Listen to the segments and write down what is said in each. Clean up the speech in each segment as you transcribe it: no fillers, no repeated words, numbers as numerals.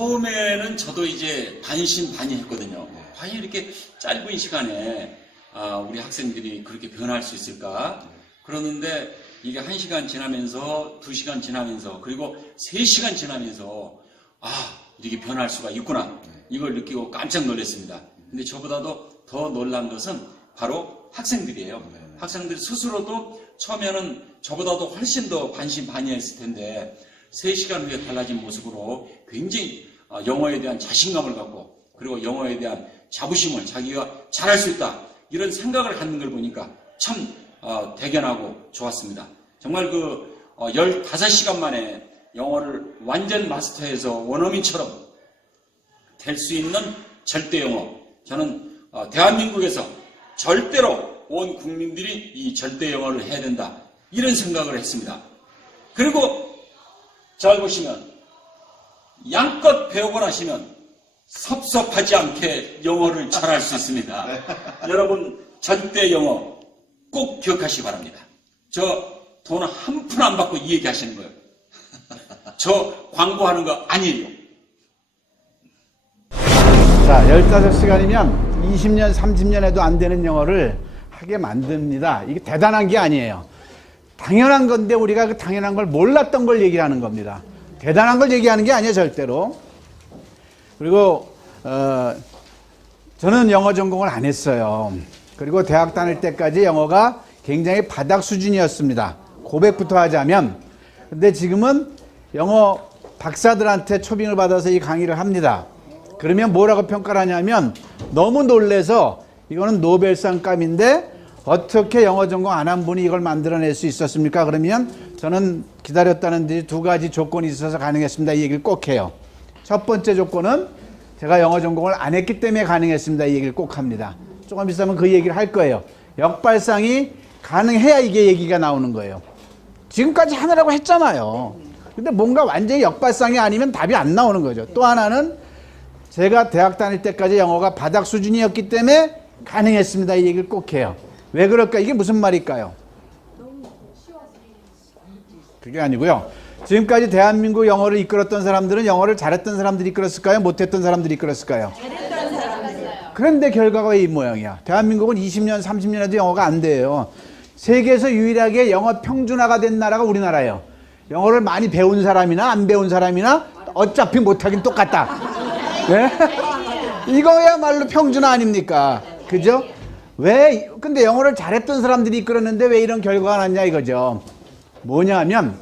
처음에는 저도 이제 반신반의했거든요. 과연 이렇게 짧은 시간에 우리 학생들이 그렇게 변할 수 있을까? 그러는데 이게 1시간 지나면서 2시간 지나면서 그리고 3시간 지나면서 이렇게 변할 수가 있구나. 이걸 느끼고 깜짝 놀랐습니다. 근데 저보다도 더 놀란 것은 바로 학생들이에요. 학생들 스스로도 처음에는 저보다도 훨씬 더 반신반의했을 텐데 3시간 후에 달라진 모습으로 굉장히 영어에 대한 자신감을 갖고 그리고 영어에 대한 자부심을 자기가 잘할 수 있다 이런 생각을 갖는 걸 보니까 참 대견하고 좋았습니다. 정말 그 15시간 만에 영어를 완전 마스터해서 원어민처럼 될 수 있는 절대 영어, 저는 대한민국에서 절대로 온 국민들이 이 절대 영어를 해야 된다 이런 생각을 했습니다. 그리고 잘 보시면 양껏 배우고 나시면 섭섭하지 않게 영어를 잘할 수 있습니다. 여러분 절대 영어 꼭 기억하시기 바랍니다. 저 돈 한 푼 안 받고 이 얘기 하시는 거예요. 저 광고하는 거 아니에요. 자, 15시간이면 20년, 30년에도 안 되는 영어를 하게 만듭니다. 이게 대단한 게 아니에요. 당연한 건데 우리가 그 당연한 걸 몰랐던 걸 얘기하는 겁니다. 대단한 걸 얘기하는 게 아니에요, 절대로. 그리고 저는 영어 전공을 안 했어요. 그리고 대학 다닐 때까지 영어가 굉장히 바닥 수준이었습니다. 고백부터 하자면. 근데 지금은 영어 박사들한테 초빙을 받아서 이 강의를 합니다. 그러면 뭐라고 평가를 하냐면 너무 놀래서 이거는 노벨상감인데 어떻게 영어 전공 안 한 분이 이걸 만들어낼 수 있었습니까? 그러면 저는 기다렸다는 데 2가지 조건이 있어서 가능했습니다. 이 얘기를 꼭 해요. 첫 번째 조건은 제가 영어 전공을 안 했기 때문에 가능했습니다. 이 얘기를 꼭 합니다. 조금 있으면 그 얘기를 할 거예요. 역발상이 가능해야 이게 얘기가 나오는 거예요. 지금까지 하느라고 했잖아요. 근데 뭔가 완전히 역발상이 아니면 답이 안 나오는 거죠. 또 하나는 제가 대학 다닐 때까지 영어가 바닥 수준이었기 때문에 가능했습니다. 이 얘기를 꼭 해요. 왜 그럴까? 이게 무슨 말일까요? 그게 아니고요. 지금까지 대한민국 영어를 이끌었던 사람들은 영어를 잘했던 사람들이 이끌었을까요? 못했던 사람들이 이끌었을까요? 잘했던 사람이었어요. 그런데 결과가 왜 이 모양이야? 대한민국은 20년, 30년에도 영어가 안 돼요. 세계에서 유일하게 영어 평준화가 된 나라가 우리나라예요. 영어를 많이 배운 사람이나 안 배운 사람이나 어차피 못하긴 똑같다. 네? 이거야말로 평준화 아닙니까? 그죠? 왜, 근데 영어를 잘했던 사람들이 이끌었는데 왜 이런 결과가 났냐 이거죠. 뭐냐 하면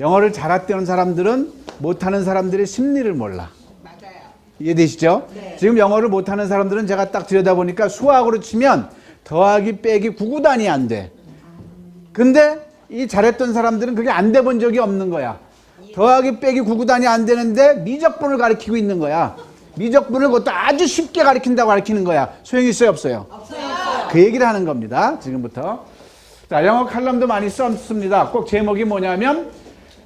영어를 잘했던 사람들은 못하는 사람들의 심리를 몰라. 맞아요. 이해되시죠? 네. 지금 영어를 못하는 사람들은 제가 딱 들여다보니까 수학으로 치면 더하기 빼기 구구단이 안 돼. 근데 이 잘했던 사람들은 그게 안 돼 본 적이 없는 거야. 더하기 빼기 구구단이 안 되는데 미적분을 가르치고 있는 거야. 미적분을 그것도 아주 쉽게 가르친다고 가르치는 거야. 소용이 있어요, 없어요? 없어요. 그 얘기를 하는 겁니다. 지금부터. 자, 영어 칼럼도 많이 썼습니다. 꼭 제목이 뭐냐면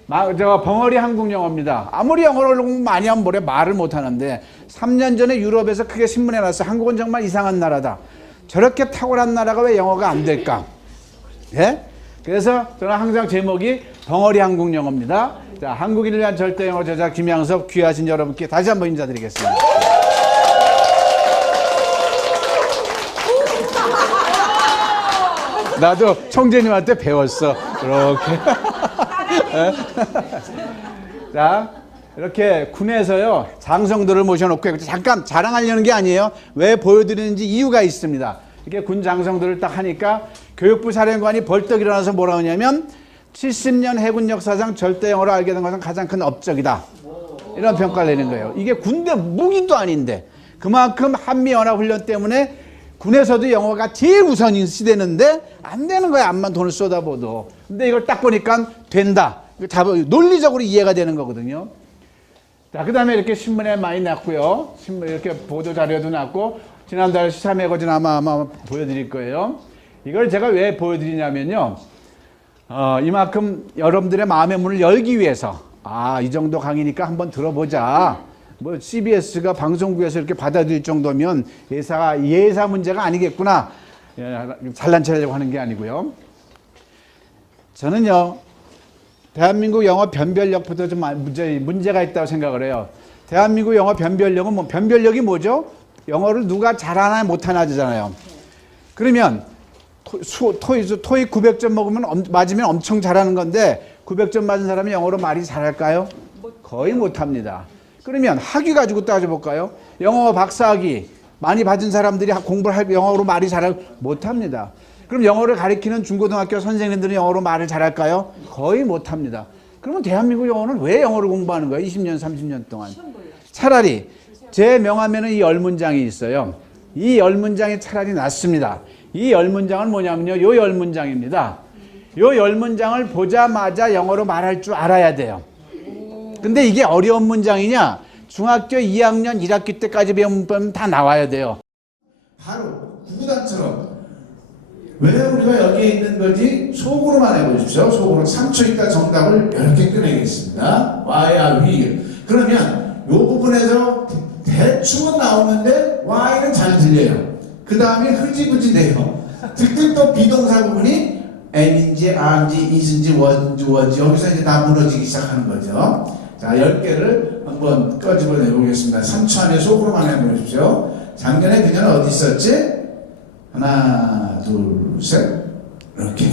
벙어리 한국 영어입니다. 아무리 영어를 많이 하면 뭐래 말을 못 하는데 3년 전에 유럽에서 크게 신문에 났어. 한국은 정말 이상한 나라다. 저렇게 탁월한 나라가 왜 영어가 안 될까? 예? 그래서 저는 항상 제목이 벙어리 한국 영어입니다. 자, 한국인을 위한 절대 영어 저자 김양섭 귀하신 여러분께 다시 한번 인사드리겠습니다. 나도 총재님한테 배웠어. 이렇게. 자, 이렇게 군에서요 장성들을 모셔놓고 잠깐 자랑하려는 게 아니에요. 왜 보여드리는지 이유가 있습니다. 이렇게 군 장성들을 딱 하니까 교육부 사령관이 벌떡 일어나서 뭐라 하냐면 70년 해군 역사상 절대 영어를 알게 된 것은 가장 큰 업적이다. 이런 평가를 내는 거예요. 이게 군대 무기도 아닌데 그만큼 한미연합훈련 때문에 군에서도 영어가 제일 우선시 되는데 안 되는 거야. 암만 돈을 쏟아부어도. 근데 이걸 딱 보니까 된다. 논리적으로 이해가 되는 거거든요. 자, 그 다음에 이렇게 신문에 많이 났고요. 신문 이렇게 보도 자료도 났고 지난달 시사 매거진 아마 보여드릴 거예요. 이걸 제가 왜 보여드리냐면요. 이만큼 여러분들의 마음의 문을 열기 위해서 이 정도 강의니까 한번 들어보자. 뭐 CBS가 방송국에서 이렇게 받아들일 정도면 예사 문제가 아니겠구나. 잘난 체하려고 하는 게 아니고요. 저는요. 대한민국 영어 변별력부터 좀 문제가 있다고 생각을 해요. 대한민국 영어 변별력은 뭐, 변별력이 뭐죠? 영어를 누가 잘하나 못하나잖아요. 그러면 토익 900점 맞으면 엄청 잘하는 건데 900점 맞은 사람이 영어로 말이 잘할까요? 거의 못합니다. 그러면 학위 가지고 따져볼까요? 영어 박사학위 많이 받은 사람들이 공부를 할 영어로 말이 못합니다. 그럼 영어를 가르치는 중고등학교 선생님들은 영어로 말을 잘할까요? 거의 못합니다. 그러면 대한민국 영어는 왜 영어를 공부하는 거예요? 20년, 30년 동안. 차라리 제 명함에는 이 열문장이 있어요. 이 열문장이 차라리 낫습니다. 이 열문장은 뭐냐면요. 요 열문장입니다. 요 열문장을 보자마자 영어로 말할 줄 알아야 돼요. 근데 이게 어려운 문장이냐? 중학교 2학년 1학기 때까지 배우면 다 나와야 돼요. 바로 구구단처럼 왜 우리가 여기에 있는 거지? 속으로만 해보십시오. 속으로 3초 있다 정답을 이렇게 꺼내겠습니다. Why are we here? 그러면 이 부분에서 대충은 나오는데 Why는 잘 들려요. 그 다음에 흐지부지 돼요. 특히 또 비동사 부분이 am인지 are인지 is인지 was인지 여기서 이제 다 무너지기 시작하는 거죠. 자, 10개를 한번 꺼집어 내보겠습니다. 3초 안에 속으로만 해보십시오. 작년에 그녀는 어디 있었지? 하나, 둘, 셋. 이렇게.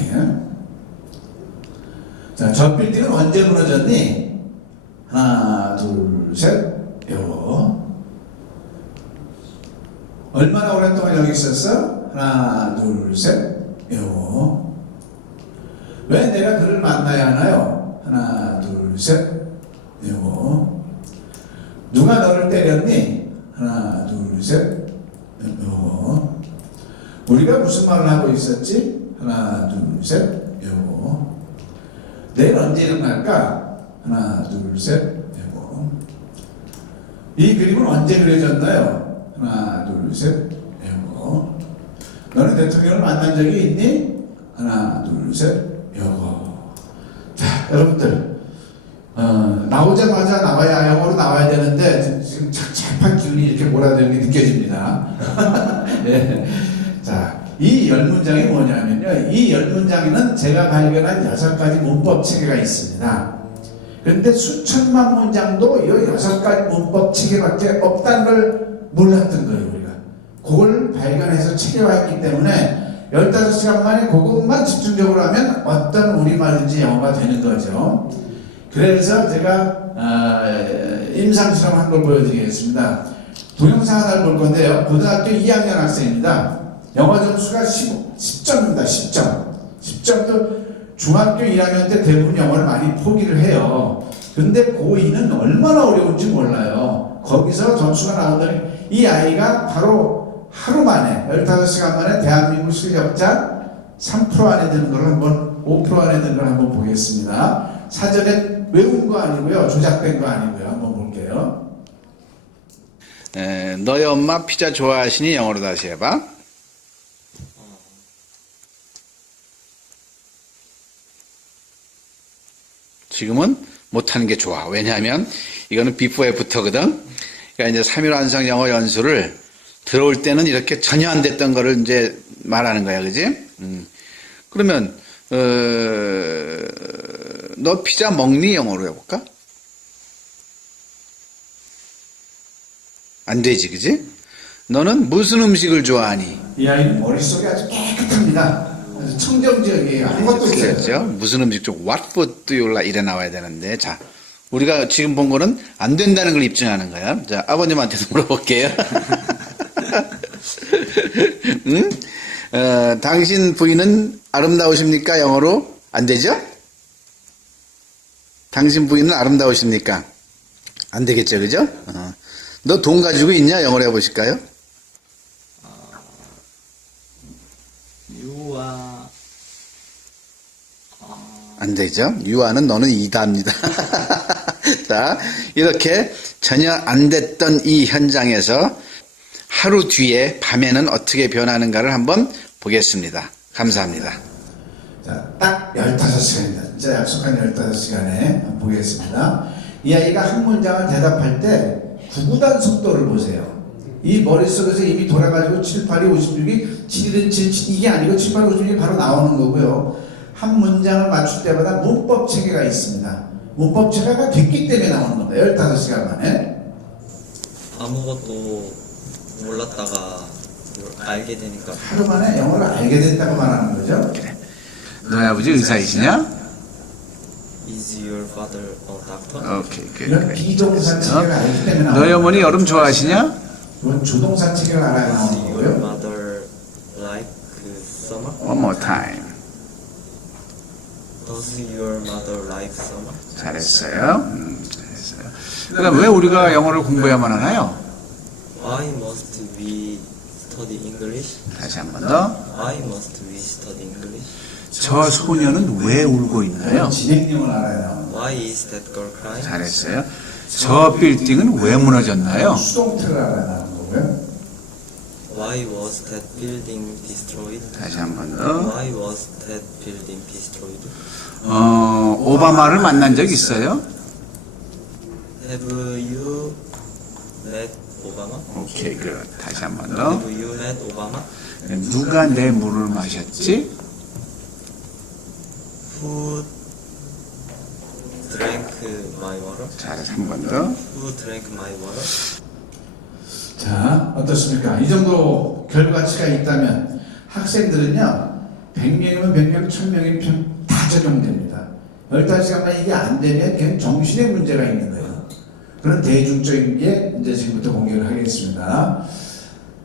자, 저 빌딩은 언제 무너졌니? 하나, 둘, 셋. 요거. 얼마나 오랫동안 여기 있었어? 하나, 둘, 셋. 요거. 왜 내가 그를 만나야 하나요? 하나, 둘, 셋. 요거. 누가 너를 때렸니? 하나, 둘, 셋. 요거. 우리가 무슨 말을 하고 있었지? 하나, 둘, 셋. 요거. 내일 언제 일어날까? 하나, 둘, 셋. 요거. 이 그림은 언제 그려졌나요? 하나, 둘, 셋. 요거. 너는 대통령을 만난 적이 있니? 하나, 둘, 셋. 요거. 자, 여러분들. 나오자마자 나와야 영어로 나와야 되는데 지금 착잡한 기운이 이렇게 몰아드는 게 느껴집니다. 네. 자, 이 열문장이 뭐냐면요. 이 열문장에는 제가 발견한 6가지 문법 체계가 있습니다. 그런데 수천만 문장도 이 6가지 문법 체계밖에 없다는 걸 몰랐던 거예요, 우리가. 그걸 발견해서 체계화했기 때문에 15시간 만에 그것만 집중적으로 하면 어떤 우리말인지 영어가 되는 거죠. 그래서 제가 임상실험 한 걸 보여드리겠습니다. 동영상 하나를 볼 건데요. 고등학교 2학년 학생입니다. 영어 점수가 10점입니다. 10점. 10점도 중학교 1학년 때 대부분 영어를 많이 포기를 해요. 근데 고2는 얼마나 어려운지 몰라요. 거기서 점수가 나오더니 이 아이가 바로 하루 만에 15시간 만에 대한민국 실력자 3% 안에 드는 걸 한번 5% 안에 드는 걸 한번 보겠습니다. 사전에 외운 거 아니고요. 조작된 거 아니고요. 한번 볼게요. 너희 엄마 피자 좋아하시니? 영어로 다시 해봐. 지금은 못하는 게 좋아. 왜냐하면 이거는 before after거든. 그러니까 이제 3일 완성 영어 연수를 들어올 때는 이렇게 전혀 안 됐던 거를 이제 말하는 거야. 그지? 그러면 너 피자 먹니? 영어로 해볼까? 안 되지, 그지? 너는 무슨 음식을 좋아하니? 이 아이는 머릿속이 아주 깨끗합니다. 아주 청정지역이에요. 아무것도 없어요. 그렇죠? 무슨 음식 좀 What food do you like? 이래 나와야 되는데, 자, 우리가 지금 본 거는 안 된다는 걸 입증하는 거야. 자, 아버님한테도 물어볼게요. 응? 당신 부인은 아름다우십니까? 영어로? 안 되죠? 당신 부인은 아름다우십니까? 안 되겠죠, 그죠? 너 돈 가지고 있냐? 영어로 해보실까요? 유아. 안 되죠? 유아는 너는 이다입니다. 자, 이렇게 전혀 안 됐던 이 현장에서 하루 뒤에 밤에는 어떻게 변하는가를 한번 보겠습니다. 감사합니다. 자, 딱 15시간입니다. 진짜 약속한 15시간에 보겠습니다. 이 아이가 한 문장을 대답할 때 구구단 속도를 보세요. 이 머릿속에서 이미 돌아가지고 7, 8이 56이 7은 7, 이게 아니고 7, 8, 56이 바로 나오는 거고요. 한 문장을 맞출 때마다 문법 체계가 있습니다. 문법 체계가 됐기 때문에 나오는 겁니다. 15시간 만에. 아무것도 몰랐다가 알게 되니까 하루 만에 영어를 알게 됐다고 말하는 거죠. 그래. 너희 아버지 의사이시냐? Is your father a doctor? 오케이, 그래, 이런 그래. 비동사 체계를 알기 때문에 너희 나오는 어머니 거예요. 여름 좋아하시냐? 이건 조동사 체계를 알아야 Does 나오는 your 거고요. mother like summer? One more time. Does your mother like summer? 잘했어요. 잘했어요. 그럼 왜 우리가 영어를 공부해야만 하나요? Why must we study English? 다시 한 번 더. Why must we study English? 저 소녀는 왜 울고 있나요? 진행력을 알아야 나오는 거예요. Why is that girl crying? 잘했어요. 저 빌딩은 왜 무너졌나요? 수동태를 알아야 나오는 거고요. Why was that building destroyed? 다시 한 번 더. Why was that building destroyed? 오바마를 만난 적 있어요? Have you met Obama? 오케이, 그 다시 한 번 더. Have you met Obama? 누가 내 물을 마셨지? Who drank my water? 잘해서 한 번 더. Who drank my water? 자, 어떻습니까? 이 정도 결과치가 있다면 학생들은요, 100명이면 100명, 1000명이면 다 적용됩니다. 15시간만 이게 안 되면 그냥 정신에 문제가 있는 거예요. 그런 대중적인 게 이제 지금부터 공개를 하겠습니다.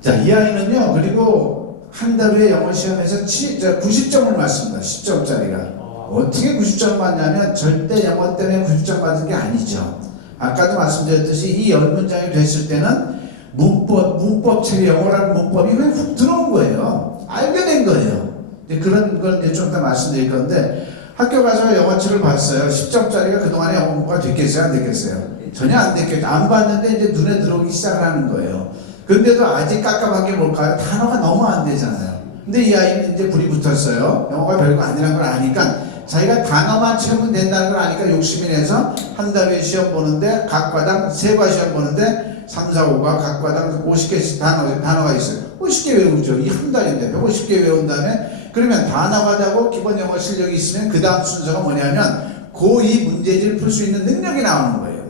자, 이 아이는요, 그리고 한 달 후에 영어 시험에서 90점을 맞습니다. 10점짜리가. 어떻게 90점 맞냐면 절대 영어 때문에 90점 받은 게 아니죠. 아까도 말씀드렸듯이 이 10문장이 됐을 때는 문법 체계, 영어라는 문법이 그냥 훅 들어온 거예요. 알게 된 거예요. 이제 그런 걸 이제 좀 이따 말씀드릴 건데, 학교 가서 영어책을 봤어요. 10점짜리가 그동안에 영어 공부가 됐겠어요? 안 됐겠어요? 전혀 안 됐겠죠. 안 봤는데 이제 눈에 들어오기 시작을 하는 거예요. 근데도 아직 깝깝한 게 뭘까요? 단어가 너무 안 되잖아요. 근데 이 아이는 이제 불이 붙었어요. 영어가 별거 아니라는 걸 아니까 자기가 단어만 채우면 된다는 걸 아니까 욕심이 내서 한 달 후에 시험 보는데 각 과당 3과 시험 보는데 3, 4, 5가 각 과당 50개씩 단어가 있어요. 50개 외우죠. 이 한 달인데 150개 외운 다음에 그러면 단어가 되고 기본 영어 실력이 있으면 그 다음 순서가 뭐냐면 고2 문제지를 풀 수 있는 능력이 나오는 거예요.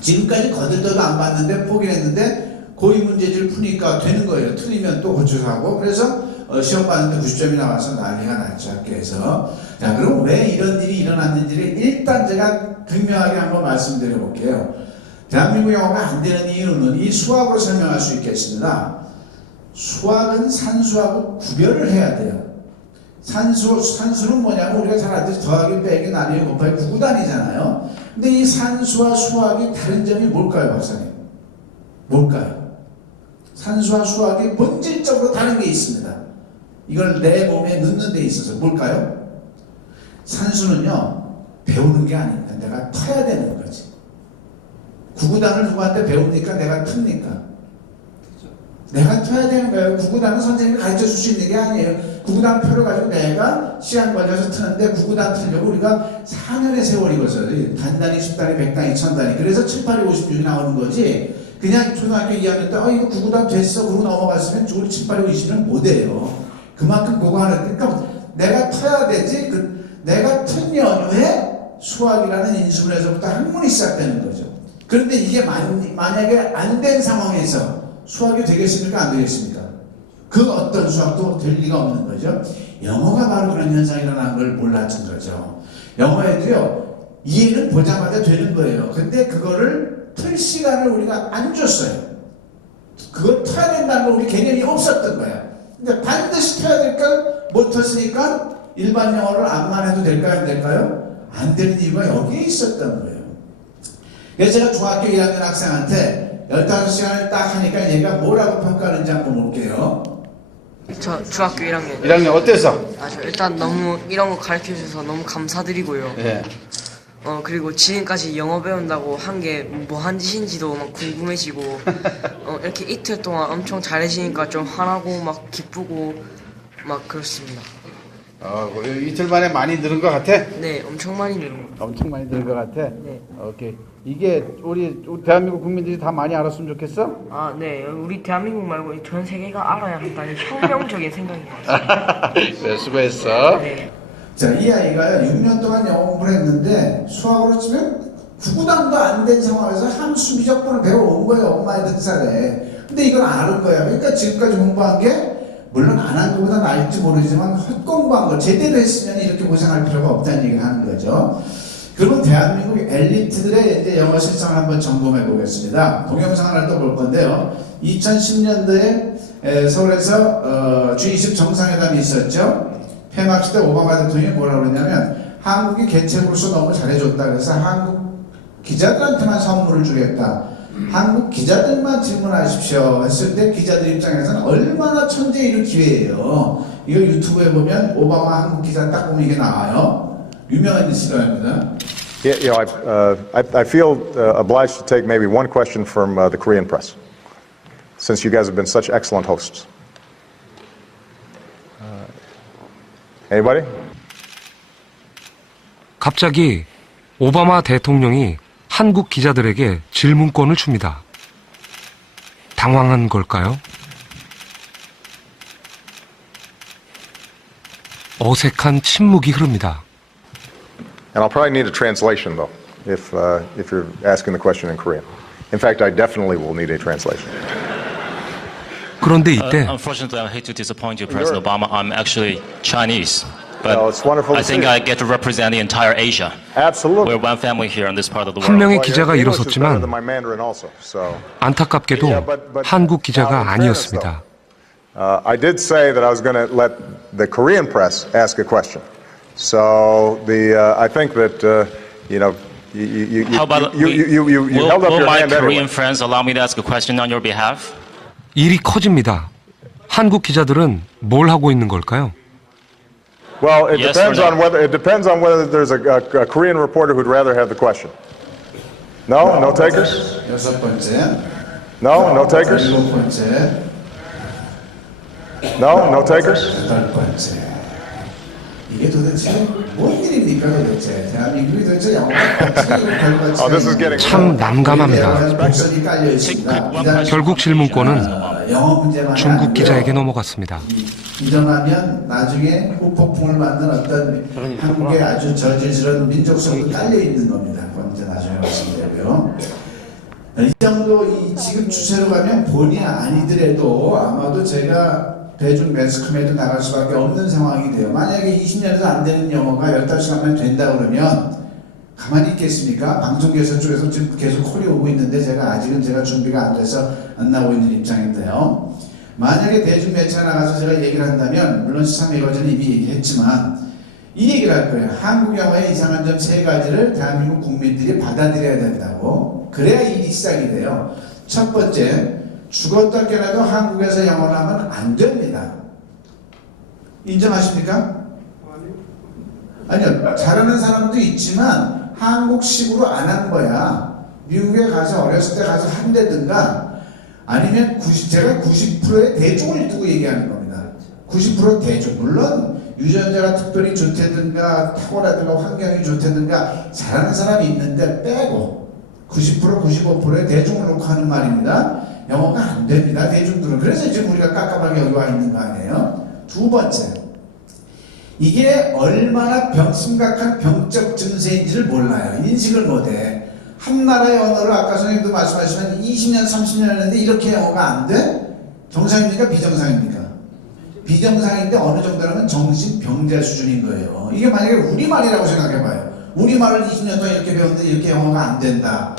지금까지 거들떠도 안 봤는데 포기를 했는데 고2 문제지를 푸니까 되는 거예요. 틀리면 또 고쳐서 하고. 그래서 시험 봤는데 90점이 나와서 난리가 났죠, 학교에서. 자, 그럼 왜 이런 일이 일어났는지를 일단 제가 분명하게 한번 말씀드려 볼게요. 대한민국 영어가 안 되는 이유는 이 수학으로 설명할 수 있겠습니다. 수학은 산수하고 구별을 해야 돼요. 산수는 뭐냐면 우리가 잘 알듯이 더하기, 빼기, 나누기, 곱하기, 구구단이잖아요. 근데 이 산수와 수학이 다른 점이 뭘까요, 박사님? 뭘까요? 산수와 수학이 본질적으로 다른 게 있습니다. 이걸 내 몸에 넣는 데 있어서 뭘까요? 산수는요, 배우는 게 아닙니다. 내가 터야 되는 거지. 구구단을 누구한테 배웁니까? 내가 틉니까? 내가 터야 되는 거예요. 구구단은 선생님이 가르쳐 줄 수 있는 게 아니에요. 구구단 표를 가지고 내가 시간 걸려서 트는데 구구단 틀려고 우리가 4년의 세월이 걸려요. 단단히 10단위, 100단위, 1000단위. 그래서 7, 8, 56이 나오는 거지. 그냥 초등학교 2학년 때 이거 구구단 됐어. 그러고 넘어갔으면 우리 7, 8, 50은 못해요. 그만큼 그거 하는, 그러니까 내가 터야 되지. 내가 튼 연후에 수학이라는 인수분에서부터 학문이 시작되는 거죠. 그런데 이게 만약에 안 된 상황에서 수학이 되겠습니까? 안 되겠습니까? 그 어떤 수학도 될 리가 없는 거죠. 영어가 바로 그런 현상이 일어난 걸 몰랐던 거죠. 영어에도요, 이해는 보자마자 되는 거예요. 근데 그거를 틀 시간을 우리가 안 줬어요. 그걸 터야 된다는 걸 우리 개념이 없었던 거야. 근데 반드시 터야 될까? 못 텄으니까 일반 영어를 안만 해도 될까요? 안 될까요? 안 되는 이유가 여기에 있었던 거예요. 그래서 제가 중학교 1학년 학생한테 15시간을 딱 하니까 얘가 뭐라고 평가하는지 한번 볼게요. 저 중학교 1학년. 1학년 어땠어? 저 일단 너무 이런 거 가르쳐 주셔서 너무 감사드리고요. 예. 그리고 지금까지 영어 배운다고 한 게 뭐 한 짓인지도 막 궁금해지고 이렇게 이틀 동안 엄청 잘해지니까 좀 화나고 막 기쁘고 막 그렇습니다. 이틀 만에 많이 늘은 것 같아? 네, 엄청 많이 늘은 거. 엄청 많이 늘은 것 같아? 네. 오케이. 이게 우리 대한민국 국민들이 다 많이 알았으면 좋겠어? 네, 우리 대한민국 말고 전 세계가 알아야 한다는 혁명적인 생각인 것 같아요. 네, 수고했어. 네. 자, 이 아이가 6년 동안 영어 공부를 했는데 수학으로 치면 구구단도 안 된 상황에서 함수비적분을 배워온 거예요. 엄마의 등살에. 근데 이걸 아는 거야. 그러니까 지금까지 공부한 게 물론 안 한 것보다 나을지 모르지만 헛공부한 거 제대로 했으면 이렇게 고생할 필요가 없다는 얘기를 하는 거죠. 그러면 대한민국 엘리트들의 이제 영어 실상을 한번 점검해 보겠습니다. 동영상 하나 또 볼 건데요. 2010년도에 서울에서 G20 정상회담이 있었죠. 폐막식 때 오바마 대통령이 뭐라고 그러냐면 한국이 개최국으로서 너무 잘해줬다. 그래서 한국 기자들한테만 선물을 주겠다. 한국 기자들만 질문하십시오 했을 때 기자들 입장에서는 얼마나 천재일을 기회예요. 이거 유튜브에 보면 오바마 한국 기자 딱 보면 이게 나와요. 유명한 실화입니다. Yeah, I feel obliged to take maybe one question from the Korean press, since you guys have been such excellent hosts. Anybody? 갑자기 오바마 대통령이 한국 기자들에게 질문권을 줍니다. 당황한 걸까요? 어색한 침묵이 흐릅니다. And I'll probably need a translation though, if you're asking the question in Korean. In fact, I definitely will need a translation. 그런데 이때 Unfortunately, I hate to disappoint you, President Obama. I'm actually Chinese, but Well, it's wonderful to I think see you. I get to represent the entire Asia. Absolutely. We're one family here in this part of the 한 world. 명의 Well, 기자가 your English is better 일어섰지만 than my Mandarin also, so. 안타깝게도 한국 기자가 아니었습니다. I did say that I was going to let the Korean press ask a question. So I think that How about you held up will your my hand Korean anyway. friends allow me to ask a question on your behalf? 일이 커집니다. 한국 기자들은 뭘 하고 있는 걸까요? Well, it Yes depends or on no? whether there's a Korean reporter who'd rather have the question. No, no takers. 여섯 번째. No, no takers. 일곱 번째. No, no takers. 여덟 번째. 이게 도대체 뭔 일입니까 도대체? 대한민국이 도대체 영어가 결과치. Oh, this is getting 참 난감합니다. 목소리 깔려 있습니다. 결국 질문권은 영어 문제만 중국 기자에게 넘어갔습니다. 일어나면 나중에 후폭풍을 만든 어떤 한국의 아주 저질스러운 민족성도 깔려 있는 겁니다. 그건 이제 나중에 말씀드리고요. 이 정도 지금 추세로 가면 본의 아니더라도 아마도 제가 대중 매스컴에도 나갈 수밖에 없는 상황이 돼요. 만약에 20년에도 안 되는 영어가 15시간만 된다 그러면 가만히 있겠습니까? 방송계에서 쪽에서 지금 계속 콜이 오고 있는데 아직은 제가 준비가 안 돼서 안 나오고 있는 입장인데요. 만약에 대중매체에 나가서 제가 얘기를 한다면 물론 시사 매거진은 이미 얘기했지만 이 얘기를 할 거예요. 한국 영화의 이상한 점 3가지를 대한민국 국민들이 받아들여야 된다고. 그래야 일이 시작이 돼요. 첫 번째, 죽었다 깨어나도 한국에서 영어를 하면 안 됩니다. 인정하십니까? 아니요. 잘하는 사람도 있지만 한국식으로 안 한 거야. 미국에 가서 어렸을 때 가서 한다든가 아니면 제가 90%의 대중을 두고 얘기하는 겁니다. 90% 대중. 물론 유전자가 특별히 좋다든가 탁월하든가 환경이 좋다든가 잘하는 사람이 있는데 빼고 90% 95%의 대중을 놓고 하는 말입니다. 영어가 안 됩니다. 대중들은. 그래서 지금 우리가 깝깝하게 여기 와 있는 거 아니에요? 두 번째, 이게 얼마나 심각한 병적 증세인지를 몰라요. 인식을 못해. 한 나라의 언어를 아까 선생님도 말씀하시면 20년, 30년 했는데 이렇게 영어가 안 돼? 정상입니까? 비정상입니까? 비정상인데 어느 정도라면 정신병자 수준인 거예요. 이게 만약에 우리말이라고 생각해봐요. 우리말을 20년 동안 이렇게 배웠는데 이렇게 영어가 안 된다.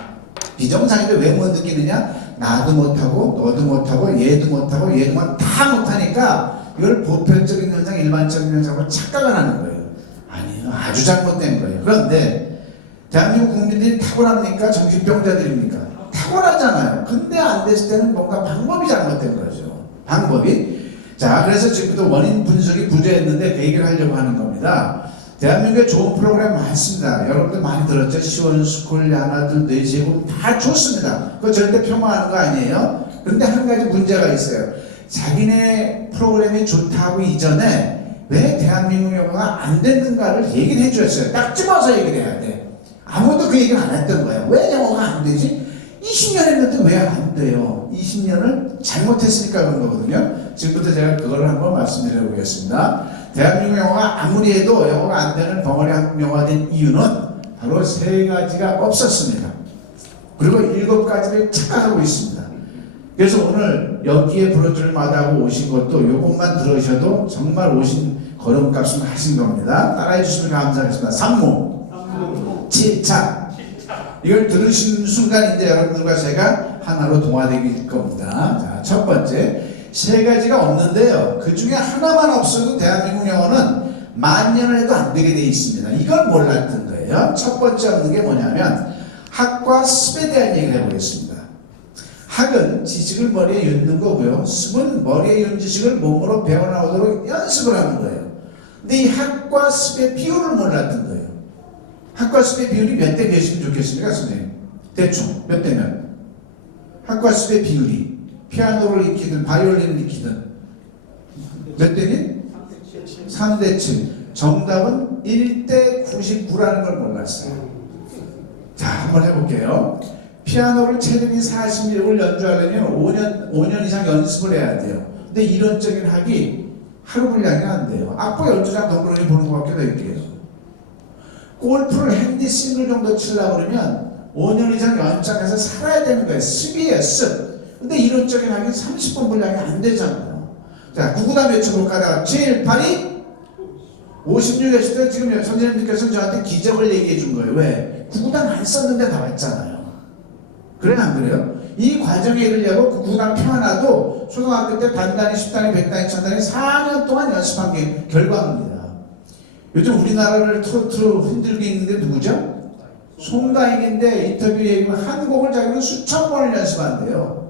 비정상인데 왜 못 느끼느냐? 나도 못하고 너도 못하고 얘도 못하고 얘도 다 못하니까 이걸 보편적인 현상, 일반적인 현상으로 착각을 하는 거예요. 아니요. 아주 잘못된 거예요. 그런데 대한민국 국민들이 탁월합니까? 정신병자들입니까? 탁월하잖아요. 근데 안 됐을 때는 뭔가 방법이 잘못된 거죠. 방법이. 자, 그래서 지금부터 원인 분석이 부재했는데 그 얘기를 하려고 하는 겁니다. 대한민국에 좋은 프로그램 많습니다. 여러분들 많이 들었죠? 시원스쿨, 야나들, 뇌제공 다 좋습니다. 그거 절대 폄하하는 거 아니에요. 그런데 한 가지 문제가 있어요. 자기네 프로그램이 좋다고 이전에 왜 대한민국 영어가 안 됐는가를 얘기를 해주었어요. 딱 집어서 얘기를 해야 돼. 아무도 그 얘기를 안 했던 거예요. 왜 영어가 안 되지? 20년 했는데 왜 안 돼요? 20년을 잘못했으니까 그런 거거든요. 지금부터 제가 그걸 한번 말씀드려 보겠습니다. 대한민국 영어가 아무리 해도 영어가 안 되는 벙어리 한국 영어가 된 이유는 바로 세 가지가 없었습니다. 그리고 7가지를 착각하고 있습니다. 그래서 오늘 여기에 브로주를 마다하고 오신 것도 이것만 들으셔도 정말 오신 걸음값은 하신 겁니다. 따라해 주시면 감사하겠습니다. 산모, 집착. 이걸 들으시는 순간 이제 여러분들과 제가 하나로 동화되길 겁니다. 자, 첫 번째, 세 가지가 없는데요. 그 중에 하나만 없어도 대한민국 영어는 만년을 해도 안 되게 돼 있습니다. 이걸 몰랐던 거예요. 첫 번째 없는 게 뭐냐면 학과 습에 대한 얘기를 해보겠습니다. 학은 지식을 머리에 윰는 거고요. 습은 머리에 윰 지식을 몸으로 배워나오도록 연습을 하는 거예요. 근데 이 학과 습의 비율을 몰랐던 거예요. 학과 습의 비율이 몇 대 몇이면 좋겠습니까, 선생님? 대충 몇 대 몇? 학과 습의 비율이 피아노를 익히든 바이올린을 익히든 몇 대니? 3대 7. 정답은 1대 99라는 걸 몰랐어요. 자, 한번 해볼게요. 피아노를 체력이 40을 연주하려면 5년 이상 연습을 해야 돼요. 근데 이론적인 학이 하루 분량이 안 돼요. 악보 연주장 덩그러니 보는 것밖에 더 있게요. 골프를 핸디 싱글 정도 치려고 그러면 5년 이상 연장해서 살아야 되는 거예요. 습이에요, 습. 근데 이론적인 학이 30분 분량이 안 되잖아요. 자, 누구다 외쳐볼까? 내가 7, 8이 56 했을 때 지금 선생님들께서 저한테 기적을 얘기해 준 거예요. 왜? 구구단 안 썼는데 나왔잖아요. 그래, 안 그래요? 이 과정에 이르려고 구구단 펴하나도 초등학교 때 단단히 10단위, 100단위, 1000단위 4년 동안 연습한 게 결과입니다. 요즘 우리나라를 트로트로 흔들고 있는데 누구죠? 송가인인데 인터뷰 얘기하면 한 곡을 자기는 수천 번을 연습한대요.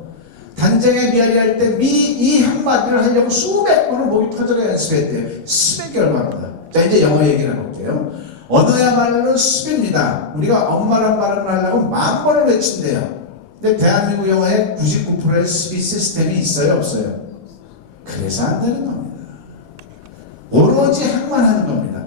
단장에 미아리 할 때 이 한마디를 하려고 수백 번을 목이 터져라 연습했대요. 습의 결과입니다. 자, 이제 영어 얘기를 해볼게요. 언어야말로 습입니다. 우리가 엄마란 발음을 하려고 10,000번을 외친대요. 근데 대한민국 영어에 99%의 습이 시스템이 있어요, 없어요? 그래서 안 되는 겁니다. 오로지 학만 하는 겁니다.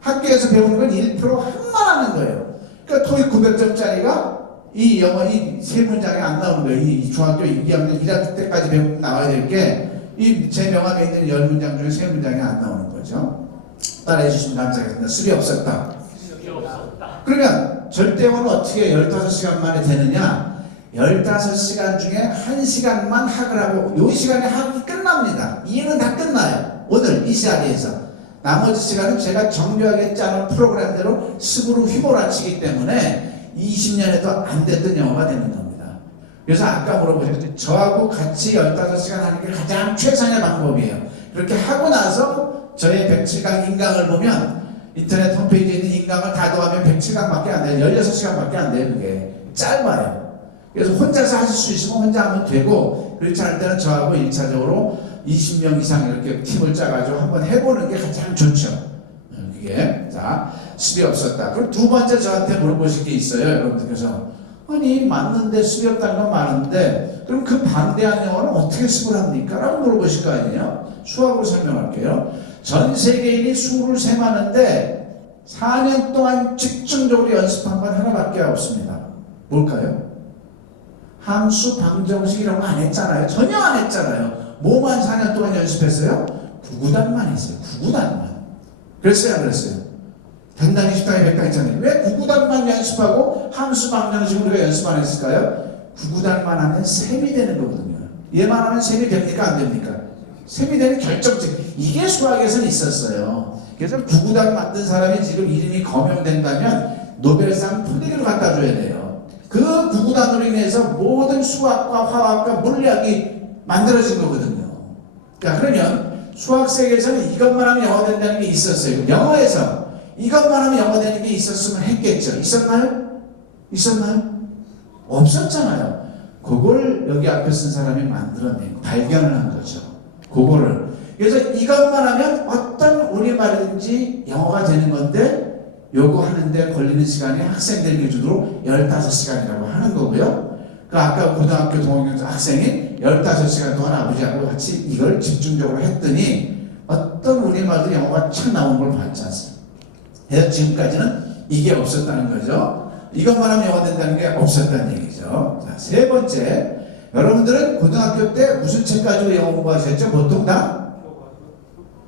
학교에서 배우는 건 1% 학만 하는 거예요. 그러니까 토익 900점짜리가 이 영어 이 세 문장이 안 나오는 거예요. 이 중학교 2학년 1학기 때까지 배우면 나와야 될 게 이 제 명함에 있는 10문장 중에 3문장이 안 나오는 거죠. 따라해 주시면 감사하겠습니다. 습이 없었다. 그러면 절대어는 어떻게 15시간 만에 되느냐? 15시간 중에 1시간만 학을 하고 이 시간에 학이 끝납니다. 이해는 다 끝나요. 오늘 이 자리에서. 나머지 시간은 제가 정교하게 짜놓은 프로그램대로 습으로 휘몰아치기 때문에 20년에도 안 됐던 영어가 되는 겁니다. 그래서 아까 물어보셨죠. 저하고 같이 15시간 하는 게 가장 최선의 방법이에요. 그렇게 하고 나서 저의 107강 인강을 보면 인터넷 홈페이지에 있는 인강을 다 더하면 107강밖에 안 돼요. 16시간밖에 안 돼요. 그게 짧아요. 그래서 혼자서 하실 수 있으면 혼자 하면 되고 그렇지 않을 때는 저하고 1차적으로 20명 이상 이렇게 팀을 짜가지고 한번 해보는 게 가장 좋죠. 그게 자 습이 없었다. 그럼 두 번째 저한테 물어보실 게 있어요. 여러분들께서 아니 맞는데 습이 없다는 건 많은데 그럼 그 반대한 영어는 어떻게 습을 합니까? 라고 물어보실 거 아니에요. 수학으로 설명할게요. 전 세계인이 수를 셈하는데 4년 동안 집중적으로 연습한 건 하나밖에 없습니다. 뭘까요? 함수, 방정식 이런 거 안 했잖아요. 전혀 안 했잖아요. 뭐만 4년 동안 연습했어요? 구구단만 했어요. 구구단만. 그랬어요? 안 그랬어요? 단단히 10단위, 100단위 있잖아요. 왜 구구단만 연습하고 함수, 방정식 우리가 연습 안 했을까요? 구구단만 하면 셈이 되는 거거든요. 얘만 하면 셈이 됩니까? 안 됩니까? 셈이 되는 결정적. 이게 수학에서는 있었어요. 그래서 구구단 만든 사람이 지금 이름이 거명된다면 노벨상 푸딩을 갖다 줘야 돼요. 그 구구단으로 인해서 모든 수학과 화학과 물리학이 만들어진 거거든요. 자, 그러면 수학 세계에서는 이것만 하면 영어 된다는 게 있었어요. 영어에서 이것만 하면 영어 되는 게 있었으면 했겠죠. 있었나요? 있었나요? 없었잖아요. 그걸 여기 앞에 쓴 사람이 만들어낸, 발견을 한 거죠. 그거를. 그래서 이것만 하면 어떤 우리말이든지 영어가 되는 건데 요거 하는데 걸리는 시간이 학생들 기준으로 15시간이라고 하는 거고요. 그 아까 고등학교 동학년 학생이 15시간 동안 아버지하고 같이 이걸 집중적으로 했더니 어떤 우리말도 영어가 착 나온 걸 봤지 않습니까? 그래서 지금까지는 이게 없었다는 거죠. 이것만 하면 영어 된다는 게 없었다는 얘기죠. 자, 세 번째, 여러분들은 고등학교 때 무슨 책 가지고 영어 공부하셨죠? 보통 다?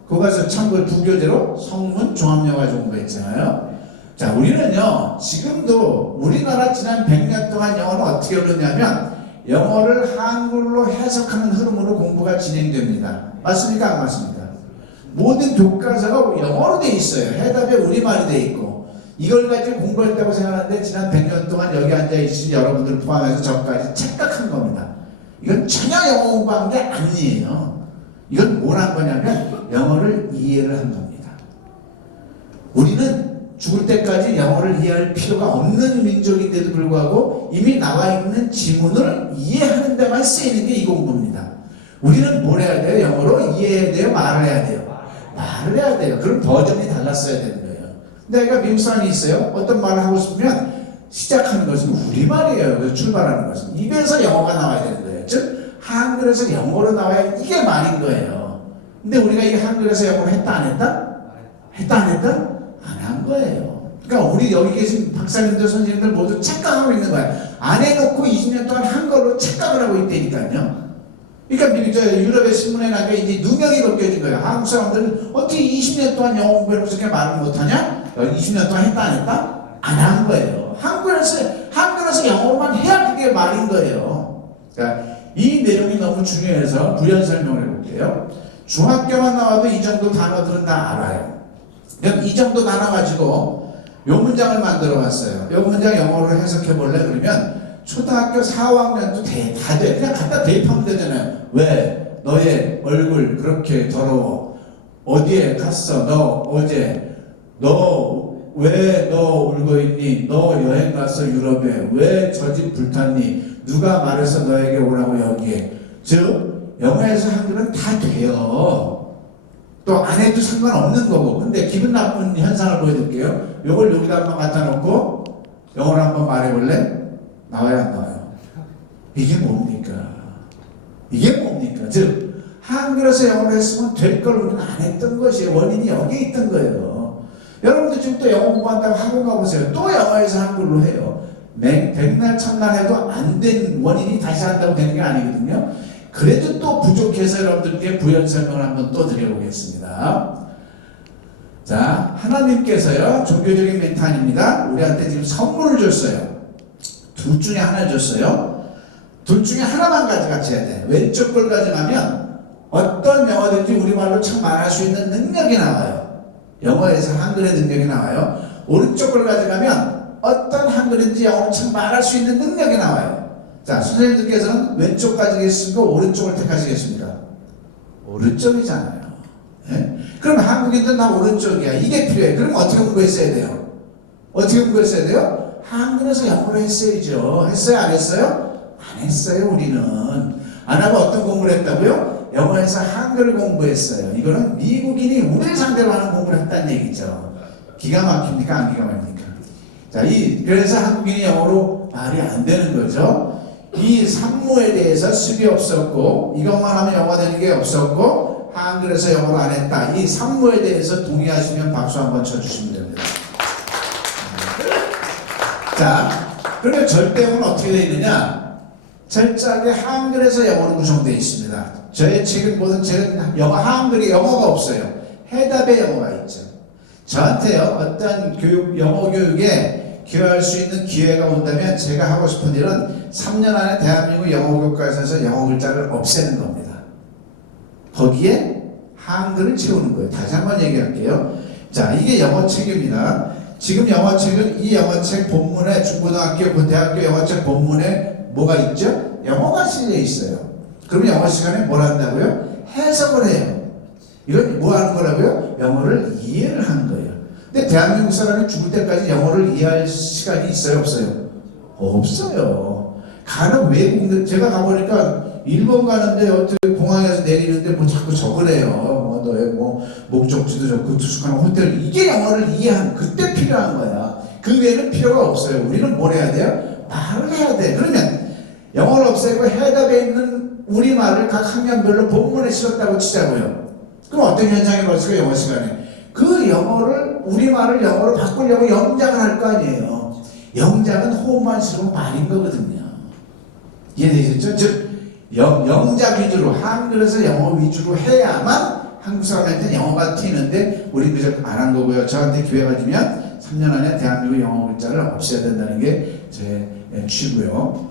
교과서 참고 두 교재로 성문, 종합영어 가지고 공부했잖아요. 자, 우리는요, 지금도 우리나라 지난 100년 동안 영어는 어떻게 흐르냐면 영어를 한글로 해석하는 흐름으로 공부가 진행됩니다. 맞습니까? 안 맞습니까? 모든 교과서가 영어로 돼 있어요. 해답에 우리말이 돼 있고. 이걸 가지고 공부했다고 생각하는데 지난 100년 동안 여기 앉아있으신 여러분들 포함해서 저까지 착각한 겁니다. 이건 전혀 영어 공부한 게 아니에요. 이건 뭘 한 거냐면 영어를 이해를 한 겁니다. 우리는 죽을 때까지 영어를 이해할 필요가 없는 민족인데도 불구하고 이미 나와 있는 지문을 이해하는 데만 쓰이는 게 이 공부입니다. 우리는 뭘 해야 돼요? 영어로 이해해야 돼요? 말을 해야 돼요? 말을 해야 돼요. 그럼 버전이 달랐어야 되는 거예요. 내가 미국 사람이 있어요. 어떤 말을 하고 싶으면 시작하는 것은 우리말이에요. 그래서 출발하는 것은 입에서 영어가 나와야 되는 거예요. 즉 한글에서 영어로 나와야 이게 말인 거예요. 근데 우리가 이 한글에서 영어로 했다 안 했다? 했다 안 했다? 안 한 거예요. 그러니까 우리 여기 계신 박사님들 선생님들 모두 착각하고 있는 거야. 안 해놓고 20년 동안 한글로 착각을 하고 있다니까요. 그러니까 미국 유럽의 신문에 나니까 이제 누명이 벗겨진 거예요. 한국 사람들은 어떻게 20년 동안 영어 공부해놓고 그렇게 말을 못하냐? 20년 동안 했다 안 했다? 안 한 거예요. 한글에서 영어로만 해야 그게 말인 거예요. 그러니까 이 내용이 너무 중요해서 부연 설명을 해볼게요. 중학교만 나와도 이 정도 단어들은 다 알아요. 이 정도 단어 가지고 요 문장을 만들어 봤어요. 요 문장 영어로 해석해 볼래? 그러면 초등학교 4학년도 다 돼. 그냥 갖다 대입하면 되잖아요. 왜? 너의 얼굴 그렇게 더러워. 어디에 갔어? 너 어제. 왜 너 울고 있니? 너 여행 갔어 유럽에. 왜 저 집 불탔니? 누가 말해서 너에게 오라고 여기에. 즉 영어에서 한글은 다 돼요. 또 안 해도 상관없는 거고. 근데 기분 나쁜 현상을 보여드릴게요. 요걸 여기다 한번 갖다 놓고 영어로 한번 말해볼래? 나와요 안 나와요? 이게 뭡니까? 이게 뭡니까? 즉 한글에서 영어로 했으면 될 걸 우리는 안 했던 것이에요. 원인이 여기 있던 거예요. 여러분들 지금 또 영어 공부한다고 학원 가보세요. 또 영어에서 한글로 해요. 백날 천날 해도 안 된 원인이 다시 한다고 되는 게 아니거든요. 그래도 또 부족해서 여러분들께 부연 설명을 한번 또 드려보겠습니다. 자, 하나님께서요, 종교적인 멘트 아닙니다. 우리한테 지금 선물을 줬어요. 둘 중에 하나 줬어요. 둘 중에 하나만 가져가야 돼. 왼쪽 걸 가져가면 어떤 영어든지 우리말로 참 말할 수 있는 능력이 나와요. 영어에서 한글의 능력이 나와요. 오른쪽 걸 가져가면 어떤 한글인지 영어로 참 말할 수 있는 능력이 나와요. 자, 선생님들께서는 왼쪽 가지겠습니까? 오른쪽을 택하시겠습니까? 오른쪽이잖아요. 네? 그럼 한국인들 다 오른쪽이야. 이게 필요해. 그럼 어떻게 공부했어야 돼요? 어떻게 공부했어야 돼요? 한글에서 영어로 했어야죠. 했어요? 안 했어요? 안 했어요. 우리는. 안 하고 어떤 공부를 했다고요? 영어에서 한글을 공부했어요. 이거는 미국인이 우리를 상대로 하는 공부를 했다는 얘기죠. 기가 막힙니까? 안 기가 막힙니까? 자, 그래서 한국인이 영어로 말이 안 되는 거죠. 이 산모에 대해서 습이 없었고 이것만 하면 영어 되는 게 없었고 한글에서 영어를 안 했다. 이 산모에 대해서 동의하시면 박수 한번 쳐주시면 됩니다. 자, 그러면 절대어는 어떻게 되어 있느냐? 철저하게 한글에서 영어로 구성되어 있습니다. 저의 책은 모든 책은 한글에 영어가 없어요. 해답에 영어가 있죠. 저한테요, 어떤 영어 교육에 기여할 수 있는 기회가 온다면 제가 하고 싶은 일은 3년 안에 대한민국 영어 교과서에서 영어 글자를 없애는 겁니다. 거기에 한글을 채우는 거예요. 다시 한번 얘기할게요. 자, 이게 영어책입니다. 지금 영어책은 이 영어책 본문에 중고등학교, 대학교 영어책 본문에 뭐가 있죠? 영어가 실려 있어요. 그러면 영어 시간에 뭘 한다고요? 해석을 해요. 이건 뭐 하는 거라고요? 영어를 이해를 하는 거예요. 근데 대한민국 사람이 죽을 때까지 영어를 이해할 시간이 있어요? 없어요? 없어요. 가는 외국, 제가 가보니까 일본 가는데 어떻게 공항에서 내리는데 뭐 자꾸 적으래요. 뭐 너의 뭐 목적지도 적고 투숙하는 호텔. 이게 영어를 이해하는 그때 필요한 거야. 그 외에는 필요가 없어요. 우리는 뭘 해야 돼요? 말을 해야 돼. 그러면 영어를 없애고 해답에 있는 우리말을 각 학년별로 본문에 실었다고 치자고요. 그럼 어떤 현상이 벌어질까요? 영어 시간에. 그 영어를 우리말을 영어로 바꾸려고 영작을 할 거 아니에요. 영작은 호흡만 실으면 말인 거거든요. 이해되셨죠? 즉 영작 위주로 한글에서 영어 위주로 해야만 한국 사람한테는 영어가 튀는데 우리 그저 안 한 거고요. 저한테 기회가 주면 3년 안에 대한민국 영어 문자를 없애야 된다는 게 제 취고요.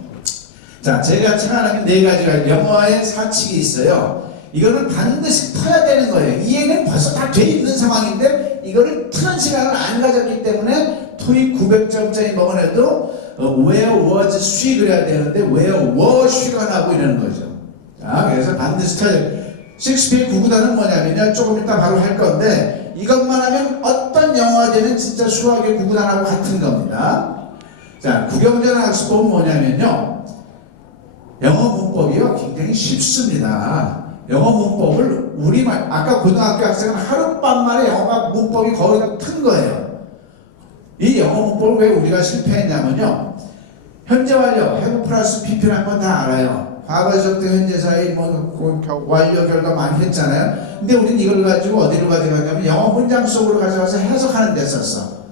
자, 제가 생각하는 4가지가 영어의 사칙이 있어요. 이거는 반드시 터야 되는 거예요. 이해는 벌써 다 돼 있는 상황인데 이거를 트는 시간을 안 가졌기 때문에 토익 900점짜리 먹어내도 where was she 그래야 되는데 where was she가 나고 이러는 거죠. 자, 그래서 반드시 터야 돼요. 셰익스피어 구구단은 뭐냐면요, 조금 이따 바로 할 건데 이것만 하면 어떤 영어가 되면 진짜 수학의 구구단하고 같은 겁니다. 자, 구경전 학습법은 뭐냐면요, 영어 문법이요 굉장히 쉽습니다. 영어 문법을 우리말, 아까 고등학교 학생은 하룻밤 만에 영어 문법이 거의 다 튼 거예요. 이 영어 문법을 왜 우리가 실패했냐면요, 현재 완료, have 플러스 pp라는 건 다 알아요. 과거에서부터 현재 사이 완료 결과 많이 했잖아요. 근데 우리는 이걸 가지고 어디로 가져가냐면 영어 문장 속으로 가져가서 해석하는 데 썼어.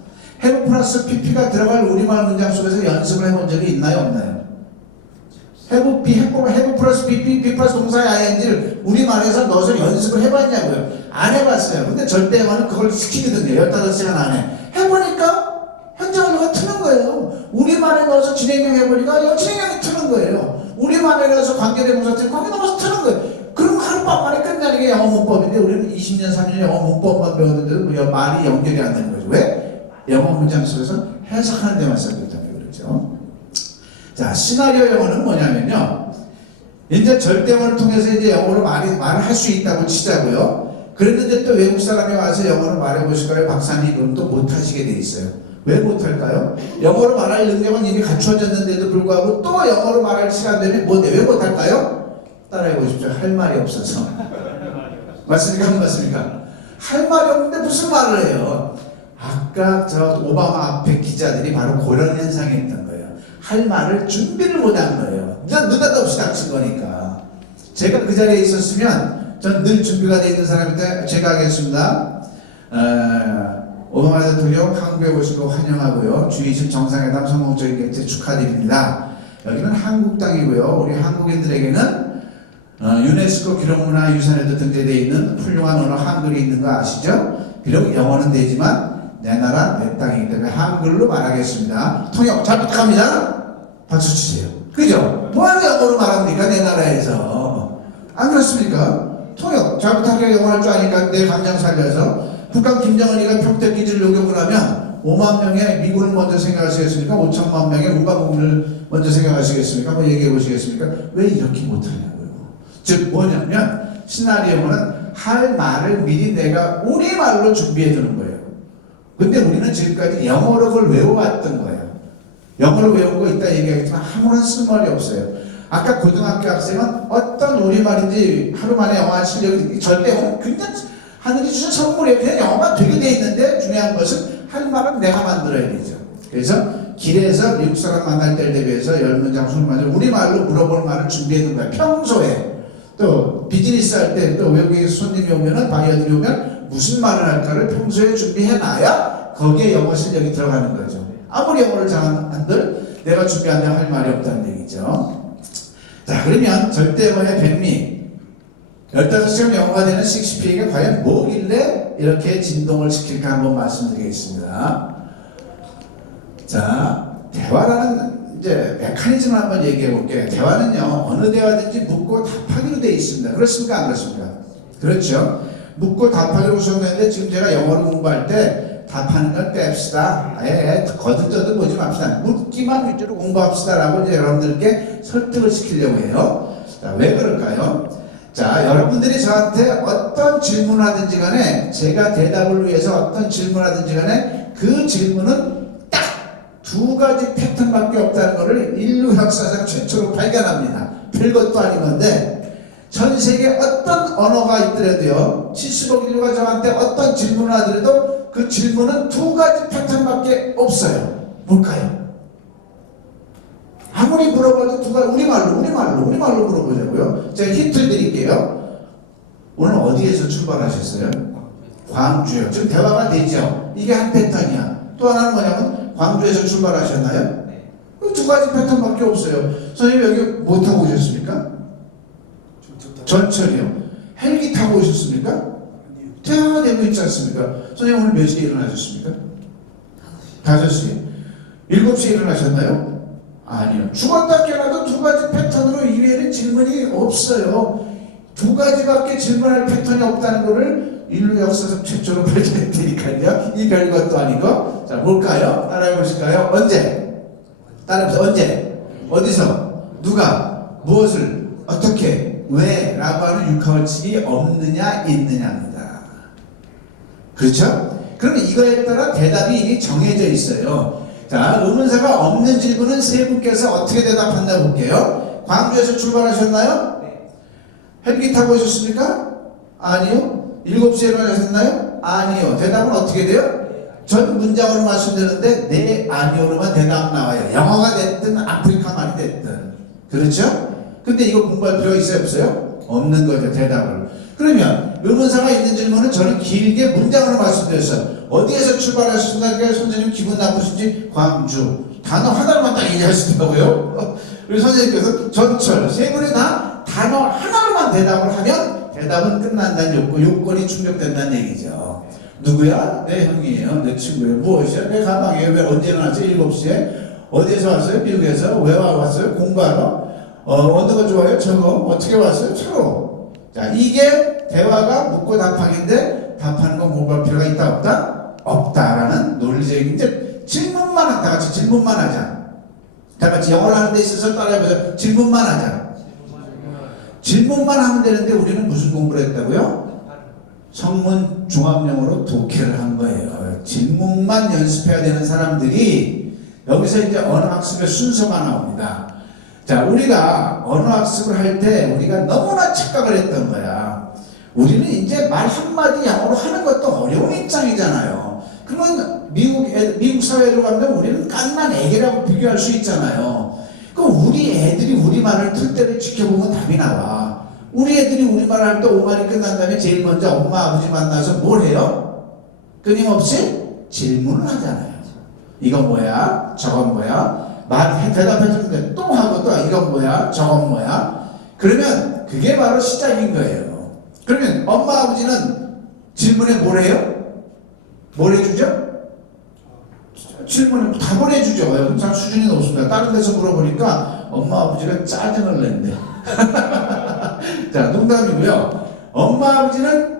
have 플러스 pp가 들어갈 우리말 문장 속에서 연습을 해본 적이 있나요, 없나요? have 플러스 pp, p 플러스 동사의 ing를 우리말에서 넣어서 연습을 해봤냐고요? 안 해봤어요. 근데 절대 영어는 그걸 시키거든요. 15시간 안에. 해보니까 현재 완료가 트는 거예요. 우리말에 넣어서 진행형 해보니까 진행형이 트는 거예요. 우리말에 넣어서 관계대명사 트는 거기 넣어서 트는 거예요. 그럼 하룻밤 만에 끝나는 게 영어 문법인데 우리는 20년, 30년 영어 문법만 배웠는데도 말이 연결이 안 되는 거죠. 왜? 영어 문장 속에서 해석하는 데만 썼기 때문에 그렇죠. 자, 시나리오 영어는 뭐냐면요, 이제 절대어를 통해서 이제 영어로 말을 할 수 있다고 치자고요. 그랬는데 또 외국 사람이 와서 영어로 말해보실까요? 박사님, 그럼 또 못하시게 돼 있어요. 왜 못할까요? 영어로 말할 능력은 이미 갖추어졌는데도 불구하고 또 영어로 말할 시간 되면 왜 못할까요? 따라해 보십시오. 할 말이 없어서. 맞습니까? 안 맞습니까? 할 말이 없는데 무슨 말을 해요? 아까 저 오바마 앞에 기자들이 바로 그런 현상이 있던 거예요. 할 말을 준비를 못한 거예요. 느닷없이 닥친 거니까. 제가 그 자리에 있었으면 전 늘 준비가 돼 있는 사람인데 제가 하겠습니다. 오바마 대통령 한국에 오신 거 환영하고요. G20 정상회담 성공적인 개최 축하드립니다. 여기는 한국 땅이고요. 우리 한국인들에게는 유네스코 기록문화유산에도 등재되어 있는 훌륭한 언어 한글이 있는 거 아시죠? 비록 영어는 되지만 내 나라 내 땅이기 때문에 한글로 말하겠습니다. 통역 잘 부탁합니다. 박수 치세요. 그죠? 뭐하러 영어로 말합니까? 내 나라에서. 안 그렇습니까? 통역 잘 부탁해요. 영어 할 줄 아니까 내 감정 살려서. 북한 김정은이가 평택기지를 요격을 하면 5만 명의 미군을 먼저 생각하시겠습니까? 5천만 명의 우방국을 먼저 생각하시겠습니까? 한번 얘기해 보시겠습니까? 왜 이렇게 못하냐고요. 즉 뭐냐면 시나리오는 할 말을 미리 내가 우리말로 준비해 두는 거예요. 근데 우리는 지금까지 영어로 그걸 외워왔던 거예요. 영어로 외운 거 있다 얘기하겠지만 아무런 쓸모이 없어요. 아까 고등학교 학생은 어떤 우리말인지 하루 만에 영어 실력이 절대 굉장히 하늘이 주신 선물이에요. 그냥 영어가 되게 돼 있는데 중요한 것은 할 말은 내가 만들어야 되죠. 그래서 길에서 미국 사람 만날 때를 대비해서 10문장, 20문장 우리말로 물어볼 말을 준비해 놓은 거예요. 평소에. 또 비즈니스 할 때 또 외국에서 손님이 오면은 바이어들이 오면 무슨 말을 할까를 평소에 준비해 놔야 거기에 영어 실력이 들어가는 거죠. 아무리 영어를 잘한들 내가 준비한다면 할 말이 없다는 얘기죠. 자, 그러면 절대어의 백미 15시간 영어가 되는 셰익스피어가 과연 뭐길래 이렇게 진동을 시킬까 한번 말씀드리겠습니다. 자, 대화라는 이제 메커니즘을 한번 얘기해 볼게요. 대화는요, 어느 대화든지 묻고 답하기로 되어 있습니다. 그렇습니까? 안 그렇습니까? 그렇죠. 묻고 답하기로 구성되는데 지금 제가 영어를 공부할 때 답하는 걸 뺍시다. 거듭저듭 보지 맙시다. 묻기만 위주로 공부합시다라고 이제 여러분들께 설득을 시키려고 해요. 자, 왜 그럴까요? 자, 여러분들이 저한테 어떤 질문을 하든지 간에 제가 대답을 위해서 어떤 질문을 하든지 간에 그 질문은 딱 2가지 패턴밖에 없다는 것을 인류 역사상 최초로 발견합니다. 별것도 아닌 건데 전 세계 어떤 언어가 있더라도요, 70억 인류가 저한테 어떤 질문을 하더라도 그 질문은 2가지 패턴밖에 없어요. 뭘까요? 아무리 물어봐도 우리말로 물어보자고요. 제가 힌트를 드릴게요. 오늘 어디에서 출발하셨어요? 광주요. 지금 대화가 되죠? 이게 한 패턴이야. 또 하나는 뭐냐면 광주에서 출발하셨나요? 네. 2가지 패턴밖에 없어요. 선생님 여기 뭐 타고 오셨습니까? 전철이요. 헬기 타고 오셨습니까? 대화가 되고 있지 않습니까? 선생님 오늘 몇 시에 일어나셨습니까? 5시. 7시에 일어나셨나요? 아니요. 죽었다 깨어나도 두 가지 패턴으로 이외에는 질문이 없어요. 두 가지밖에 질문할 패턴이 없다는 것을 인류 역사적 최초로 발견했으니까요. 이 별것도 아니고. 자, 뭘까요? 따라해 보실까요? 언제? 따라해보세요. 언제? 어디서? 누가? 무엇을? 어떻게? 왜? 라고 하는 육하원칙이 없느냐 있느냐입니다. 그렇죠? 그러면 이거에 따라 대답이 이미 정해져 있어요. 자, 의문사가 없는 질문은 세 분께서 어떻게 대답한다 볼게요. 광주에서 출발하셨나요? 헬기 타고 오셨습니까? 아니요. 7시에 일어나셨나요? 아니요. 대답은 어떻게 돼요? 전 문장으로 말씀드렸는데 네, 아니오로만 대답 나와요. 영어가 됐든 아프리카 말이 됐든. 그렇죠? 근데 이거 공부할 필요가 있어요? 없어요? 없는 거죠. 대답을. 그러면 의문사가 있는 질문은 저는 길게 문장으로 말씀드렸어요. 어디에서 출발하셨습니까? 선생님 기분 나쁘신지 광주. 단어 하나로만 딱 얘기하시더라고요. 그래서 선생님께서 전철 세 분이 다 단어 하나로만 대답을 하면 대답은 끝난다는 요건이 충족된다는 얘기죠. 누구야? 내 형이에요. 내 친구예요. 무엇이야? 내 가방이에요. 왜 언제 일어났어요? 7시에. 어디에서 왔어요? 미국에서. 왜 왔어요? 공부하러. 어느 거 좋아해요? 저거. 어떻게 왔어요? 차로. 자, 이게 대화가 묻고 답하기인데 답하는 건 공부할 필요가 있다 없다? 없다라는 논리적인 이제 질문만 다 같이 질문만 하자. 다 같이 영어를 하는 데 있어서 따라해보세요. 질문만 하자. 질문만 하면 되는데 우리는 무슨 공부를 했다고요? 성문 종합용어로 독해를 한 거예요. 질문만 연습해야 되는 사람들이 여기서 이제 언어학습의 순서가 나옵니다. 자, 우리가 언어학습을 할 때 우리가 너무나 착각을 했던 거야. 우리는 이제 말 한마디 영어로 하는 것도 어려운 입장이잖아요. 그러면 미국 사회로 가면 우리는 깐난 애기라고 비교할 수 있잖아요. 그럼 우리 애들이 우리말을 틀 때를 지켜보면 답이 나와. 우리 애들이 우리말을 할 때 5말이 끝난 다음에 제일 먼저 엄마 아버지 만나서 뭘 해요? 끊임없이 질문을 하잖아요. 이건 뭐야? 저건 뭐야? 대답해주는데 또 하고 또 이건 뭐야? 저건 뭐야? 그러면 그게 바로 시작인 거예요. 그러면 엄마 아버지는 질문에 뭘 해요? 뭘 해주죠? 질문에 답을 해주죠. 항상 수준이 높습니다. 다른 데서 물어보니까 엄마 아버지가 짜증을 낸대. 자, 농담이고요. 엄마 아버지는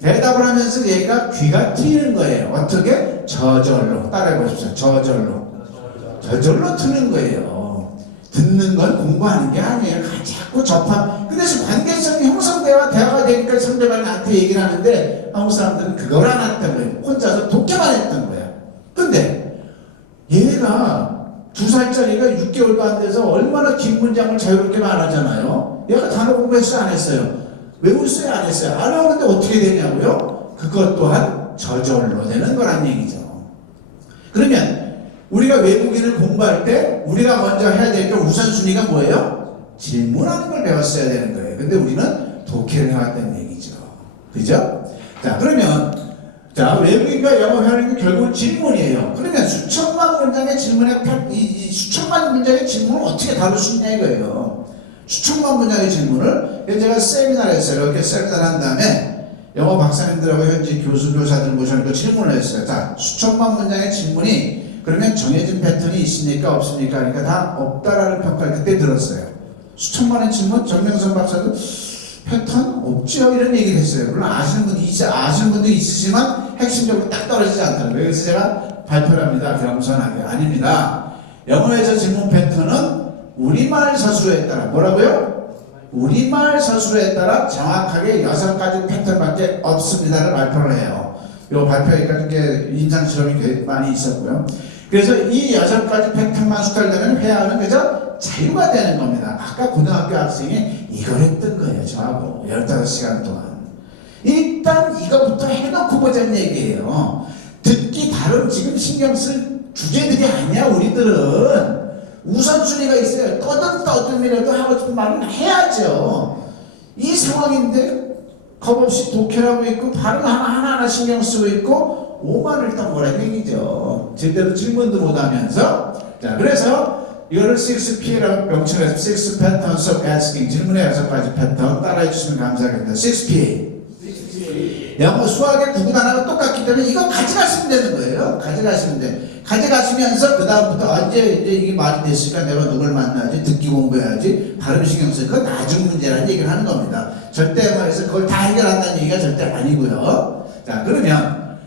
대답을 하면서 얘가 귀가 트이는 거예요. 어떻게? 저절로. 따라해보십시오. 저절로 트는 거예요. 듣는 건 공부하는 게 아니에요. 자꾸 그 대신 관계성이 형성돼야 대화가 되니까 상대방이 나한테 얘기를 하는데 한국 사람들은 그걸 안 했던 거예요. 혼자서 독해만 했던 거야. 근데 얘가 2살짜리가 6개월도 안 돼서 얼마나 긴 문장을 자유롭게 말하잖아요. 얘가 단어 공부했어요? 안 했어요? 외웠어요? 안 했어요? 안 외우는데 어떻게 되냐고요? 그것 또한 저절로 되는 거란 얘기죠. 그러면 우리가 외국인을 공부할 때 우리가 먼저 해야 될 게 우선순위가 뭐예요? 질문하는 걸 배웠어야 되는 거예요. 근데 우리는 독해를 해왔다는 얘기죠. 그죠? 자, 그러면 외국인과 영어 회화는 결국은 질문이에요. 그러면 수천만 문장의 질문에 수천만 문장의 질문을 어떻게 다룰 수 있냐 이거예요. 수천만 문장의 질문을 제가 세미나를 했어요. 이렇게 세미나를 한 다음에 영어 박사님들하고 현지 교수교사들 모셔놓고 질문을 했어요. 자, 수천만 문장의 질문이 그러면 정해진 패턴이 있습니까? 없습니까? 그러니까 다 없다라는 평가를 그때 들었어요. 수천만의 질문, 정명선 박사도 패턴 없죠? 이런 얘기를 했어요. 물론 아시는 분도 있으시지만 핵심적으로 딱 떨어지지 않다는 거예요. 그래서 제가 발표를 합니다. 겸손하게. 아닙니다. 영어에서 질문 패턴은 우리말 서술어에 따라 뭐라고요? 우리말 서술어에 따라 정확하게 6가지 패턴밖에 없습니다를 발표를 해요. 이 발표하기까지 임상 실험이 많이 있었고요. 그래서 이 6가지 패턴만 숙달되면 회화는 그저 자유가 되는 겁니다. 아까 고등학교 학생이 이걸 했던 거예요. 저하고 15시간 동안. 일단 이거부터 해놓고 보자는 얘기예요. 듣기 발음 지금 신경 쓸 주제들이 아니야. 우리들은 우선순위가 있어요. 떠듬이라도 하고 싶은 말은 해야죠. 이 상황인데 겁없이 독해하고 있고 발음 하나하나 신경 쓰고 있고 오만을 딱 뭐라는 얘기죠. 제대로 질문도 못하면서. 자, 그래서 이거를 6P라고 명칭해서 6 Patterns of Asking, 질문의 6가지 패턴 따라해 주시면 감사하겠습니다. 6P 영어 수학의 구분 하나가 똑같기 때문에 이거 가져가시면 되는 거예요. 가져가시면 돼. 가져가시면서 그 다음부터 이제 이게 말이 됐으니까 내가 누굴 만나야지, 듣기 공부해야지, 발음 신경 쓰고 그건 나중 문제라는 얘기를 하는 겁니다. 절대 영어에서 그걸 다 해결한다는 얘기가 절대 아니고요. 자, 그러면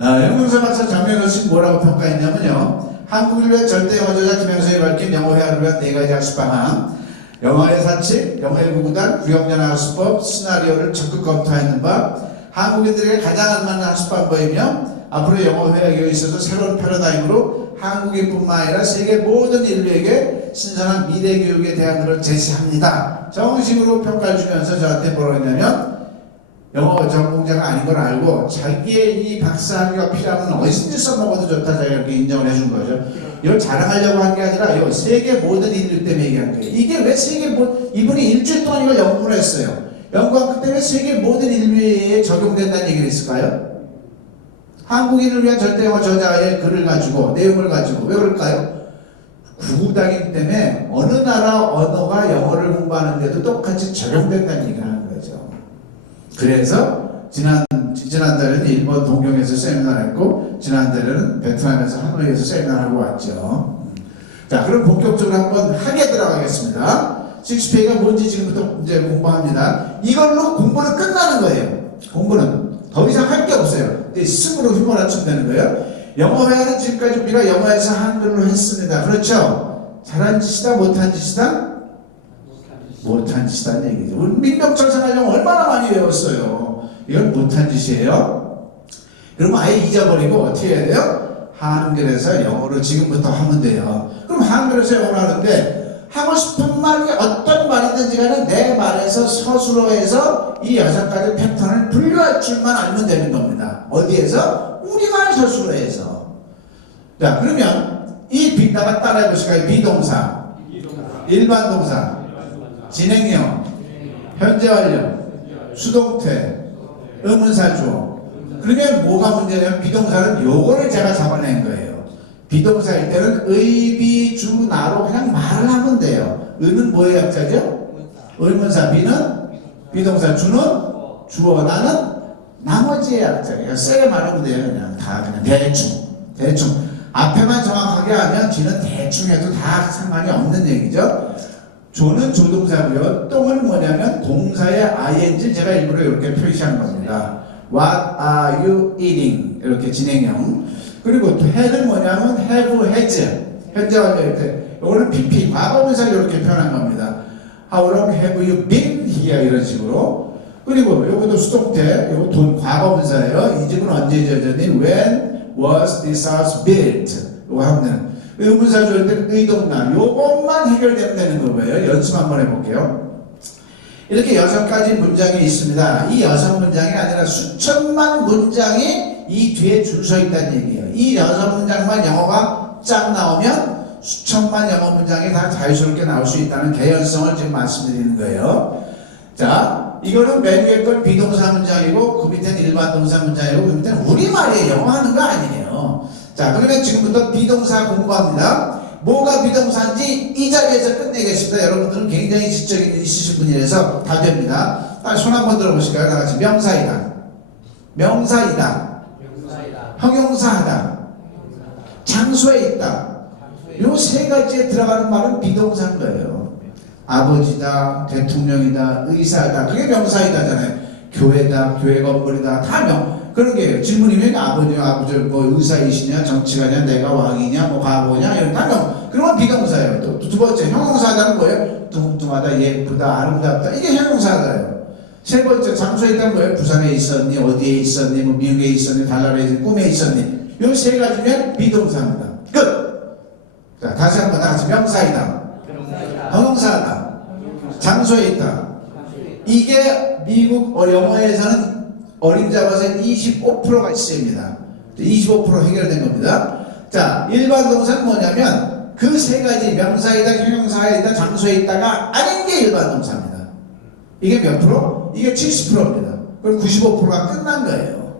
영문사 박사 장명호 씨 뭐라고 평가했냐면요. 한국을 위한 절대 영어 저자 김영석이 밝힌 영어 회화를 위한 4가지 학습방안, 영어의 사칙, 영어의 구구단, 구형전 학습법, 시나리오를 적극 검토하는 바, 한국인들에게 가장 알맞는 학습 방법이며 앞으로 영어 회화에 있어서 새로운 패러다임으로 한국인뿐만 아니라 세계 모든 인류에게 신선한 미래 교육의 대안을 제시합니다. 정식으로 평가를 주면서 저한테 뭐라고 했냐면 영어 전공자가 아닌 걸 알고 자기의 이 박사학위가 필요하면 어디든지 써먹어도 좋다 자기가 이렇게 인정을 해준 거죠. 이걸 자랑하려고 한 게 아니라 이거 세계 모든 인류 때문에 얘기한 거예요. 이게 왜 이분이 일주일 동안 이걸 연구를 했어요. 연구한 때문에 세계 모든 인류에 적용된다는 얘기를 했을까요? 한국인을 위한 절대 영어 저자의 글을 가지고 내용을 가지고 왜 그럴까요? 구구단이기 때문에 어느 나라 언어가 영어를 공부하는데도 똑같이 적용된다는 얘기를 하는 거죠. 그래서 지난달에는 일본 동경에서 세미나를 했고 지난달에는 베트남에서 하노이에서 세미나를 하고 왔죠. 자, 그럼 본격적으로 한번 하게 들어가겠습니다. 6페이가 뭔지 지금부터 이제 공부합니다. 이걸로 공부는 끝나는 거예요. 공부는 더 이상 할 게 없어요. 승으로 휘몰아치면 되는 거예요. 영어 회화는 지금까지 우리가 영어에서 한글로 했습니다. 그렇죠? 잘한 짓이다, 못한 짓이다? 못한 짓이다는 얘기죠. 우리 민병철생활 영어 얼마나 많이 외웠어요. 이건 못한 짓이에요. 그러면 아예 잊어버리고 어떻게 해야 돼요? 한글에서 영어로 지금부터 하면 돼요. 그럼 한글에서 영어로 하는데 하고 싶은 말이 어떤 말이든지 간에 내 말에서 서술로 해서 이 6가지 패턴을 분류할 줄만 알면 되는 겁니다. 어디에서? 우리말 서술로 해서. 자, 그러면 나가 따라해 보실까요? 비동사, 일반 동사, 진행형, 현재 완료, 수동태, 의문사 주어. 그러면 뭐가 문제냐면 비동사는 요거를 제가 잡아낸 거예요. 비동사일 때는 의비주나로 그냥 말을 하면 돼요. 의는 뭐의 약자죠? 의문사. 비는 비동사. 주는 주어. 나는 나머지의 약자예요. 세게 말하면 돼요. 그냥 다 그냥 대충 앞에만 정확하게 하면 뒤는 대충 해도 다 상관이 없는 얘기죠. 조는 조동사고요. 똥은 뭐냐면 동사의 ing 제가 일부러 이렇게 표시한 겁니다. What are you eating? 이렇게 진행형. 그리고 해는 뭐냐면 have, has. 현재 완료일 때. 이거는 PP, 과거분사를 이렇게 표현한 겁니다. How long have you been here? 이런 식으로. 그리고 이것도 수동태, 이거 돈 과거분사예요. 이 집은 언제 지어졌니? When was this house built? 이거 하면 되는. 의문사 줄 때 의동나. 요것만 해결되면 되는 거예요. 연습 한번 해볼게요. 이렇게 6가지 문장이 있습니다. 이 6문장이 아니라 수천만 문장이 이 뒤에 줄 서 있다는 얘기예요. 이 6문장만 영어가 쫙 나오면 수천만 영어 문장이 다 자유스럽게 나올 수 있다는 개연성을 지금 말씀드리는 거예요. 자, 이거는 맨 위에 건 비동사 문장이고 그 밑에는 일반 동사 문장이고 그 밑에는 우리말이에요. 영어 하는 거 아니에요. 자, 그러면 지금부터 비동사 공부합니다. 뭐가 비동사인지 이 자리에서 끝내겠습니다. 여러분들은 굉장히 지적이 있으신 분이라서 다 됩니다. 손 한번 들어보실까요? 다 같이. 명사이다. 형용사하다. 장소에 있다. 요 3가지에 들어가는 말은 비동사인 거예요. 아버지다, 대통령이다, 의사다. 그게 명사이다잖아요. 교회다, 교회 건물이다. 다 그런 게요. 질문이면 아버지 뭐 의사이시냐, 정치가냐, 내가 왕이냐, 뭐 과거냐, 이런 다 그러면 비동사예요. 또 두 번째, 형용사다는 거예요. 뚱뚱하다, 예쁘다, 아름답다. 이게 형용사다예요. 3번째, 장소에 있다는 거예요. 부산에 있었니, 어디에 있었니, 뭐 미국에 있었니, 달나라에 있었니, 꿈에 있었니. 요 3가지면 비동사입니다. 끝! 자, 다시 한번 다 같이. 명사이다. 형용사다. 장소에 있다. 이게 미국 영어에서는 어림 잡아서 25%가 쓰입니다. 25% 해결된 겁니다. 자, 일반 동사는 뭐냐면 그 3가지 명사이다, 형용사이다, 장소에 있다가 아닌 게 일반 동사입니다. 이게 몇 프로? 이게 70%입니다. 그럼 95%가 끝난 거예요.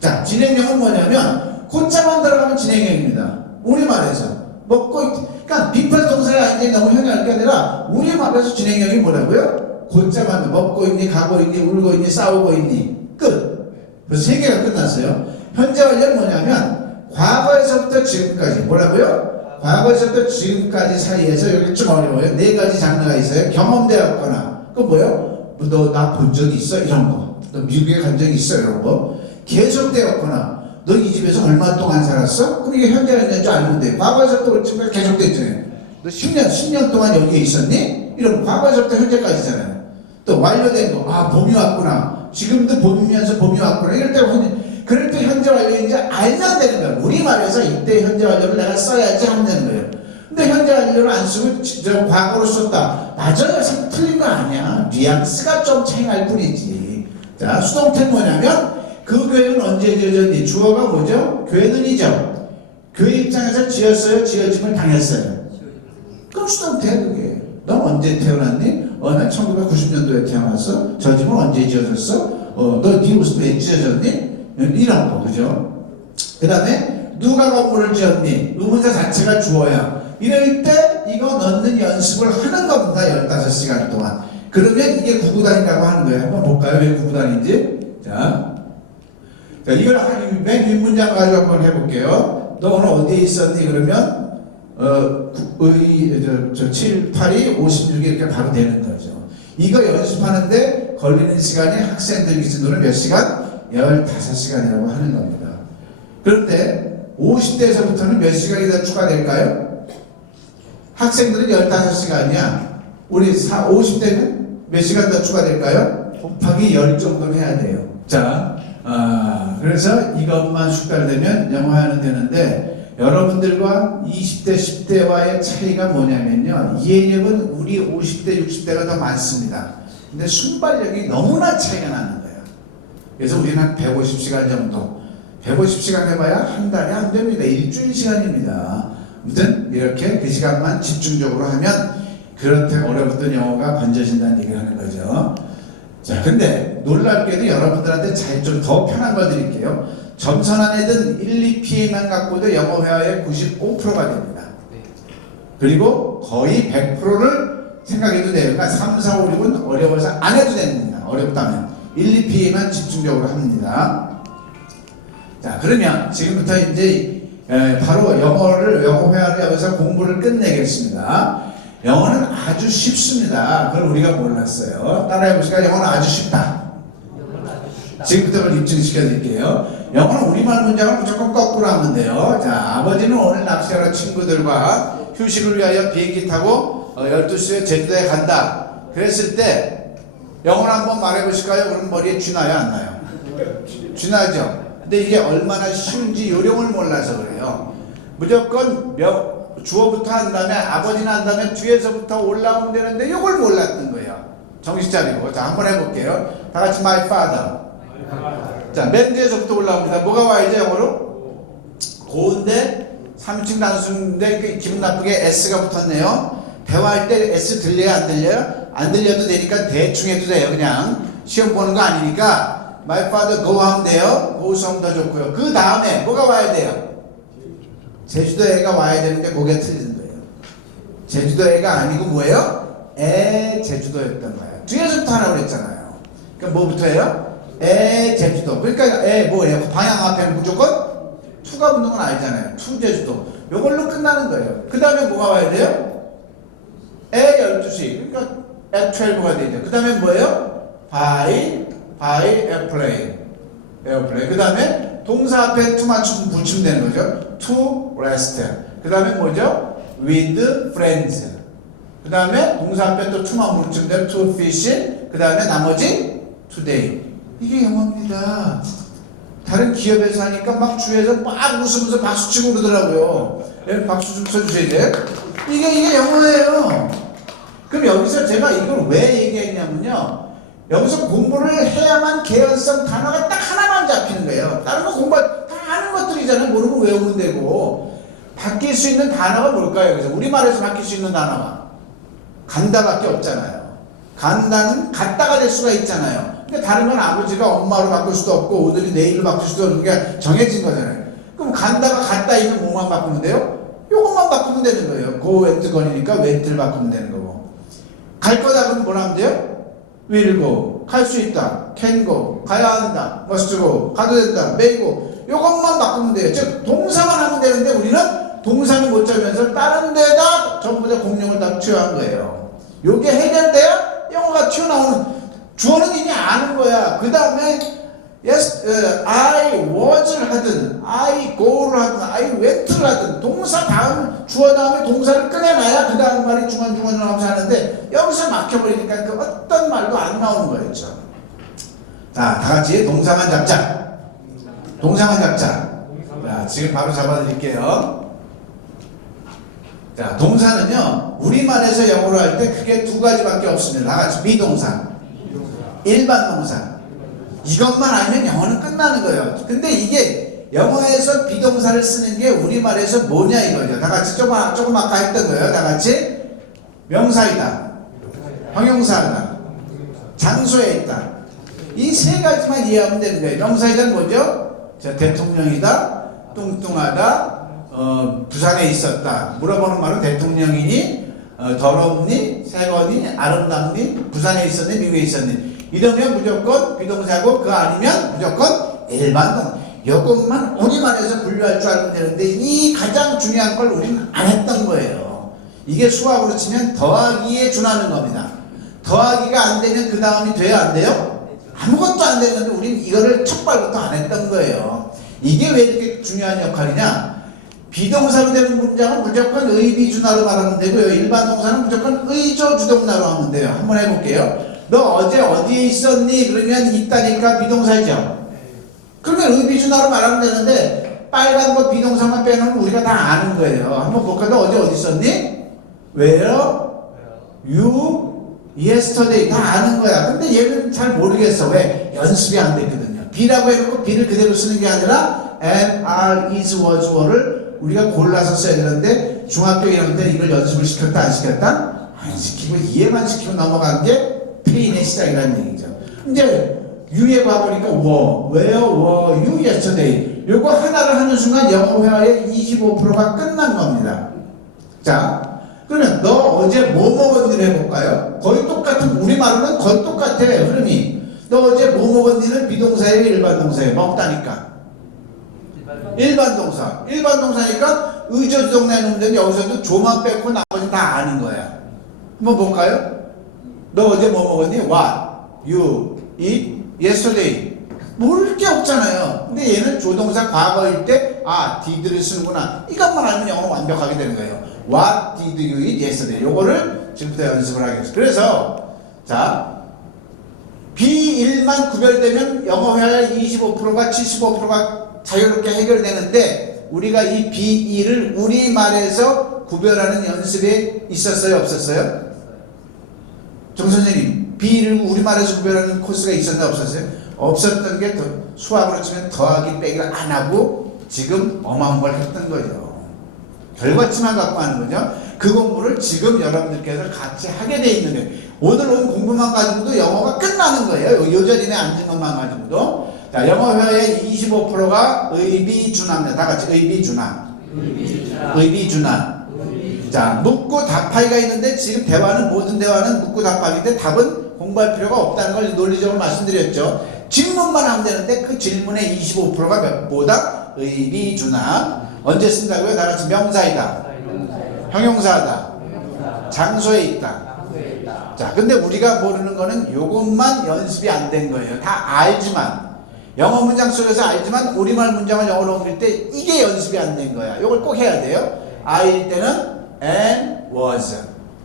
자, 진행형은 뭐냐면 곧자만 들어가면 진행형입니다. 우리말에서 그러니까 비판적 동사가 이제 너무 형용할 게 아니라 우리말에서 진행형이 뭐라고요? 곧자만 먹고 있니, 가고 있니, 울고 있니, 싸우고 있니. 끝. 벌써 3개가 끝났어요. 현재 완료는 뭐냐면 과거에서부터 지금까지 뭐라고요? 과거에서부터 지금까지 사이에서 여기 좀 어려워요. 4가지 장르가 있어요. 경험되었거나 그거 뭐예요? 너 나 본 적이 있어? 이런 거. 너 미국에 간 적이 있어? 이런 거. 계속되었거나 너 이 집에서 얼마 동안 살았어? 그럼 이게 현재 완료인 줄 알면 돼. 과거에서부터 지금까지 계속됐잖아요. 너 10년 동안 여기에 있었니? 이런 과거에서부터 현재까지잖아요. 또 완료된 거, 아 봄이 왔구나. 지금도 봄이면서 봄이 왔구나. 이럴 때 그럴 때 현재 완료인지 알면 되는 거야. 우리말에서 이때 현재 완료를 내가 써야지 하면 되는 거예요. 근데 현재 완료를 안 쓰고 저 과거로 썼다. 맞아요. 틀린 거 아니야. 뉘앙스가 좀 차이날 뿐이지. 자, 수동태는 뭐냐면 그 교회는 언제 지어졌니? 주어가 뭐죠? 교회는이죠. 교회 입장에서 지었어요? 지어짐을 당했어요? 그럼 수동태 그게. 넌 언제 태어났니? 난 1990년도에 태어났어. 저 집은 언제 지어졌어? 너네 무슨 왜 지어졌니? 이런 거, 그죠? 그 다음에 누가 건물을 지었니? 의문사 자체가 주어야. 이럴 때 이거 넣는 연습을 하는 겁니다. 15시간 동안. 그러면 이게 구구단이라고 하는 거예요. 한번 볼까요? 왜 구구단인지? 자, 이걸 맨 윗문장 가지고 한번 해볼게요. 너 오늘 어디에 있었니? 그러면 7, 8이 56이 이렇게 바로 되는 거죠. 이거 연습하는데 걸리는 시간이 학생들 기준으로 몇 시간? 15시간이라고 하는 겁니다. 그런데 50대에서부터는 몇 시간이 더 추가될까요? 학생들은 15시간이야. 우리 50대는 몇 시간 더 추가될까요? 곱하기 10 정도는 해야 돼요. 자, 그래서 이것만 숙달되면 영어화는 되는데 여러분들과 20대, 10대와의 차이가 뭐냐면요. 이해력은 우리 50대, 60대가 더 많습니다. 근데 순발력이 너무나 차이가 나는 거예요. 그래서 우리는 한 150시간 정도. 150시간 해봐야 한 달에 안 됩니다. 일주일 시간입니다. 아무튼 이렇게 그 시간만 집중적으로 하면 그렇게 어려웠던 영어가 건져진다는 얘기를 하는 거죠. 자, 근데 놀랍게도 여러분들한테 좀 더 편한 거 드릴게요. 점선한 애든 1, 2PM만 갖고도 영어 회화의 95%가 됩니다. 그리고 거의 100%를 생각해도 돼요. 그러니까 3, 4, 5, 6은 어려워서 안 해도 됩니다. 어렵다면 1, 2PM만 집중적으로 합니다. 자, 그러면 지금부터 이제 바로 영어 회화를 여기서 공부를 끝내겠습니다. 영어는 아주 쉽습니다. 그걸 우리가 몰랐어요. 따라해 보시까 영어는 아주 쉽다. 지금부터 그걸 입증시켜 드릴게요. 영어는 우리말 문장을 무조건 거꾸로 하면 돼요. 자, 아버지는 오늘 낚시하러 친구들과 휴식을 위하여 비행기 타고 12시에 제주도에 간다. 그랬을 때 영어를 한번 말해 보실까요? 그럼 머리에 쥐나요? 안 나요? 쥐나죠? 근데 이게 얼마나 쉬운지 요령을 몰라서 그래요. 무조건 주어부터 한 다음에 아버지는 한 다음에 뒤에서부터 올라오면 되는데 이걸 몰랐던 거예요. 정신 차리고. 자, 한번 해볼게요. 다 같이 my father. 자, 맨 뒤에서부터 올라옵니다. 뭐가 와야죠, 영어로? 고운데 3층 단수인데 기분 나쁘게 S가 붙었네요. 대화할 때 S 들려요, 안 들려요? 안 들려도 되니까 대충 해도 돼요. 그냥 시험 보는 거 아니니까 my father go 하면 돼요. goes 하면 더 좋고요. 그 다음에 뭐가 와야 돼요? 제주도애가 와야 되는데 그게 틀린 거예요. 제주도애가 아니고 뭐예요? 제주도였던 거예요. 뒤에서부터 하라고 그랬잖아요. 그러니까 뭐부터예요? 제주도. 그러니까 뭐예요? 방향 앞에는 무조건 투가 붙는 건 알잖아요. 투 제주도. 요걸로 끝나는 거예요. 그 다음에 뭐가 와야 돼요? 12시. 그러니까 at 12가 되죠. 그 다음에 뭐예요? by airplane. 그 다음에 동사 앞에 to 붙이면 되는 거죠. to rest. 그 다음에 뭐죠? with friends. 그 다음에 동사 앞에 또 to만 붙이면 돼요. to fish. 그 다음에 나머지 today. 이게 영어입니다. 다른 기업에서 하니까 막 주위에서 막 웃으면서 박수 치고 그러더라고요. 박수 좀 쳐주셔야지. 이게 영어예요. 그럼 여기서 제가 이걸 왜 얘기했냐면요. 여기서 공부를 해야만 개연성 단어가 딱 하나만 잡히는 거예요. 다른 거 공부 다 아는 것들이잖아요. 모르면 외우면 되고. 바뀔 수 있는 단어가 뭘까요? 여기서 우리말에서 바뀔 수 있는 단어가 간다밖에 없잖아요. 간다는 갔다가 될 수가 있잖아요. 근데 다른 건 아버지가 엄마로 바꿀 수도 없고 오늘이 내일로 바꿀 수도 없는 게 정해진 거잖아요. 그럼 간다가 갔다 있는 뭐만 바꾸면 돼요? 요것만 바꾸면 되는 거예요. go went 거니까 went를 바꾸면 되는 거고. 갈 거다 그러면 뭐라 하면 돼요? will go. go, 갈 수 있다. can go, 가야 한다. must go, 가도 된다. may go. 요것만 바꾸면 돼요. 즉 동사만 하면 되는데 우리는 동사는 못 짜면서 다른 데다 전부 다 공용을 다 투여한 거예요. 요게 해결돼야 영어가 튀어나오는. 주어는 이미 아는 거야. 그 다음에 yes, I was를 하든 I go를 하든 I went를 하든 동사 다음 주어 다음에 동사를 꺼내놔야 그 다음 말이 중간중간 나오면서 하는데 여기서 막혀버리니까 그 어떤 말도 안 나오는 거였죠. 자, 다같이 동사만 잡자. 동사만 잡자. 자, 지금 바로 잡아드릴게요. 자, 동사는요 우리말에서 영어로 할 때 크게 두 가지밖에 없습니다. 다같이 비동사, 일반 동사. 이것만 알면 영어는 끝나는 거예요. 근데 이게 영어에서 비동사를 쓰는 게 우리말에서 뭐냐 이거죠. 다같이 조금 아까 했던 거예요. 다같이 명사이다, 형용사이다, 장소에 있다. 이 세 가지만 이해하면 되는 거예요. 명사이다는 뭐죠? 자, 대통령이다, 뚱뚱하다, 부산에 있었다. 물어보는 말은 대통령이니, 더럽니, 새거니, 아름답니, 부산에 있었니, 미국에 있었니. 이러면 무조건 비동사고 그 아니면 무조건 일반 동사. 이것만 우리말에서 분류할 줄 알면 되는데 이 가장 중요한 걸 우리는 안 했던 거예요. 이게 수학으로 치면 더하기에 준하는 겁니다. 더하기가 안 되면 그 다음이 돼야 안 돼요? 아무것도 안 되는데 우리는 이거를 첫발부터 안 했던 거예요. 이게 왜 이렇게 중요한 역할이냐? 비동사로 되는 문장은 무조건 의비준하로 말하면 되고요. 일반 동사는 무조건 의조주동사로 하면 돼요. 한번 해볼게요. 너 어제 어디에 있었니? 그러면 있다니까 비동사죠. 그러면 의비준하로 말하면 되는데 빨간 거 비동사만 빼놓으면 우리가 다 아는 거예요. 한번 볼까? 너 어제 어디 있었니? Where? You? Yesterday. 다 아는 거야. 근데 얘는 잘 모르겠어. 왜? 연습이 안 됐거든요. B라고 해놓고 B를 그대로 쓰는 게 아니라 am, are, is, was, were를 우리가 골라서 써야 되는데 중학교 1학년 때 이걸 연습을 시켰다 안 시켰다? 안 시키고 이해만 시키고 넘어간 게 페인의 시작이라는 얘기죠. 이제 you에 가보니까 where were you yesterday? 요거 하나를 하는 순간 영어 회화의 25%가 끝난 겁니다. 자, 그러면 너 어제 뭐 먹었니를 해볼까요? 거의 똑같은, 우리말로는 거의 똑같아 흐름이. 너 어제 뭐 먹었니는 비동사예요, 일반 동사예요? 먹다니까 일반 동사. 일반 동사니까 의조주동사에 놓으면 여기서도 조만 빼고 나머지 다 아는 거야. 한번 볼까요? 너 어제 뭐 먹었니? What? You eat yesterday. 모를 게 없잖아요. 근데 얘는 조동사 과거일 때 did를 쓰는구나. 이것만 알면 영어 완벽하게 되는 거예요. What did you eat yesterday? 요거를 지금부터 연습을 하겠습니다. 그래서 자, B1만 구별되면 영어 회화의 25%가 75%가 자유롭게 해결되는데 우리가 이 B2를 우리말에서 구별하는 연습에 있었어요? 없었어요? 정 선생님, B를 우리말에서 구별하는 코스가 있었나 없었어요? 없었던 게 수학으로 치면 더하기 빼기를 안 하고 지금 어마어마한 걸 했던 거죠. 결과치만 갖고 하는 거죠. 그 공부를 지금 여러분들께서 같이 하게 돼 있는 거예요. 오늘 온 공부만 가지고도 영어가 끝나는 거예요. 요 자리에 앉은 것만 가지고도. 자, 영어 회화의 25%가 의비준화입니다. 다 같이 의비준화. 의비준화. 자, 묻고 답하기가 있는데 지금 대화는 모든 대화는 묻고 답하기인데 답은 공부할 필요가 없다는 걸 논리적으로 말씀드렸죠. 질문만 하면 되는데 그 질문의 25%가 뭐다? 의비준화. 언제 쓴다고요? 다 같이 명사이다, 형용사다, 장소에 있다. 자, 근데 우리가 모르는 거는 요것만 연습이 안 된 거예요. 다 알지만, 영어 문장 속에서 알지만 우리말 문장을 영어로 옮길 때 이게 연습이 안 된 거야. 요걸 꼭 해야 돼요. I일 때는 and was,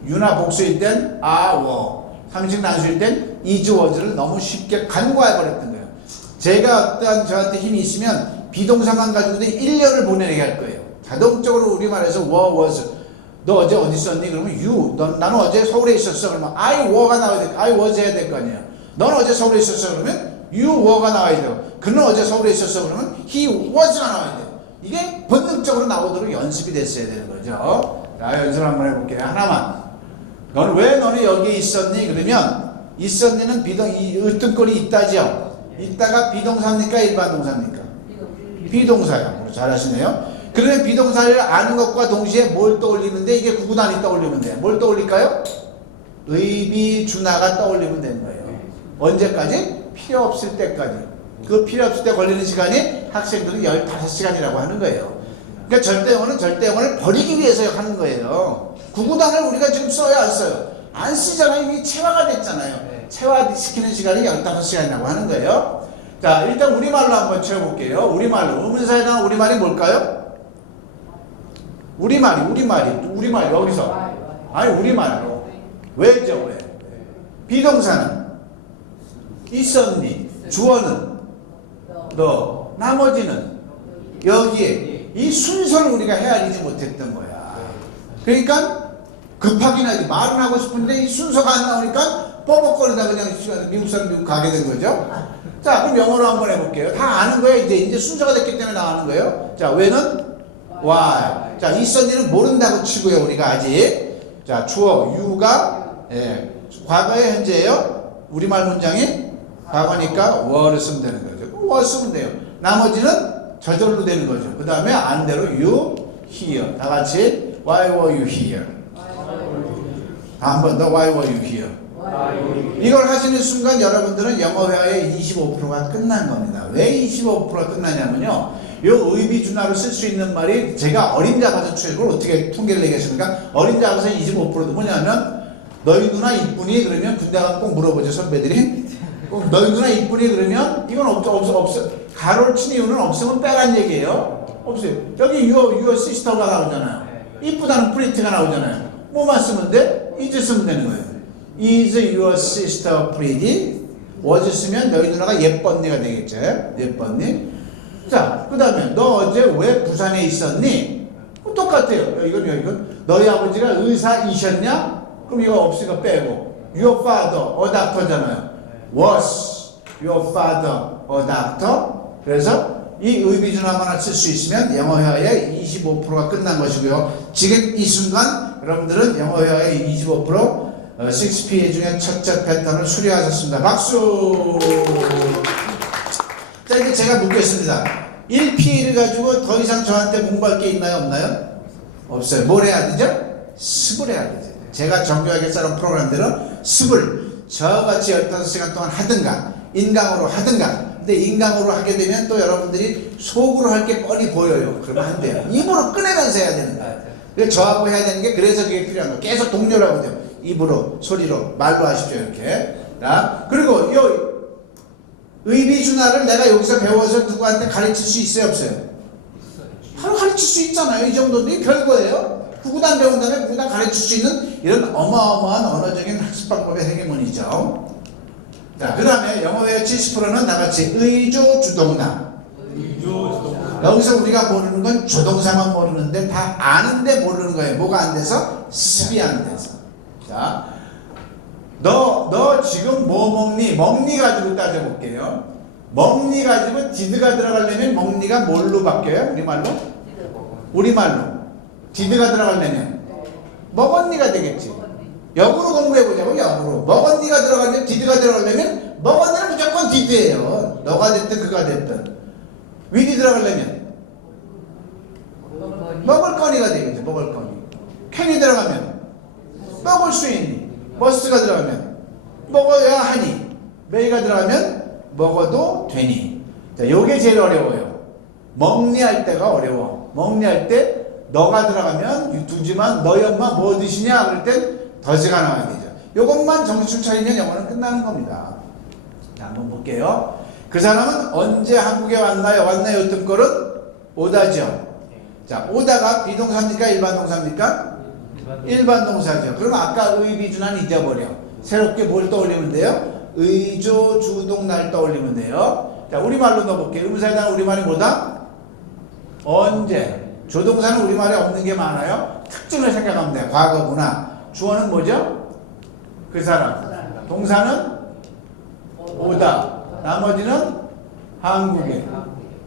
유나 복수일 땐 are, were, 삼식 단수일 땐 is, was를 너무 쉽게 간과해버렸던 거예요. 제가 어떠한 저한테 힘이 있으면 비동사만 가지고도 1년을 보내게 할 거예요. 자동적으로 우리말에서 were, was, 너 어제 어디 있었니? 그러면 you, 나는 어제 서울에 있었어. 그러면 I were가 나와야 돼. I was 해야 될 거 아니에요. 너는 어제 서울에 있었어. 그러면 you were가 나와야 돼요. 그는 어제 서울에 있었어. 그러면 he was가 나와야 돼요. 이게 본능적으로 나오도록 연습이 됐어야 되는 거죠. 자, 연습을 한번 해볼게요. 하나만. 너는 여기 있었니? 그러면 있었니는 이 으뜸꼴이 있다죠. 있다가 비동사입니까? 일반 동사입니까? 비동사야. 잘하시네요. 그러면 비동사를 아는 것과 동시에 뭘 떠올리는데 이게 구구단이 떠올리면 돼요. 뭘 떠올릴까요? 의비준하가 떠올리면 되는 거예요. 언제까지? 필요 없을 때까지. 그 필요 없을 때 걸리는 시간이 학생들은 15시간이라고 하는 거예요. 그러니까 절대영어는 절대영어를 버리기 위해서 하는 거예요. 구구단을 우리가 지금 써요, 안 써요? 안 쓰잖아요. 이미 체화가 됐잖아요. 체화시키는 시간이 15시간이라고 하는 거예요. 자, 일단 우리말로 한번 채워볼게요. 우리말로. 의문사에 대한 우리말이 뭘까요? 우리말이 여기서. 아니, 우리말로. 왜죠, 왜? 비동사는 있었니? 주어는 너. 나머지는 여기에. 이 순서를 우리가 헤아리지 못했던 거야. 그러니까 급하긴 하지. 말은 하고 싶은데 이 순서가 안 나오니까 뻐벅거리다 그냥 미국 사람 미국 가게 된 거죠. 자, 그럼 영어로 한번 해볼게요. 다 아는 거예요. 이제 순서가 됐기 때문에 나가는 거예요. 자, 왜는 why. 자, 있었니는 모른다고 치고요. 우리가 아직. 자, 주어 you가 과거의 현재예요. 우리말 문장이 과거니까 were를 쓰면 되는 거죠. were 쓰면 돼요. 나머지는 저절로 되는 거죠. 그 다음에 안대로 you here. 다 같이 why were you here. 한 번 더 why were you here. 이걸 하시는 순간 여러분들은 영어 회화의 25%가 끝난 겁니다. 왜 25%가 끝나냐면요. 요 의비준화로 쓸 수 있는 말이 제가 어린 자가서 출력을 어떻게 통계를 내겠습니까? 어린 자가서 25%도 뭐냐면 너희 누나 이쁜이 그러면 군대 가면 꼭 물어보죠, 선배들이. 꼭 너희 누나 이쁜이 그러면 이건 없어. 가로를 친 이유는 없으면 빼란 얘기예요. 없어요. 여기 your sister가 나오잖아요. 이쁘다는 프린트가 나오잖아요. 뭐만 쓰면 돼? is 쓰면 되는 거예요. Is your sister pretty? was 쓰면 너희 누나가 예뻤니가 되겠죠. 예뻤니? 자, 그 다음에 너 어제 왜 부산에 있었니? 똑같아요. 이건 너희 아버지가 의사이셨냐? 그럼 이거 없으니까 빼고 your father, a doctor잖아요. Was your father a doctor? 그래서 이 의비준화만 하나 쓸 수 있으면 영어 회화의 25%가 끝난 것이고요. 지금 이 순간 여러분들은 영어 회화의 25% 6PA 중에 첫째 패턴을 수료하셨습니다. 박수! 자, 이제 제가 묻겠습니다. 1PA를 가지고 더 이상 저한테 공부할 게 있나요? 없나요? 없어요. 뭘 해야 되죠? 습을 해야 되죠. 제가 정교하게 짜놓은 프로그램대로 습을 저같이 15시간 동안 하든가 인강으로 하든가. 근데 인강으로 하게 되면 또 여러분들이 속으로 할 게 뻔히 보여요. 그러면 안 돼요. 입으로 꺼내면서 해야 되는 거예요. 그래서 저하고 해야 되는 게 그래서 그게 필요한 거예요. 계속 동료라고 하죠. 입으로, 소리로, 말로 하십시오. 이렇게. 자, 그리고 이 의비준화를 내가 여기서 배워서 누구한테 가르칠 수 있어요? 없어요? 바로 가르칠 수 있잖아요. 이 정도는 별거예요. 구구단 배운 다음에 구구단 가르칠 수 있는 이런 어마어마한 언어적인 학습 방법의 행위문이죠. 자, 그 다음에 영어의 70%는 나같이 의조 주동사. 여기서 우리가 모르는 건 조동사만 모르는데 다 아는데 모르는 거예요. 뭐가 안 돼서? 습이 안 돼서. 자, 너 지금 뭐 먹니? 먹니 가지고 따져볼게요. 먹니 가지고 디드가 들어가려면 먹니가 뭘로 바뀌어요? 우리말로. 디드가 들어가려면 먹었니가 되겠지. 역으로 공부해보자고. 역으로. 먹었니가 들어가려면 디드가 들어가려면 먹었니는 무조건 디드예요. 너가 됐든 그가 됐든. 위디 들어가려면 먹을 거니가 되겠죠. 먹을 거니. 캔이 들어가면 먹을 수 있니. 머스가 들어가면 먹어야 하니. 메이가 들어가면 먹어도 되니. 자, 요게 제일 어려워요. 먹니 할 때가 어려워. 먹니 할 때 너가 들어가면 두지만 너희 엄마 뭐 드시냐 그럴 땐 더즈가 나와야 되죠. 요것만 정신 차리면 영어는 끝나는 겁니다. 자, 한번 볼게요. 그 사람은 언제 한국에 왔나요? 왔나요? 뜬꼴은 오다죠. 자, 오다가 비동사입니까? 일반 동사입니까? 일반 동사죠. 그럼 아까 의비준화는 잊어버려. 새롭게 뭘 떠올리면 돼요? 의조 주동날 떠올리면 돼요. 자, 우리말로 넣어볼게요. 의문사에 대한 우리말이 뭐다? 언제. 조동사는 우리말에 없는 게 많아요. 특징을 생각하면 돼요. 과거구나. 주어는 뭐죠? 그 사람. 동사는 오다. 나머지는 한국에.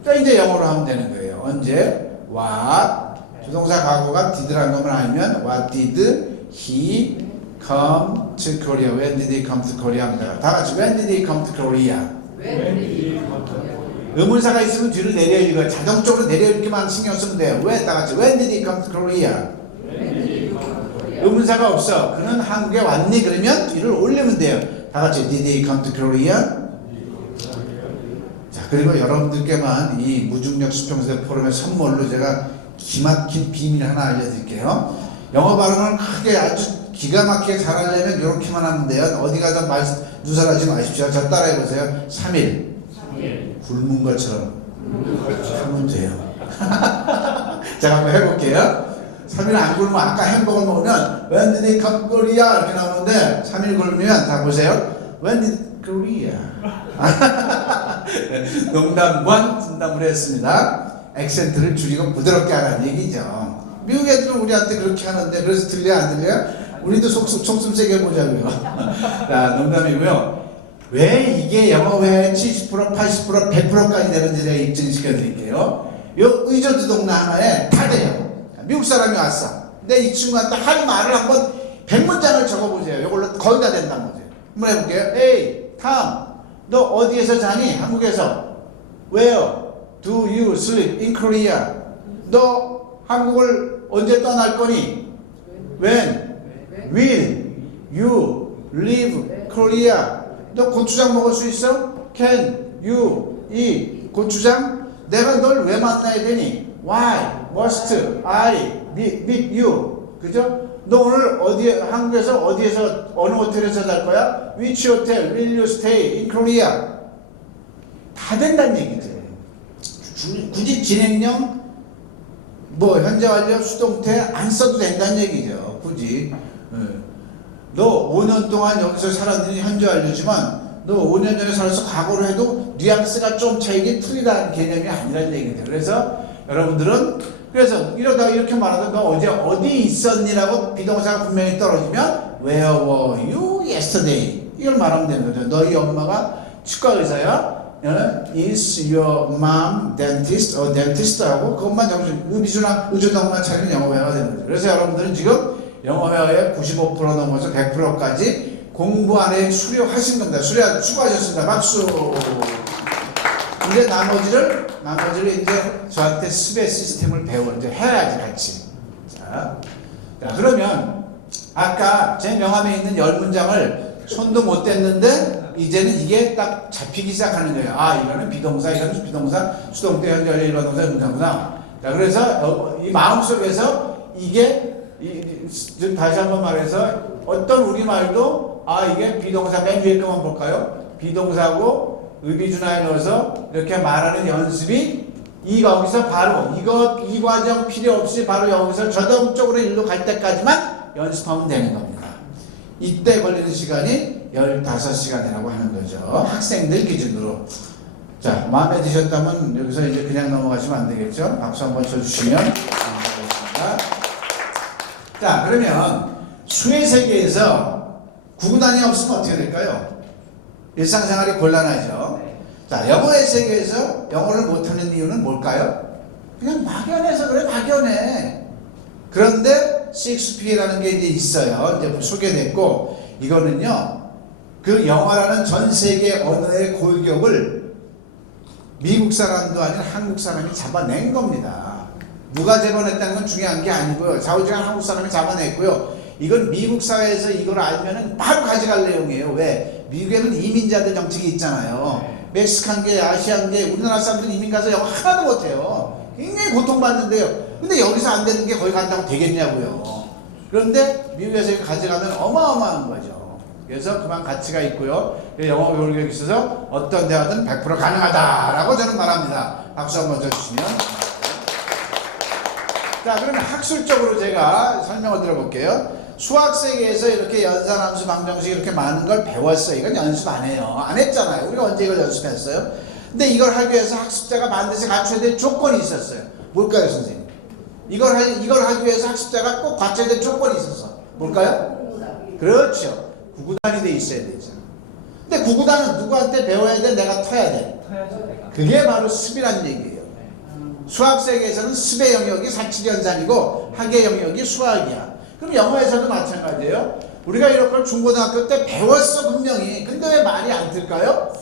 자, 이제 영어로 하면 되는 거예요. 언제? what. 조동사 과거가 did라는 것만 알면 what did he come to Korea? When did he come to Korea? 합니다. 다 같이 when did he come to Korea? 의문사가 있으면 뒤를 내려 읽어요. 자동적으로 내려 읽기만 신경 쓰면 돼요. 왜? 다 같이 when did he come to Korea? 의문사가 없어. 그는 한국에 왔니? 그러면 뒤를 올리면 돼요. 다 같이 Did he come to Korea? 자, 그리고 여러분들께만 이 무중력 수평세 포럼의 선물로 제가 기막힌 비밀 하나 알려드릴게요. 영어 발음을 크게 아주 기가 막히게 잘하려면 이렇게만 하면 돼요. 어디 가서 누설하지 마십시오. 저 따라해보세요. 3일. 굶은 것처럼 하면 돼요. 제가 한번 해볼게요. 3일 안 굶으면 아까 햄버거 먹으면 When did he come to Korea? 이렇게 나오는데 3일 굶으면 다 보세요. When did Korea? 농담 반 진담을 했습니다. 액센트를 줄이고 부드럽게 하라는 얘기죠. 미국 애들은 우리한테 그렇게 하는데 그래서 들려 안 들려요? 우리도 속숨 세게 해보자고요. 자, 농담이고요. 왜 이게 영어 회화의 70%, 80%, 100%까지 되는지 제가 입증시켜 드릴게요. 요 의존주 동네 하나에 다 돼요. 미국 사람이 왔어. 근데 이 친구한테 할 말을 한번 100문장을 적어보세요. 이걸로 거의 다 된다는 거죠. 한번 해볼게요. 에이, 탐, 너 어디에서 자니? 한국에서. Where do you sleep in Korea? 너 한국을 언제 떠날 거니? When will you leave Korea? 너 고추장 먹을 수 있어? Can you eat 고추장? 내가 널 왜 만나야 되니? Why must I meet you? 그죠? 너 오늘 어디 한국에서 어디에서 어느 호텔에서 잘 거야? Which hotel will you stay in Korea? 다 된다는 얘기죠. 굳이 진행형 뭐 현재 완료 수동태 안 써도 된다는 얘기죠. 굳이. 너 5년 동안 여기서 살았느니 현재 완료지만 너 5년 전에 살아서 과거로 해도 뉘앙스가 좀 차이게 틀리다는 개념이 아니라는 얘기죠. 그래서 여러분들은 그래서 이러다가 이렇게 말하다 너 어제 어디 있었니라고 비동사가 분명히 떨어지면 Where were you yesterday? 이걸 말하면 되는 거죠. 너희 엄마가 치과 의사야? Is your mom dentist? dentist 하고 그것만 정신 의주동만 차리면 영어 회화가 되는 거죠. 그래서 여러분들은 지금 영어 회화의 95% 넘어서 100%까지 공부 안에 수료하신 겁니다. 수고하셨습니다. 박수. 이제 나머지를 이제 저한테 수배 시스템을 이제 해야지 같이. 자, 그러면 아까 제 명함에 있는 10문장을 손도 못 댔는데 이제는 이게 딱 잡히기 시작하는 거예요. 아, 이거는 비동사, 이거는 비동사, 수동태, 현재 완료, 일반동사, 문장구나. 자, 그래서 이 마음속에서 이게 다시 한번 말해서 어떤 우리말도 아, 이게 비동사 맨 위에 것만 볼까요? 비동사고 의비준화에 넣어서 이렇게 말하는 연습이 여기서 바로 이 과정 필요 없이 바로 여기서 저동적으로 일로 갈 때까지만 연습하면 되는 겁니다. 이때 걸리는 시간이 15시간이라고 하는 거죠. 학생들 기준으로. 자, 마음에 드셨다면 여기서 이제 그냥 넘어가시면 안 되겠죠? 박수 한번 쳐주시면 감사하겠습니다. 자, 그러면 수의 세계에서 구구단이 없으면 어떻게 될까요? 일상생활이 곤란하죠. 자, 영어의 세계에서 영어를 못하는 이유는 뭘까요? 그냥 막연해서 그래, 막연해. 그런데 6P라는 게 이제 있어요. 이제 소개됐고, 이거는요, 그 영어라는 전 세계 언어의 골격을 미국 사람도 아닌 한국 사람이 잡아낸 겁니다. 누가 잡아냈다는 건 중요한 게 아니고요. 좌우지간 한국 사람이 잡아냈고요. 이건 미국 사회에서 이걸 알면은 바로 가져갈 내용이에요. 왜? 미국에는 이민자들 정책이 있잖아요. 멕시칸계, 아시안계, 우리나라 사람들 이민 가서 영어 하나도 못해요. 굉장히 고통받는데요. 근데 여기서 안 되는 게 거기 간다고 되겠냐고요. 그런데 미국에서 이거 가져가면 어마어마한 거죠. 그래서 그만 가치가 있고요. 영어 교육에 있어서 어떤 대화든 100% 가능하다라고 저는 말합니다. 박수 한번 쳐주시면. 자, 그러면 학술적으로 제가 설명을 드려볼게요. 수학 세계에서 이렇게 연산함수, 방정식 이렇게 많은 걸 배웠어요. 이건 연습 안 해요. 안 했잖아요. 우리가 언제 이걸 연습했어요? 근데 이걸 하기 위해서 학습자가 반드시 갖춰야 될 조건이 있었어요. 뭘까요, 선생님? 이걸 하기 위해서 학습자가 꼭 갖춰야 될 조건이 있었어. 뭘까요? 그렇죠. 구구단이 돼 있어야 되죠. 근데 구구단은 누구한테 배워야 돼? 내가 터야 돼. 그게 바로 습이라는 얘기예요. 수학 세계에서는 습의 영역이 사칙연산이고 학의 영역이 수학이야. 그럼 영어에서도 마찬가지예요. 우리가 이런 걸 중고등학교 때 배웠어 분명히. 근데 왜 말이 안 틀까요?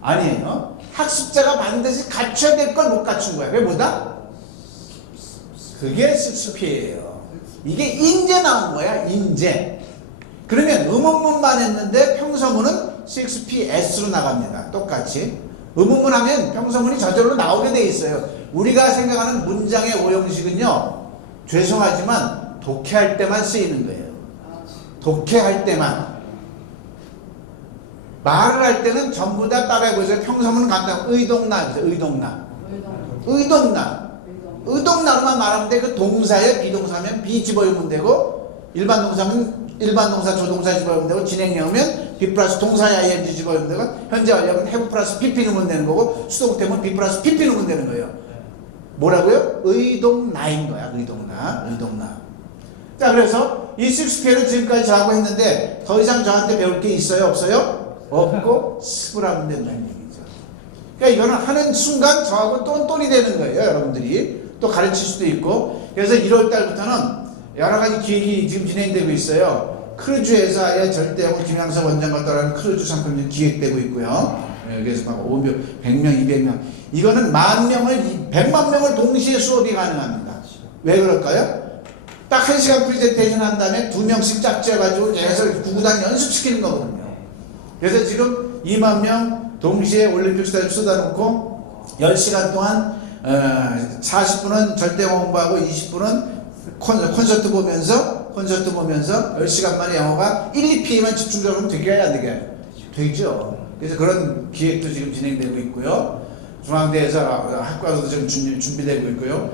아니에요. 학습자가 반드시 갖춰야 될 걸 못 갖춘 거야. 왜 뭐다? 그게 습이에요. 이게 인제 나온 거야. 인제. 그러면 의문문만 했는데 평서문은 6PS로 나갑니다. 똑같이. 의문문 하면 평서문이 저절로 나오게 돼 있어요. 우리가 생각하는 문장의 오형식은요, 죄송하지만 독해할 때만 쓰이는 거예요. 독해할 때만. 말을 할 때는 전부 다 따라해보세요. 평서문은 간단. 의동나. 의동나로만 말하면 돼. 그 동사에 비동사면 비 집어넣으면 되고, 일반 동사면 일반 동사 조동사 집어넣으면 되고, 진행형이면 be 플러스 동사야 ing 집어넣으면 되고, 현재 완료하면 have 플러스 pp 넣으면 되는 거고, 수동태면 be 플러스 pp 넣으면 되는 거예요. 뭐라고요? 의동나인 거야. 의동나. 자, 그래서 이 6P를 지금까지 저하고 했는데 더 이상 저한테 배울 게 있어요? 없어요? 없고 습을 하면 된다는 얘기죠. 그러니까 이거는 하는 순간 저하고 똔똔이 되는 거예요. 여러분들이 또 가르칠 수도 있고. 그래서 1월 달부터는 여러 가지 기획이 지금 진행되고 있어요. 크루즈 회사의 절대하고 김양석 원장과 따르는 크루즈 상품이 기획되고 있고요. 여기에서 막 500명, 100명, 200명. 이거는 10,000명을, 100만 명을 동시에 수업이 가능합니다. 왜 그럴까요? 딱 1시간 프레젠테이션 한 다음에 2명씩 짝지어가지고 계속 구구단 연습시키는 거거든요. 그래서 지금 2만 명 동시에 올림픽 스타일 쏟아놓고 10시간 동안 40분은 절대 공부하고 20분은 콘서트 보면서 10시간 만에 영어가 1, 2PM만 집중적으로 하면 되게 안 되게? 되죠. 그래서 그런 기획도 지금 진행되고 있고요. 중앙대에서 학과도 지금 준비되고 있고요.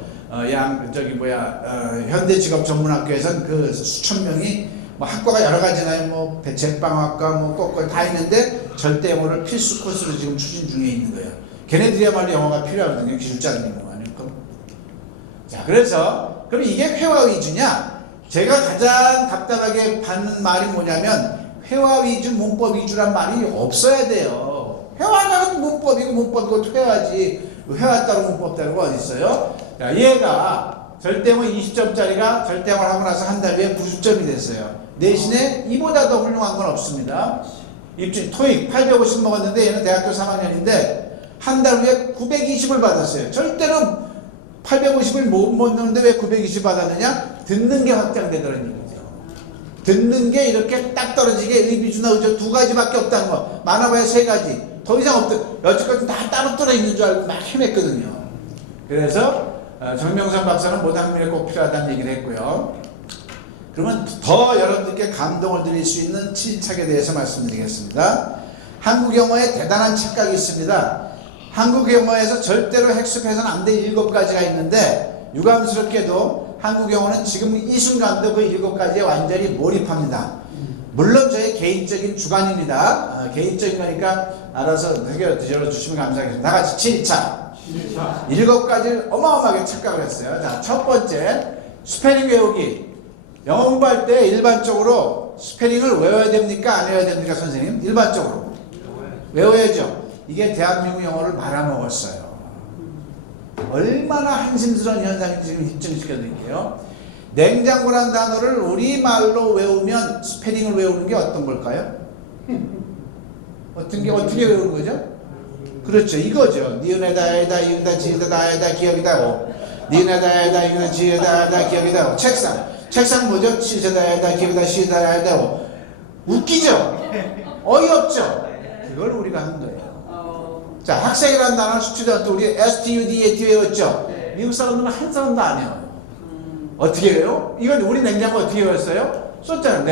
현대직업전문학교에서는 그 수천 명이 뭐 학과가 여러 가지나요. 뭐 제빵학과 뭐 꼭꼭 다 있는데 절대 영어를 필수 코스로 지금 추진 중에 있는 거예요. 걔네들이야말로 영어가 필요하거든요. 기술자들이 뭐 아닐까. 자, 그래서 그럼 이게 회화 위주냐? 제가 가장 답답하게 받는 말이 뭐냐면 회화 위주, 문법 위주란 말이 없어야 돼요. 회화가 문법이고 회화지. 회화 따로 문법 따로가 어디 있어요? 자, 얘가 절대어 20점짜리가 절대어를 하고 나서 한 달 후에 90점이 됐어요. 대신에 이보다 더 훌륭한 건 없습니다. 입시 토익 850 먹었는데 얘는 대학교 3학년인데 한 달 후에 920을 받았어요. 절대로 850을 못 넣는데 왜 920 받았느냐? 듣는 게 확장되더라는 얘기죠. 듣는 게 이렇게 딱 떨어지게 의비주나 의조 두 가지밖에 없다는 거. 많아봐야 세 가지. 더 이상 없다. 여태까지 다 따로 떨어 있는 줄 알고 막 헤맸거든요. 그래서 정명선 박사는 모든 학문에 꼭 필요하다는 얘기를 했고요. 그러면 더 여러분들께 감동을 드릴 수 있는 치즈책에 대해서 말씀드리겠습니다. 한국 영어에 대단한 착각이 있습니다. 한국 영어에서 절대로 학습해서는 안 될 7가지가 있는데 유감스럽게도 한국 영어는 지금 이 순간도 그 7가지에 완전히 몰입합니다. 물론 저의 개인적인 주관입니다. 개인적인 거니까 알아서 해결 드셔주시면 감사하겠습니다. 다 같이 7차. 7가지를 어마어마하게 착각을 했어요. 자, 첫 번째, 스페링 외우기. 영어 공부할 때 일반적으로 스페링을 외워야 됩니까? 안 외워야 됩니까, 선생님? 일반적으로. 외워야죠. 이게 대한민국 영어를 말아먹었어요. 얼마나 한심스러운 현상인지 지금 입증시켜 드릴게요. 냉장고란 단어를 우리말로 외우면 스페링을 외우는 게 어떤 걸까요? 어떻게 외우는 거죠? 그렇죠. 이거죠. 니은에다 에다 이은다 지은다 다에다 기억이다 오. 니은에다 에다 이은다 지은다 다 기억이다 오. 책상 뭐죠? 시에다 에다 기억이다 시에다 에다 오. 웃기죠? 어이없죠? 그걸 우리가 한 거예요. 자, 학생이라는 단어는 스튜던트 우리 STUDAT 외웠죠? 미국 사람들은 한 사람도 안 해요. 어떻게 해요? 이건 우리 냉장고 어떻게 외웠어요? 썼잖아요.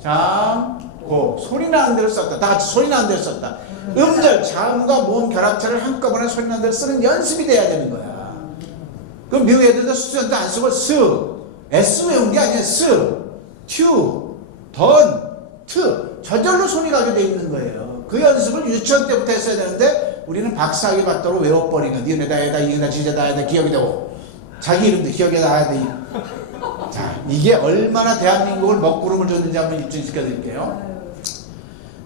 냉장고. 소리 나는 대로 썼다. 다 같이 소리 나는 대로 썼다. 음절, 자음과 모음 결합체를 한꺼번에 소리 나는 대로 쓰는 연습이 돼야 되는 거야. 그럼 미국 애들도 스튜던트 안 쓰고 S 외운 게 아니야. 튜, 저절로 소리 가게 돼 있는 거예요. 그 연습을 유치원 때부터 했어야 되는데 우리는 박사학위 받도록 외워버린 거야. 니은에다 에다 이은다 지제다 에다 기억이 되고 자기 이름도 기억에 나야 돼. 자, 이게 얼마나 대한민국을 먹구름을 줬는지 한번 입증시켜 드릴게요.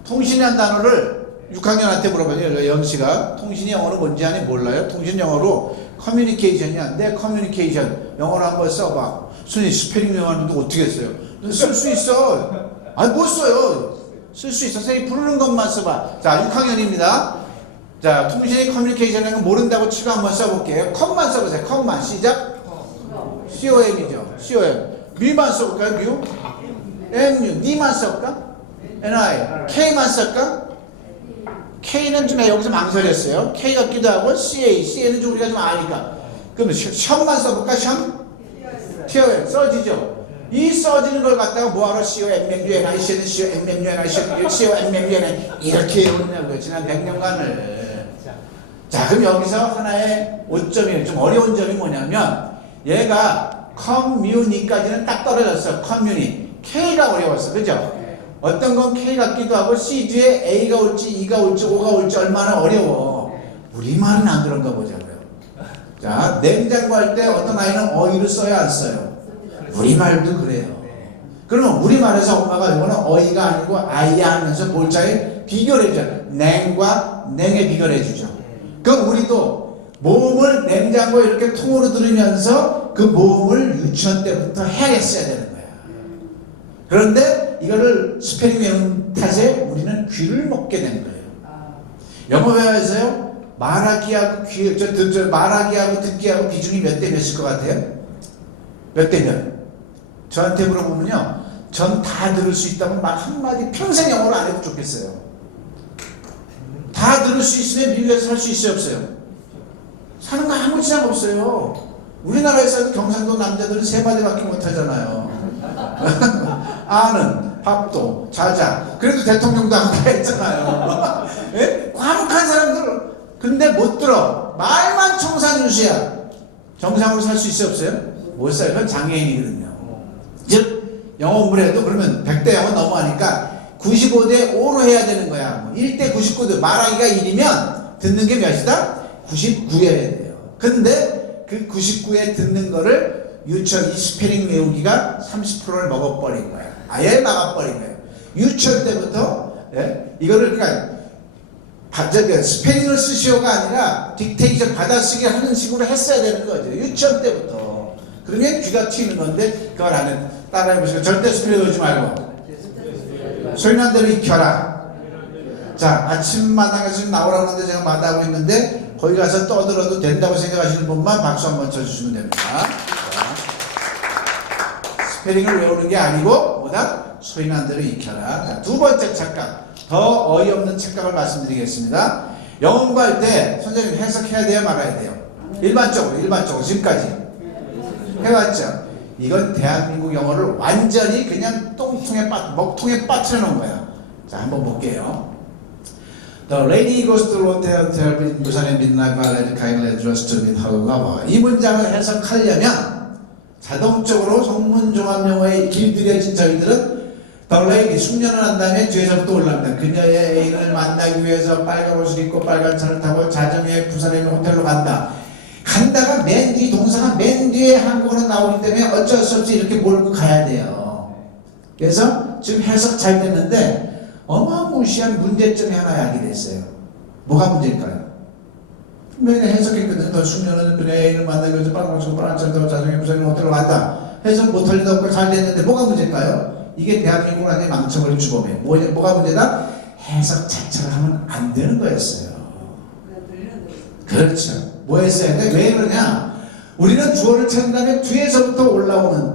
통신이라는 단어를 6학년한테 물어봐요. 영씨가 통신이 영어로 뭔지 아니 몰라요? 통신 영어로 커뮤니케이션이야. 내 커뮤니케이션 영어로 한번 써봐. 순위 스페링 외웠는데 어떻게 했어요? 쓸 수 있어. 아니 못 써요. 쓸 수 있어. 선생님 부르는 것만 써봐. 자, 6학년입니다. 자, 통신의 커뮤니케이션은 모른다고 치고 한번 써볼게요. 컴만 써보세요. 컴만 시작. COM이죠. COM. 뮤만 써볼까요? 뮤? MU, D만 쓸까? NI, K만 쓸까? K는 좀 여기서 망설였어요. K 같기도 하고 CA는 좀 우리가 좀 아니까. 그러면 션만 써볼까? 션? TOM 써지죠. 이 써지는 걸 갖다가 뭐하러 CO, MMU, NIC는 CO, MMU, NIC는 CO, MMU, NI 이렇게 외웠냐고요. 지난 100년간을. 자, 그럼 여기서 하나의 오점이 좀 어려운 점이 뭐냐면 얘가 커뮤니까지는 딱 떨어졌어. 커뮤니. K가 어려웠어. 그죠? 어떤 건 K 같기도 하고 C 뒤에 A가 올지 E가 올지 O가 올지 얼마나 어려워. 우리말은 안 그런가 보자고요. 자, 냉장고 할 때 어떤 아이는 어이를 써야 안 써요. 우리말도 그래요. 그러면 우리말에서 엄마가 이거는 어이가 아니고 아이야 하면서 볼자에 비교를 해주죠. 냉과 냉에 비교를 해주죠. 그럼 우리도 모음을 냉장고에 이렇게 통으로 들으면서 그 모음을 유치원 때부터 해야겠어야 되는 거야. 그런데 이거를 스페링 외운 탓에 우리는 귀를 먹게 된 거예요. 영어 회화에서요, 말하기하고 말하기하고 듣기하고 비중이 몇 대 몇일 것 같아요? 몇 대 몇? 저한테 물어보면요, 전 다 들을 수 있다면 말 한마디 평생 영어를 안 해도 좋겠어요. 다 들을 수 있으면 미국에서 살 수 있어요, 없어요? 사는 거 아무 지장 없어요. 우리나라에서 경상도 남자들은 세 마디밖에 못 하잖아요. 아는, 밥도, 자자. 그래도 대통령도 안 다 했잖아요. 예? 과묵한 사람들, 근데 못 들어. 말만 청산유수야. 정상으로 살 수 있어요, 없어요? 못 살요. 그건 장애인이거든요. 즉, 영어 공부를 해도 그러면 100대 0은 넘어가니까 95대 5로 해야 되는 거야. 1대 99도 말하기가 1이면 듣는 게 몇이다? 99에 해야 돼요. 근데 그 99에 듣는 거를 유치원 이 스페링 외우기가 30%를 먹어버린 거야. 아예 막아버린 거예요. 유치원 때부터 이거를 그러니까 스페링을 쓰시오가 아니라 딕테이션 받아쓰기 하는 식으로 했어야 되는 거죠. 유치원 때부터. 그러면 귀가 튀는 건데 그걸 안 해. 따라해보시고 절대 스페링 외우지 말고 소리난 대로 익혀라. 자, 아침마당에서 지금 나오라고 하는데 제가 마다하고 있는데 거기 가서 떠들어도 된다고 생각하시는 분만 박수 한번 쳐주시면 됩니다. 스페링을 외우는 게 아니고 뭐다? 소리난 대로 익혀라. 자, 두 번째 착각, 더 어이없는 착각을 말씀드리겠습니다. 영어 공부할 때 선생님 해석해야 돼요, 말아야 돼요? 일반적으로 지금까지 해왔죠. 이건 대한민국 영어를 완전히 그냥 먹통에 빠뜨려 놓은 거야. 자, 한번 볼게요. The lady goes to the hotel in 부산의 midnight ballet kindly dressed to meet her lover. 이 문장을 해석하려면 자동적으로 성문종합영어에 길들여진 저희들은 The lady, 숙녀는 한 다음에 뒤에서부터 올라갑니다. 그녀의 애인을 만나기 위해서 빨간 옷을 입고 빨간 차를 타고 자정에 부산에 있는 호텔로 간다. 간다가 맨 뒤 동사가 맨 뒤에 한국어로 나오기 때문에 어쩔 수 없이 이렇게 몰고 가야 돼요. 그래서 지금 해석 잘 됐는데 어마무시한 문제점이 하나 야기됐어요. 뭐가 문제일까요? 맨 해석했거든요. 너 숙녀는 그녀의 애인을 만나기 위해서 빨간 옷을 빨간 차를 타고 자정에 부산에 있는 호텔로 간다. 해석 못할 리도 없고 잘 됐는데 뭐가 문제일까요? 이게 대한민국을 완전히 망쳐버린 주범이에요. 뭐가 문제다? 해석 자체를 하면 안 되는 거였어요. 그렇죠. 뭐 했어야 돼? 왜 그러냐? 우리는 주어를 찾은 다음에 뒤에서부터 올라오는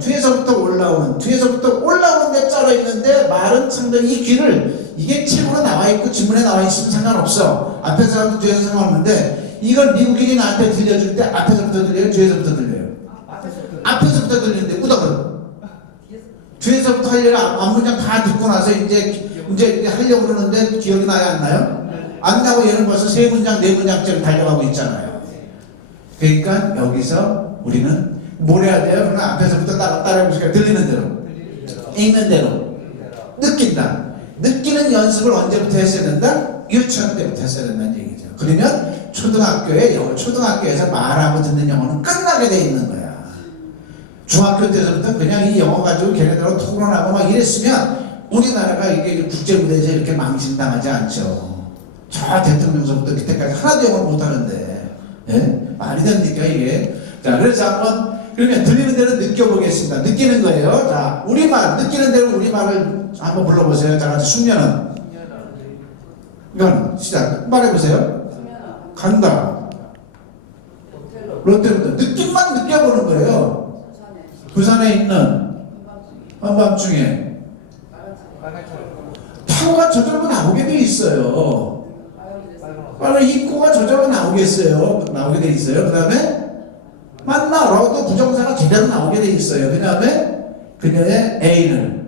데 쩔어 있는데 말은 상당히 이 귀를 이게 책으로 나와 있고 지문에 나와 있으면 상관없어. 앞에서 하면 뒤에서 상관없는데 이걸 미국인이 나한테 들려줄 때 앞에서부터 들려요? 뒤에서부터 들려요? 앞에서부터 들리는데 꾸덕은 뒤에서부터 하려고 앞문장 다 듣고 나서 이제 하려고 그러는데 기억이 나요? 안 나요? 안 나고 얘는 벌써 3문장 4문장짜리 달려가고 있잖아요. 그러니까 여기서 우리는 뭘 해야 돼요? 그러면 앞에서부터 따라해보시니까 들리는 대로, 읽는 대로, 느낀다. 느끼는 연습을 언제부터 했어야 된다? 유치원 때부터 했어야 된다는 얘기죠. 그러면 초등학교에서 말하고 듣는 영어는 끝나게 돼 있는 거야. 중학교 때서부터 그냥 이 영어 가지고 걔네들하고 토론하고 막 이랬으면 우리나라가 이게 국제무대에서 이렇게 망신당하지 않죠. 저 대통령서부터 그때까지 하나도 영어를 못하는데 말이 됩니까 이게? 자, 그래서 한번 그러면 들리는 대로 느껴보겠습니다. 느끼는 거예요. 자, 우리말 느끼는 대로 우리말을 한번 불러보세요. 자, 같이 숙녀는 이건 시작 말해보세요. 간다. 롯데부터 느낌만 느껴보는 거예요. 부산에 있는 한밤중에 타고가 저절로 나오게 돼 있어요. 빨간 입고가 저절로 나오게 돼 있어요. 그 다음에 만나라고 부정사가 제대로 나오게 돼 있어요. 그 다음에 그녀의 애인을.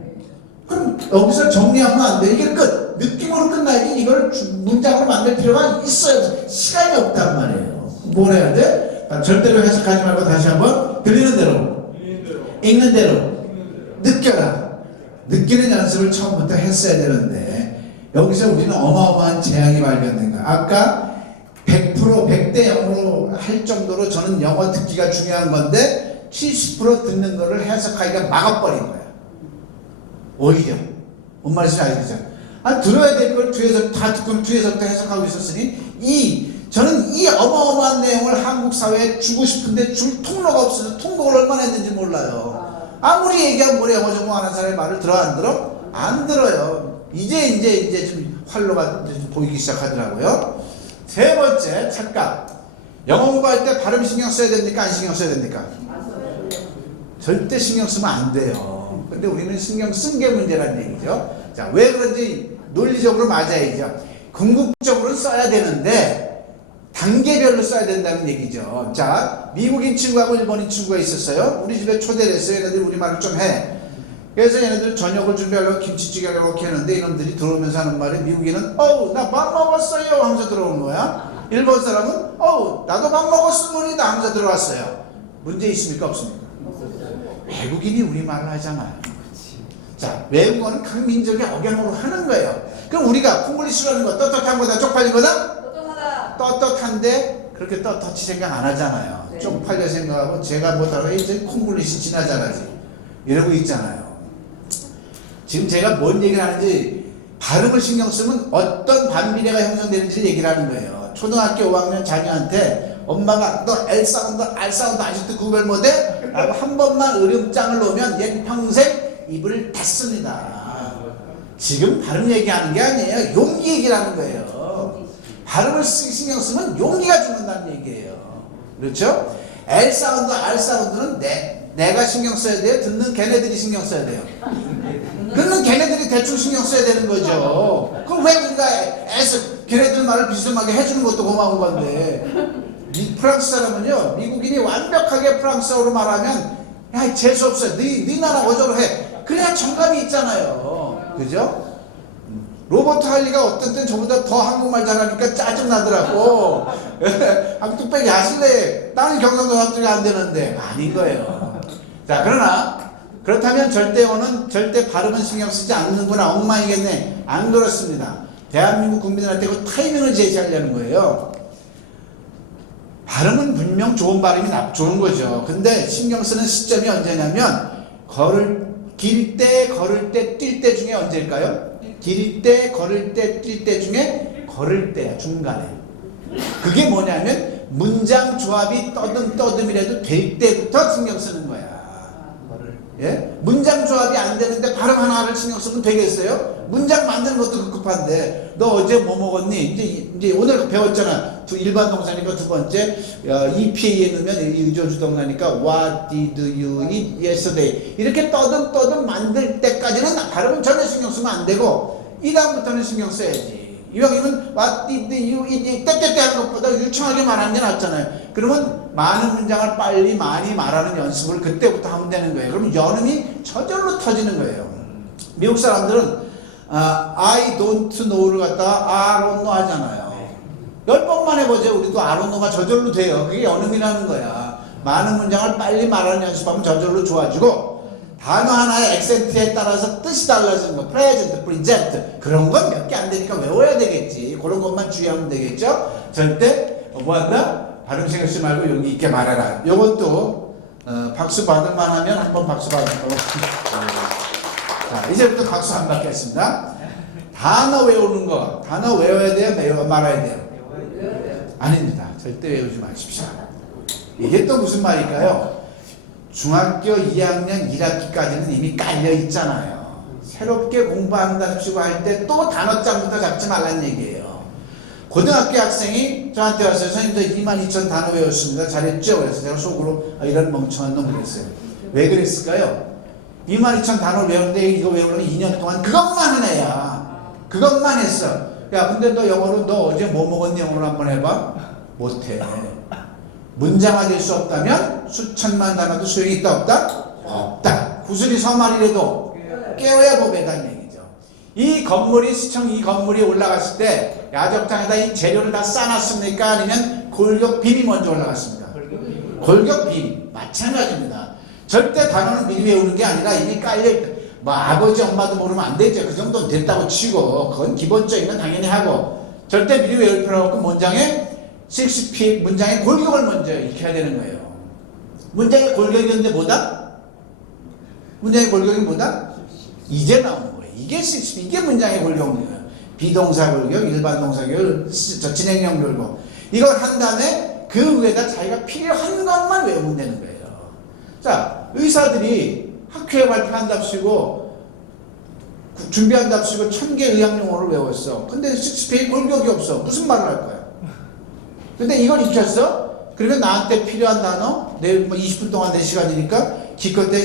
그럼 여기서 정리하면 안 돼. 이게 끝. 느낌으로 끝나야지 이걸 문장으로 만들 필요가 있어요. 시간이 없단 말이에요. 뭘 해야 돼? 절대로 해석하지 말고 다시 한번 들리는 대로, 읽는 대로 느껴라. 느끼는 연습을 처음부터 했어야 되는데 여기서 우리는 어마어마한 재앙이 발견된 거야. 아까 100% 100대 0으로 할 정도로 저는 영어 듣기가 중요한 건데 70% 듣는 거를 해석하기가 막아버린 거야. 오히려 뭔 말인지 알겠죠? 들어야 될 걸 뒤에서 다 듣고 뒤에서부터 해석하고 있었으니 저는 이 어마어마한 내용을 한국 사회에 주고 싶은데 줄 통로가 없어서 통곡을 얼마나 했는지 몰라요. 아무리 얘기하면 뭐래 영어 전공하는 사람의 말을 들어 안 들어? 안 들어요. 이제 좀 활로가 좀 보이기 시작하더라고요. 세 번째 착각. 영어 공부할 때 발음 신경 써야 됩니까? 안 신경 써야 됩니까? 절대 신경 쓰면 안 돼요. 근데 우리는 신경 쓴 게 문제라는 얘기죠. 자, 왜 그런지 논리적으로 맞아야죠. 궁극적으로는 써야 되는데 단계별로 써야 된다는 얘기죠. 자, 미국인 친구하고 일본인 친구가 있었어요. 우리 집에 초대를 했어요. 얘네들이 우리말을 좀 해. 그래서 얘네들 저녁을 준비하려고 김치찌개 이렇게 했는데 이놈들이 들어오면서 하는 말이 미국인은 어우 나 밥 먹었어요 하면서 들어오는 거야. 일본 사람은 어우 나도 밥 먹었습니다 하면서 들어왔어요. 문제 있습니까? 없습니까? 외국인이 우리말을 하잖아요. 자, 외국어는 각 민족의 억양으로 하는 거예요. 그럼 우리가 콩글리시로 하는 거 떳떳한 거다 쪽팔린 거다? 떳떳한데 그렇게 떳떳이 생각 안 하잖아요. 쪽팔려 생각하고 제가 못하고 이제 콩글리시 지나자라지 이러고 있잖아요. 지금 제가 뭔 얘기를 하는지 발음을 신경 쓰면 어떤 반비례가 형성되는지를 얘기를 하는 거예요. 초등학교 5학년 자녀한테 엄마가 너 L 사운드, R 사운드 아직도 구별 못해? 라고 한 번만 으름장을 놓으면 얘 평생 입을 닫습니다. 지금 발음 얘기하는 게 아니에요. 용기 얘기를 하는 거예요. 발음을 신경 쓰면 용기가 죽는다는 얘기예요. 그렇죠? L 사운드, R 사운드는 내가 신경 써야 돼요? 듣는 걔네들이 신경 써야 돼요? 듣는 걔네들이 대충 신경 써야 되는 거죠. 그럼 왜 우리가 걔네들 말을 비스듬하게 해주는 것도 고마운 건데 프랑스 사람은요 미국인이 완벽하게 프랑스어로 말하면 야 재수없어 네 나라 어조로 해 그래야 정감이 있잖아요. 그죠? 로버트 할리가 어떤 땐 저보다 더 한국말 잘하니까 짜증나더라고. 뚝배기 하실래? 나는 경상도 사투리가 안 되는데 아닌 거예요. 자, 그렇다면 절대어는 절대 발음은 신경 쓰지 않는구나. 엉망이겠네. 안 그렇습니다. 대한민국 국민들한테 그 타이밍을 제시하려는 거예요. 발음은 분명 좋은 발음이 좋은 거죠. 근데 신경 쓰는 시점이 언제냐면 길 때, 걸을 때, 뛸 때 중에 언제일까요? 길 때, 걸을 때, 뛸 때 중에 걸을 때야, 중간에. 그게 뭐냐면 문장 조합이 떠듬이라도 될 때부터 신경 쓰는 거야. 예? 문장 조합이 안 되는데 발음 하나를 신경 쓰면 되겠어요? 문장 만드는 것도 급한데 너 어제 뭐 먹었니? 이제 오늘 배웠잖아. 일반 동사니까 두 번째 EPA에 넣으면 의조주 동사니까 What did you eat yesterday? 이렇게 떠듬 만들 때까지는 발음은 전혀 신경 쓰면 안 되고 이 다음부터는 신경 써야지. 이왕이면 What did you eat? 때때때 하는 것보다 유창하게 말하는 게 낫잖아요. 그러면 많은 문장을 빨리 많이 말하는 연습을 그때부터 하면 되는 거예요. 그러면 연음이 저절로 터지는 거예요. 미국 사람들은 I don't know를 갖다가 I don't know 하잖아요. 10번만 해보죠. 우리도 I don't know가 저절로 돼요. 그게 연음이라는 거야. 많은 문장을 빨리 말하는 연습하면 저절로 좋아지고 단어 하나의 액센트에 따라서 뜻이 달라지는 거, present, present 그런 건 몇 개 안 되니까 외워야 되겠지. 그런 것만 주의하면 되겠죠. 절대 뭐한다? 발음 신경 쓰지 말고 용기 있게 말해라. 이것도 박수 받을 만하면 한번 박수 받을 거고. 자, 이제부터 박수 안 받겠습니다. 단어 외우는 거, 단어 외워야 돼요? 말아야 돼요? 아닙니다. 절대 외우지 마십시오. 이게 또 무슨 말일까요? 중학교 2학년 1학기까지는 이미 깔려 있잖아요. 새롭게 공부한다시고 할 때 또 단어장부터 잡지 말란 얘기예요. 고등학교 학생이 저한테 와서 선생님 저 22,000 단어 외웠습니다. 잘했죠? 그래서 제가 속으로 이런 멍청한 놈 그랬어요. 왜 그랬을까요? 22,000 단어를 외우는데 이거 외우려면 2년 동안 그것만 한 애야. 그것만 했어. 야, 근데 너 영어로 너 어제 뭐 먹었니? 영어로 한번 해봐. 못해. 문장화될 수 없다면 수천만 단어도 소용이 있다 없다? 없다. 구슬이 서말이라도 깨워야 법에다는 얘기죠. 이 건물이 시청 이 건물이 올라갔을 때 야적장에다 이 재료를 다 쌓아놨습니까? 아니면 골격빔이 먼저 올라갔습니까? 골격빔. 마찬가지입니다. 절대 단어는 미리 외우는 게 아니라 이미 깔려있다. 뭐 아버지 엄마도 모르면 안 되죠. 그 정도는 됐다고 치고 그건 기본적인 건 당연히 하고 절대 미리 외울 필요 없고 문장의 골격을 먼저 익혀야 되는 거예요. 문장의 골격이었는데 뭐다? 문장의 골격이 뭐다? 이제 나온 거예요. 이게 문장의 골격이에요. 비동사 골격, 일반 동사 골격, 진행형 골격. 이걸 한 다음에 그 위에다 자기가 필요한 것만 외우면 되는 거예요. 자, 의사들이 학회에 발표한답시고 준비한답시고 1000개 의학용어를 외웠어. 근데 6페이지 골격이 없어. 무슨 말을 할 거야? 근데 이걸 익혔어? 그러면 나한테 필요한 단어, 내 20분 동안 내 시간이니까 기껏해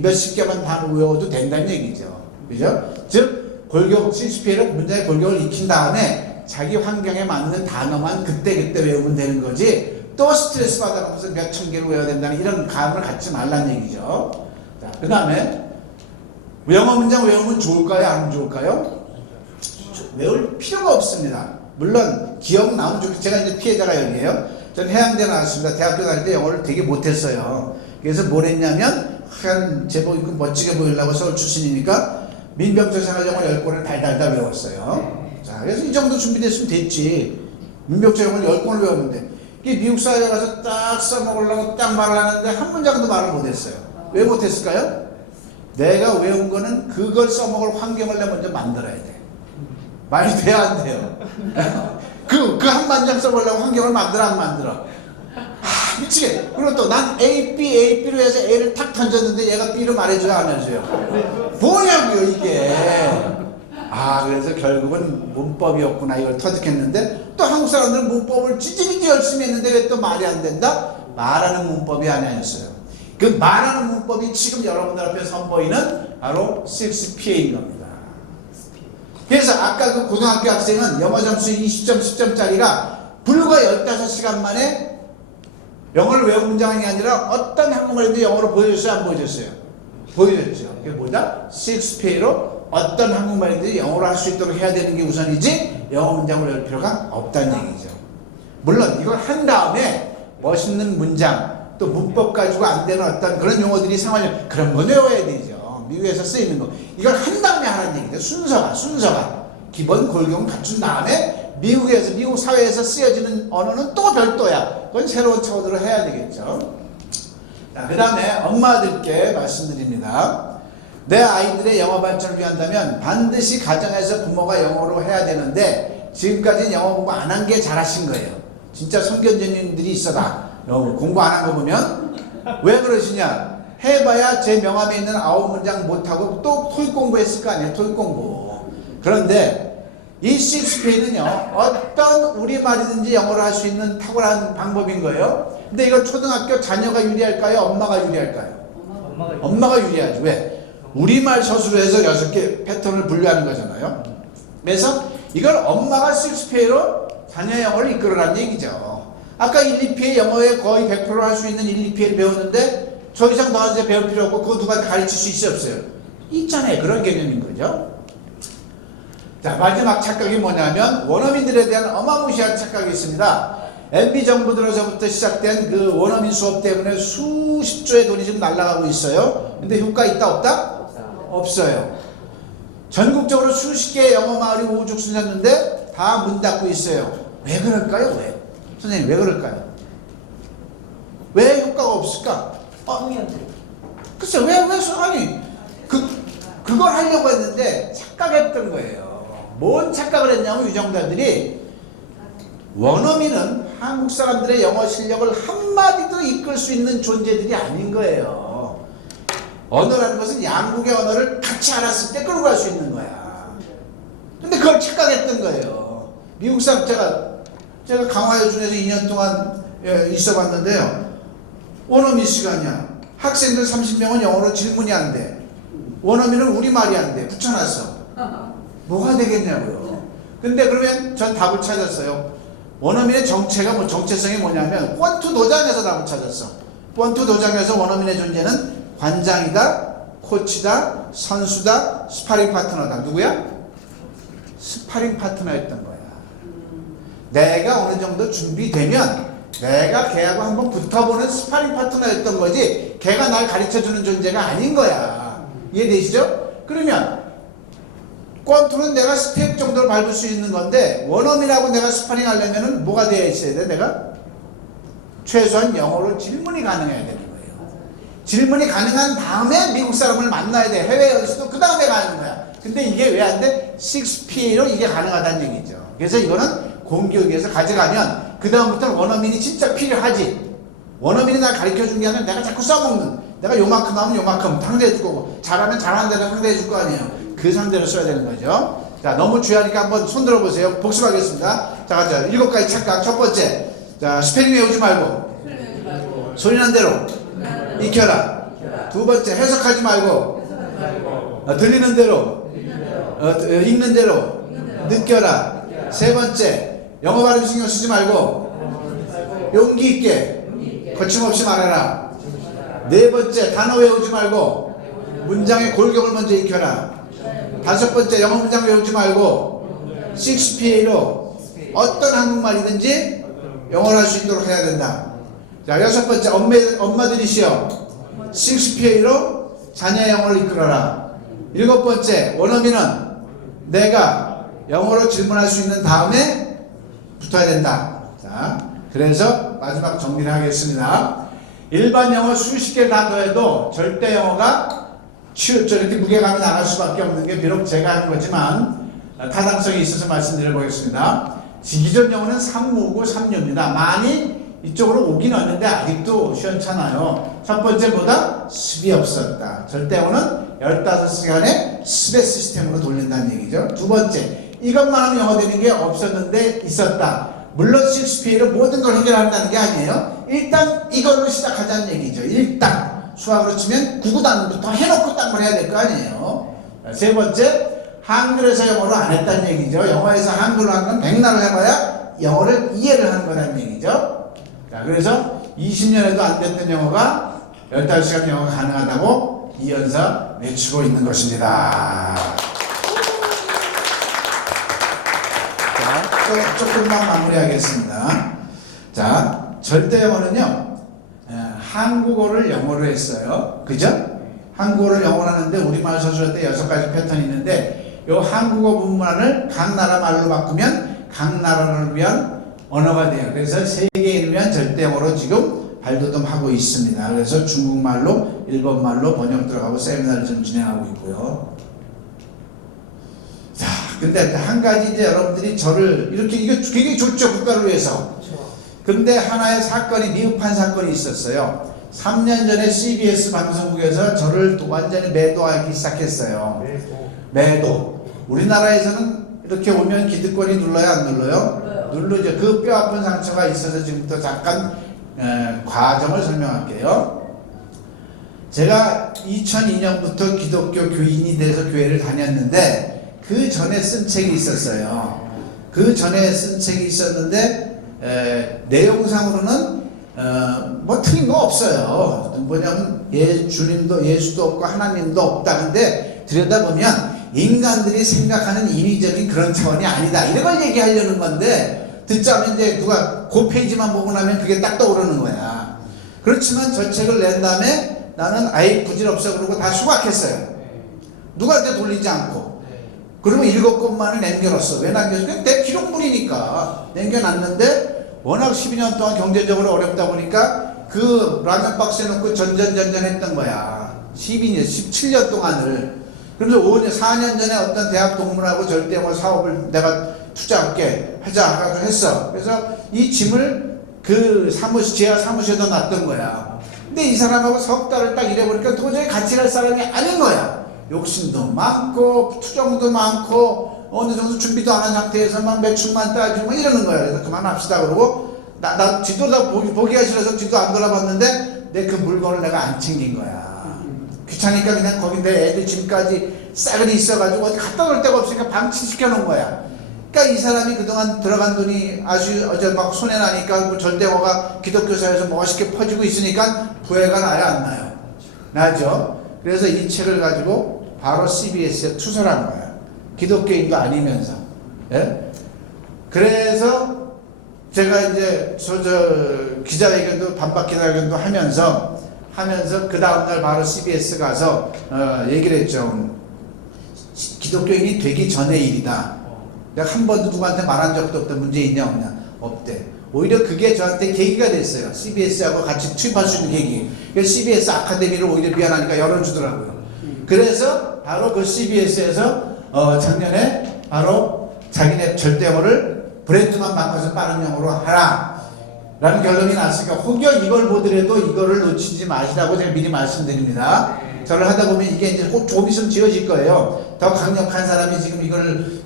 몇십 개만 단어 외워도 된다는 얘기죠. 그죠? 즉, 골격, 6페이지로 문장의 골격을 익힌 다음에 자기 환경에 맞는 단어만 그때 외우면 되는 거지, 또 스트레스 받아가면서 몇천 개를 외워야 된다는 이런 감을 갖지 말라는 얘기죠. 자, 그 다음에 영어 문장 외우면 좋을까요? 안 좋을까요? 외울 필요가 없습니다. 물론 기억나면 좋겠죠. 제가 이제 피해자가 여기에요. 전 해양대 나왔습니다. 대학교 다닐 때 영어를 되게 못했어요. 그래서 뭘 했냐면 하얀 제복 입고 멋지게 보이려고 서울 출신이니까 민병철 생활영어 10권을 달달달 외웠어요. 자, 그래서 이 정도 준비됐으면 됐지. 민병철 영어를 10권을 외웠는데 이게 미국 사회에 가서 딱 써먹으려고 딱 말을 하는데 한 문장도 말을 못했어요. 왜 못했을까요? 내가 외운 거는 그걸 써먹을 환경을 내가 먼저 만들어야 돼. 말이 돼야 안 돼요? 그 한 문장 써보려고 환경을 만들어 안 만들어? 미치겠네. 그리고 또 난 A, B로 해서 A를 탁 던졌는데 얘가 B로 말해줘요, 안 해줘요? 뭐냐고요, 이게. 그래서 결국은 문법이었구나, 이걸 터득했는데 또 한국 사람들은 문법을 지지리지 열심히 했는데 왜 또 말이 안 된다? 말하는 문법이 아니었어요. 그 말하는 문법이 지금 여러분들 앞에 선보이는 바로 6PA인 겁니다. 그래서 아까 그 고등학교 학생은 영어 점수 20점, 10점짜리가 불과 15시간 만에 영어를 외운 문장이 아니라 어떤 한국말을 했는데 영어로 보여줬어요? 안 보여줬어요? 보여줬죠. 그게 뭐다? 6PA로 어떤 한국말인지 영어로 할 수 있도록 해야 되는 게 우선이지 영어 문장을 외울 필요가 없다는 얘기죠. 물론 이걸 한 다음에 멋있는 문장 또 문법 가지고 안 되는 어떤 그런 용어들이 생활용 그런 거 외워야 되죠. 미국에서 쓰이는 거 이걸 한 다음에 하라는 얘기죠. 순서가 기본 골격은 갖춘 다음에 미국 사회에서 쓰여지는 언어는 또 별도야. 그건 새로운 차원으로 해야 되겠죠. 자, 그 다음에 엄마들께 말씀드립니다. 내 아이들의 영어 발전을 위한다면 반드시 가정에서 부모가 영어로 해야 되는데 지금까지는 영어 공부 안 한 게 잘하신 거예요. 진짜 선견지님들이 있어다. 공부 안 한 거 보면 왜 그러시냐? 해봐야 제 명함에 있는 9문장 못하고 또 토익 공부했을 거 아니에요. 토익 공부. 그런데 이 6페이지는요 어떤 우리말이든지 영어로 할 수 있는 탁월한 방법인 거예요. 근데 이걸 초등학교 자녀가 유리할까요? 엄마가 유리할까요? 엄마가 유리하죠. 왜? 우리말 서술로 해서 6개 패턴을 분류하는 거잖아요. 그래서 이걸 엄마가 6페이지로 자녀 영어를 이끌어라는 얘기죠. 아까 1, 2페이지 영어에 거의 100% 할 수 있는 1, 2페이지를 배웠는데 저 이상 더 이제 배울 필요 없고 그거 누가 가르칠 수 있어요? 없어요? 있잖아요. 그런 개념인 거죠. 자, 마지막 착각이 뭐냐면 원어민들에 대한 어마무시한 착각이 있습니다. MB 정부 들어서부터 시작된 그 원어민 수업 때문에 수십 조의 돈이 지금 날아가고 있어요. 근데 효과 있다 없다? 없어요. 전국적으로 수십 개의 영어 마을이 우후죽순했는데 다 문 닫고 있어요. 왜 그럴까요? 왜? 선생님 왜 그럴까요? 왜 효과가 없을까? 글쎄 아니 그걸 하려고 했는데 착각했던 거예요. 뭔 착각을 했냐면 유정자들이 원어민은 한국 사람들의 영어 실력을 한마디도 이끌 수 있는 존재들이 아닌 거예요. 언어라는 것은 양국의 언어를 같이 알았을 때 끌고 갈 수 있는 거야. 근데 그걸 착각했던 거예요. 미국 사람 제가 강화여중에서 2년 동안 있어 봤는데요. 원어민 시간이야. 학생들 30명은 영어로 질문이 안 돼. 원어민은 우리말이 안 돼. 붙여놨어. 뭐가 되겠냐고요. 근데 그러면 전 답을 찾았어요. 원어민의 정체성이 뭐냐면 권투 도장에서 답을 찾았어. 권투 도장에서 원어민의 존재는 관장이다, 코치다, 선수다, 스파링 파트너다. 누구야? 스파링 파트너였던 거야. 내가 어느 정도 준비되면 내가 걔하고 한번 붙어보는 스파링 파트너였던 거지, 걔가 날 가르쳐주는 존재가 아닌 거야. 이해되시죠? 그러면 권투는 내가 스텝 정도로 밟을 수 있는 건데, 원어민하고 내가 스파링 하려면은 뭐가 되어 있어야 돼? 내가 최소한 영어로 질문이 가능해야 되는 거예요. 질문이 가능한 다음에 미국 사람을 만나야 돼. 해외 연수도 그 다음에 가는 거야. 근데 이게 왜 안 돼? 6PA로 이게 가능하다는 얘기죠. 그래서 이거는 공교육에서 가져가면 그 다음부터는 원어민이 진짜 필요하지. 원어민이 날 가르쳐준 게 아니라 내가 자꾸 써먹는, 내가 요만큼 하면 요만큼 상대해 줄 거고, 잘하면 잘하는 대로 상대해 줄 거 아니에요. 그 상대로 써야 되는 거죠. 자, 너무 중요하니까 한번 손 들어보세요. 복습하겠습니다. 자, 가자. 7가지 착각. 첫 번째, 자, 스펠링 외우지 말고 소리 난 대로 익혀라. 두 번째, 해석하지 말고 들리는 대로 읽는 대로 느껴라. 세 번째, 영어 발음 신경 쓰지 말고 용기 있게 거침없이 말해라. 네 번째, 단어 외우지 말고 문장의 골격을 먼저 익혀라. 다섯 번째, 영어 문장 외우지 말고 6PA로 어떤 한국말이든지 영어를 할 수 있도록 해야 된다. 자, 여섯 번째, 엄마들이시여 6PA로 자녀의 영어를 이끌어라. 일곱 번째, 원어민은 내가 영어로 질문할 수 있는 다음에 붙어야 된다. 자, 그래서 마지막 정리를 하겠습니다. 일반 영어 수십 개를 다 더해도 절대 영어가 저렇게 무게감이 나갈 수밖에 없는 게 비록 제가 한 거지만 타당성이 있어서 말씀드려 보겠습니다. 기존 영어는 3무고 3류입니다. 많이 이쪽으로 오긴 왔는데 아직도 시원찮아요. 첫 번째보다 습이 없었다. 절대 영어는 15시간의 습의 시스템으로 돌린다는 얘기죠. 두 번째, 이것만 하면 영어 되는 게 없었는데 있었다. 물론 6PA로 모든 걸 해결한다는 게 아니에요. 일단 이걸로 시작하자는 얘기죠. 일단 수학으로 치면 구구단부터 해놓고 딴 걸 해야 될 거 아니에요. 세 번째, 한글에서 영어로 안 했다는 얘기죠. 영어에서 한글로 한 건 백날을 해봐야 영어를 이해를 하는 거라는 얘기죠. 자, 그래서 20년에도 안 됐던 영어가 15시간 영어가 가능하다고 이연사 외치고 있는 것입니다. 자, 조금만 마무리하겠습니다. 자, 절대 영어는요, 한국어를 영어로 했어요. 그죠? 한국어를 영어로 하는데 우리말 서술할 때 6가지 패턴이 있는데, 요 한국어 문문을 각 나라 말로 바꾸면 각 나라를 위한 언어가 돼요. 그래서 세계인을 위한 절대 영어로 지금 발돋움하고 있습니다. 그래서 중국말로, 일본말로 번역 들어가고 세미나를 좀 진행하고 있고요. 자, 근데 한 가지 이제 여러분들이 저를 이렇게, 이거 굉장히 좋죠, 국가를 위해서. 근데 하나의 사건이, 미흡한 사건이 있었어요. 3년 전에 CBS 방송국에서 저를 완전히 매도하기 시작했어요. 매도. 우리나라에서는 이렇게 오면 기득권이 눌러요, 안 눌러요? 누르죠. 그 뼈 아픈 상처가 있어서 지금부터 잠깐 과정을 설명할게요. 제가 2002년부터 기독교 교인이 돼서 교회를 다녔는데, 그 전에 쓴 책이 있었어요. 그 전에 쓴 책이 있었는데, 내용상으로는 뭐 틀린 거 없어요. 뭐냐면 주님도, 예수도 없고 하나님도 없다. 근데 들여다보면 인간들이 생각하는 인위적인 그런 차원이 아니다, 이런 걸 얘기하려는 건데, 듣자면 이제 누가 그 페이지만 보고 나면 그게 딱 떠오르는 거야. 그렇지만 저 책을 낸 다음에 나는 아예 부질없어 그러고 다 수락했어요. 누구한테 돌리지 않고. 그리고 7권만을 남겨놨어. 왜 남겼어? 내 기록물이니까 남겨놨는데, 워낙 12년 동안 경제적으로 어렵다 보니까 그 라면 박스에 넣고 전전했던 거야. 17년 동안을. 그래서 4년 전에 어떤 대학 동문하고 절대 영어 사업을 내가 투자할게 하자 해가지고 했어. 그래서 이 짐을 그 지하 사무실에다 놨던 거야. 근데 이 사람하고 석 달을 딱 일해보니까 도저히 같이 갈 사람이 아닌 거야. 욕심도 많고 투정도 많고 어느 정도 준비도 안 한 상태에서 막 매출만 따지고 막 이러는 거야. 그래서 그만합시다 그러고 나 지도 다 보기가 싫어서 지도 안 돌아봤는데 내 그 물건을 내가 안 챙긴 거야. 귀찮으니까 그냥 거기 내 애들 짐까지 싸그리 있어가지고 어디 갖다 놓을 데가 없으니까 방치시켜 놓은 거야. 그러니까 이 사람이 그동안 들어간 돈이 아주 어제 막 손해 나니까 그 절대어가 기독교 사회에서 멋있게 퍼지고 있으니까 부해가 나야 안 나요? 나죠. 그래서 이 책을 가지고 바로 CBS에 투서를 한 거야. 기독교인도 아니면서. 예? 그래서 제가 이제 저 기자회견도 반박 기자회견도 하면서 그 다음날 바로 CBS 가서 얘기를 했죠. 기독교인이 되기 전의 일이다. 내가 한 번도 누구한테 말한 적도 없다. 문제 있냐 없냐? 없대. 오히려 그게 저한테 계기가 됐어요. CBS하고 같이 투입할 수 있는 계기. 그래서 CBS 아카데미를 오히려 미안하니까 열어주더라고요. 그래서 바로 그 CBS에서 작년에 바로 자기네 절대어를 브랜드만 바꿔서 빠른 영어로 하라 라는 결론이 났으니까 혹여 이걸 보더라도 이거를 놓치지 마시라고 제가 미리 말씀드립니다. 저를 하다 보면 이게 이제 꼭 좀 있으면 지어질 거예요. 더 강력한 사람이 지금 이걸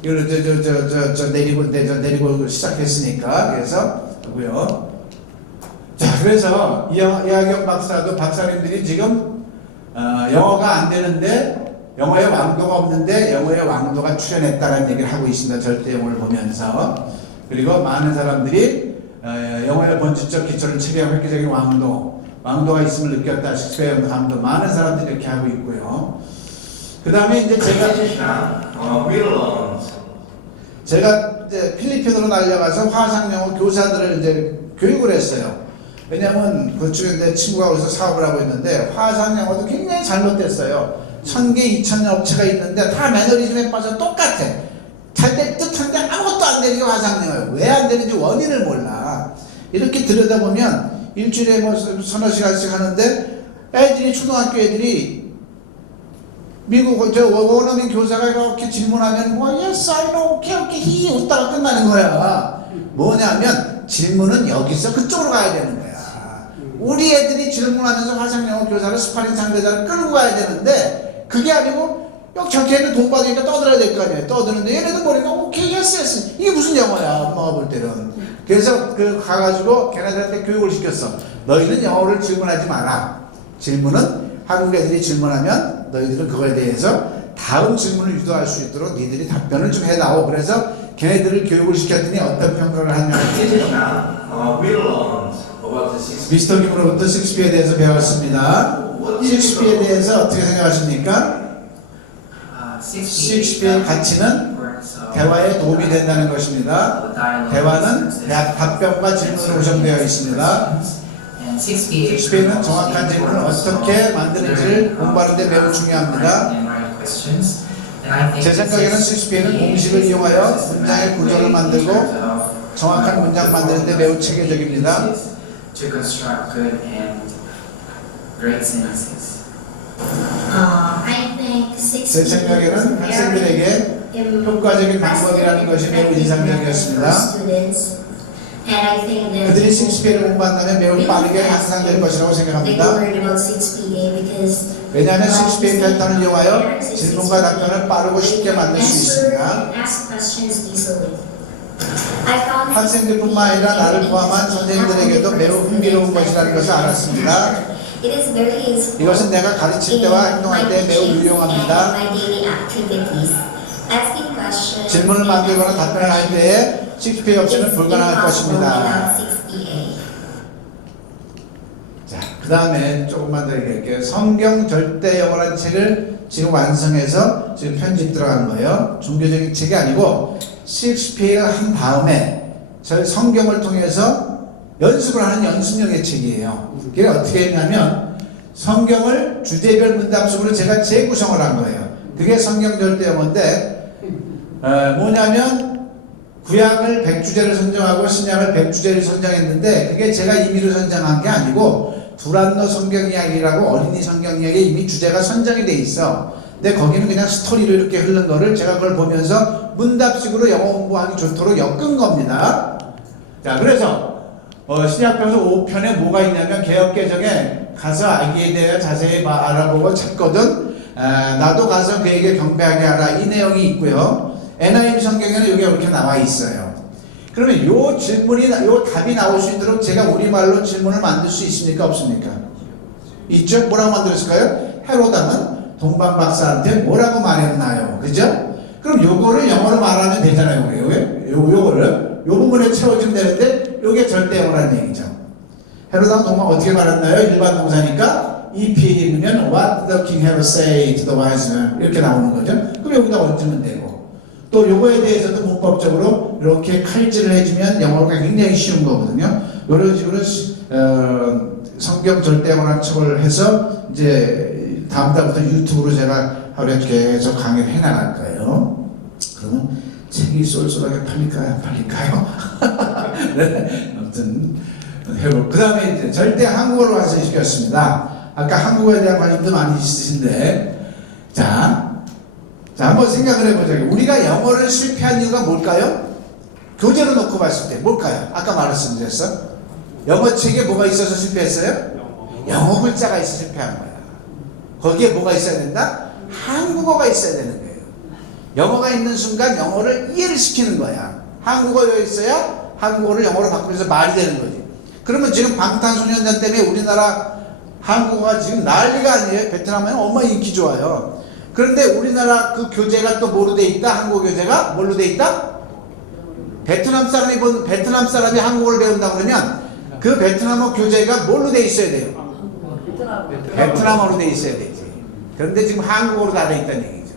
내리고 시작했으니까. 그래서 하고요. 자, 그래서 이하경 박사도 박사님들이 지금 영어가 안 되는데 영어의 왕도가 없는데 영어의 왕도가 출연했다라는 얘기를 하고 있습니다. 절대 영어를 보면서. 그리고 많은 사람들이 영어의 본질적 기초를 체계한 획기적인 왕도가 있음을 느꼈다. 셰익스피어의 감도 많은 사람들이 이렇게 하고 있고요. 그 다음에 이제 제가 이제 필리핀으로 날려가서 화상영어 교사들을 이제 교육을 했어요. 왜냐면 그쪽에 내 친구가 거기서 사업을 하고 있는데 화상영어도 굉장히 잘못됐어요. 1000개, 2000개 업체가 있는데 다 매너리즘에 빠져 똑같아. 잘 될 듯한데 아무것도 안 되는 게 화상영어예요. 왜 안 되는지 원인을 몰라. 이렇게 들여다보면 일주일에 뭐 서너 시간씩 하는데 애들이 초등학교 애들이 미국 저 원어민 교사가 이렇게 질문하면 뭐 yes, I know, 오케이 히 웃다가 끝나는 거야. 뭐냐면 질문은 여기서 그쪽으로 가야 되는 거야. 우리 애들이 질문하면서 화상영어 교사를 스파링 상대자를 끌고 가야 되는데 그게 아니고 저걔는 돈 받으니까 떠들어야 될 거 아니에요. 떠드는데 얘네도 모르니까 오케이 yes. 이게 무슨 영어야 엄마가 볼 때는. 그래서 가가지고 걔네들한테 교육을 시켰어. 너희는 영어를 질문하지 마라. 질문은 한국 애들이 질문하면 너희들은 그거에 대해서 다음 질문을 유도할 수 있도록 니들이 답변을 좀 해다오. 그래서 걔네들을 교육을 시켰더니 어떤 평가를 하냐면 미스터 김으로부터 셰익스피어에 대해서 배웠습니다. 셰익스피어에 대해서 어떻게 생각하십니까? 셰익스피어의 가치는 대화에 도움이 된다는 것입니다. 대화는 답변과 질문으로 구성되어 있습니다. 셰익스피어는 정확한 질문을 어떻게 만드는지를 공부하는 데 매우 중요합니다. 제 생각에는 셰익스피어는 공식을 이용하여 문장의 구조를 만들고 정확한 문장 만드는 데 매우 체계적입니다. 제 생각에는 학생들에게 효과적인 방법이라는 것이 매우 인상적이었습니다. 그들이 셰익스피어를 공부한다면 매우 빠르게 향상될 것이라고 생각합니다. 왜냐하면 셰익스피어 패턴을 이용하여 질문과 답변을 빠르고 쉽게 만들 수 있습니다. 학생들뿐만 아니라 나를 포함한 선생님들에게도 매우 흥미로운 것이라는 것을 알았습니다. 이것은 내가 가르칠 때와 행동할 때 매우 유용합니다. 질문을 만들거나 답변을 할 때에 셰익스피어 없이는 불가능할 것입니다. 자, 그 다음에 조금만 더 얘기할게요. 성경 절대 영어라는 책을 지금 완성해서 지금 편집 들어간 거예요. 종교적인 책이 아니고 셰익스피어를 한 다음에 저희 성경을 통해서 연습을 하는 연습용의 책이에요. 그게 어떻게 했냐면 성경을 주제별 문답식으로 제가 재구성을 한 거예요. 그게 성경 절대 영어인데 뭐냐면 구약을 100주제를 선정하고 신약을 100주제를 선정했는데 그게 제가 임의로 선정한 게 아니고 두란노 성경 이야기라고 어린이 성경 이야기에 이미 주제가 선정이 돼 있어. 근데 거기는 그냥 스토리로 이렇게 흐른 거를 제가 그걸 보면서 문답식으로 영어 공부하기 좋도록 엮은 겁니다. 자, 그래서 신약병서 5편에 뭐가 있냐면 개역개정에 가서 아기에 대해 자세히 알아보고 찾거든 나도 가서 그에게 경배하게 하라 이 내용이 있고요. NIV 성경에는 여기 이렇게 나와 있어요. 그러면 요 질문이 요 답이 나올 수 있도록 제가 우리말로 질문을 만들 수 있습니까 없습니까? 있죠? 뭐라고 만들었을까요? 헤로담은 동방 박사한테 뭐라고 말했나요? 그죠? 그럼 요거를 영어로 말하면 되잖아요. 요거를 요 부분에 채워주면 되는데 요게 절대 영어라는 얘기죠. 헤로담 동방 어떻게 말했나요? 일반 동사니까 EP에 있으면 What the king have say to the wise man 이렇게 나오는 거죠. 그럼 여기다 얹으면 되고 또 요거에 대해서도 문법적으로 이렇게 칼질을 해주면 영어가 굉장히 쉬운 거거든요. 이런 식으로 성경 절대 영어라는 책을 해서 이제 다음 달부터 유튜브로 제가 하루에 계속 강의를 해나갈 거예요. 그러면 책이 쏠쏠하게 팔릴까요? 네, 아무튼 해볼. 그 다음에 이제 절대 한국어로 완성시켰습니다. 아까 한국어에 대한 관심도 많이 있으신데, 자 한번 생각을 해보자고요. 우리가 영어를 실패한 이유가 뭘까요? 교재로 놓고 봤을 때 뭘까요? 아까 말씀드렸어. 영어 책에 뭐가 있어서 실패했어요? 영어 글자가 있어 실패한 거야. 거기에 뭐가 있어야 된다? 한국어가 있어야 되는 거예요. 영어가 있는 순간 영어를 이해를 시키는 거야. 한국어가 있어야 한국어를 영어로 바꾸면서 말이 되는 거지. 그러면 지금 방탄소년단 때문에 우리나라 한국어가 지금 난리가 아니에요. 베트남은 엄마 인기 좋아요. 그런데 우리나라 그 교재가 또 뭐로 돼 있다? 한국어 교재가 뭘로 돼 있다? 베트남 사람이 한국어를 배운다 그러면 그 베트남어 교재가 뭘로 돼 있어야 돼요? 베트남어로 돼 있어야 되지. 그런데 지금 한국어로 다 돼 있다는 얘기죠.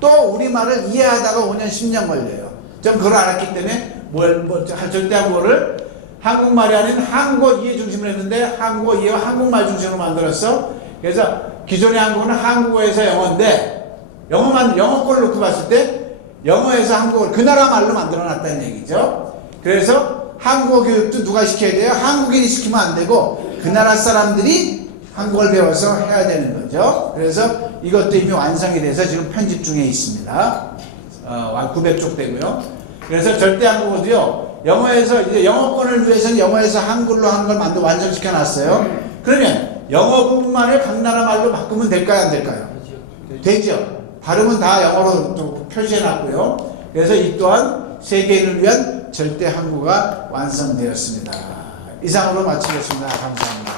또 우리말을 이해하다가 5년 10년 걸려요. 전 그걸 알았기 때문에 절대 한국어를 한국말이 아닌 한국어 이해 중심으로 했는데 한국어 이해와 한국말 중심으로 만들었어. 그래서 기존의 한국어는 한국어에서 영어인데 영어 거를 놓고 봤을 때 영어에서 한국어를 그 나라 말로 만들어 놨다는 얘기죠. 그래서 한국어 교육도 누가 시켜야 돼요? 한국인이 시키면 안 되고 그 나라 사람들이 한국어를 배워서 해야 되는 거죠. 그래서 이것도 이미 완성이 돼서 지금 편집 중에 있습니다. 900쪽 되고요. 그래서 절대 한국어도요. 영어에서 이제 영어권을 위해서는 영어에서 한글로 하는 걸 완성시켜 놨어요. 그러면 영어 부분만을 각 나라 말로 바꾸면 될까요? 안 될까요? 되죠. 발음은 다 영어로 또 표시해 놨고요. 그래서 이 또한 세계인을 위한 절대 한국어가 완성되었습니다. 이상으로 마치겠습니다. 감사합니다.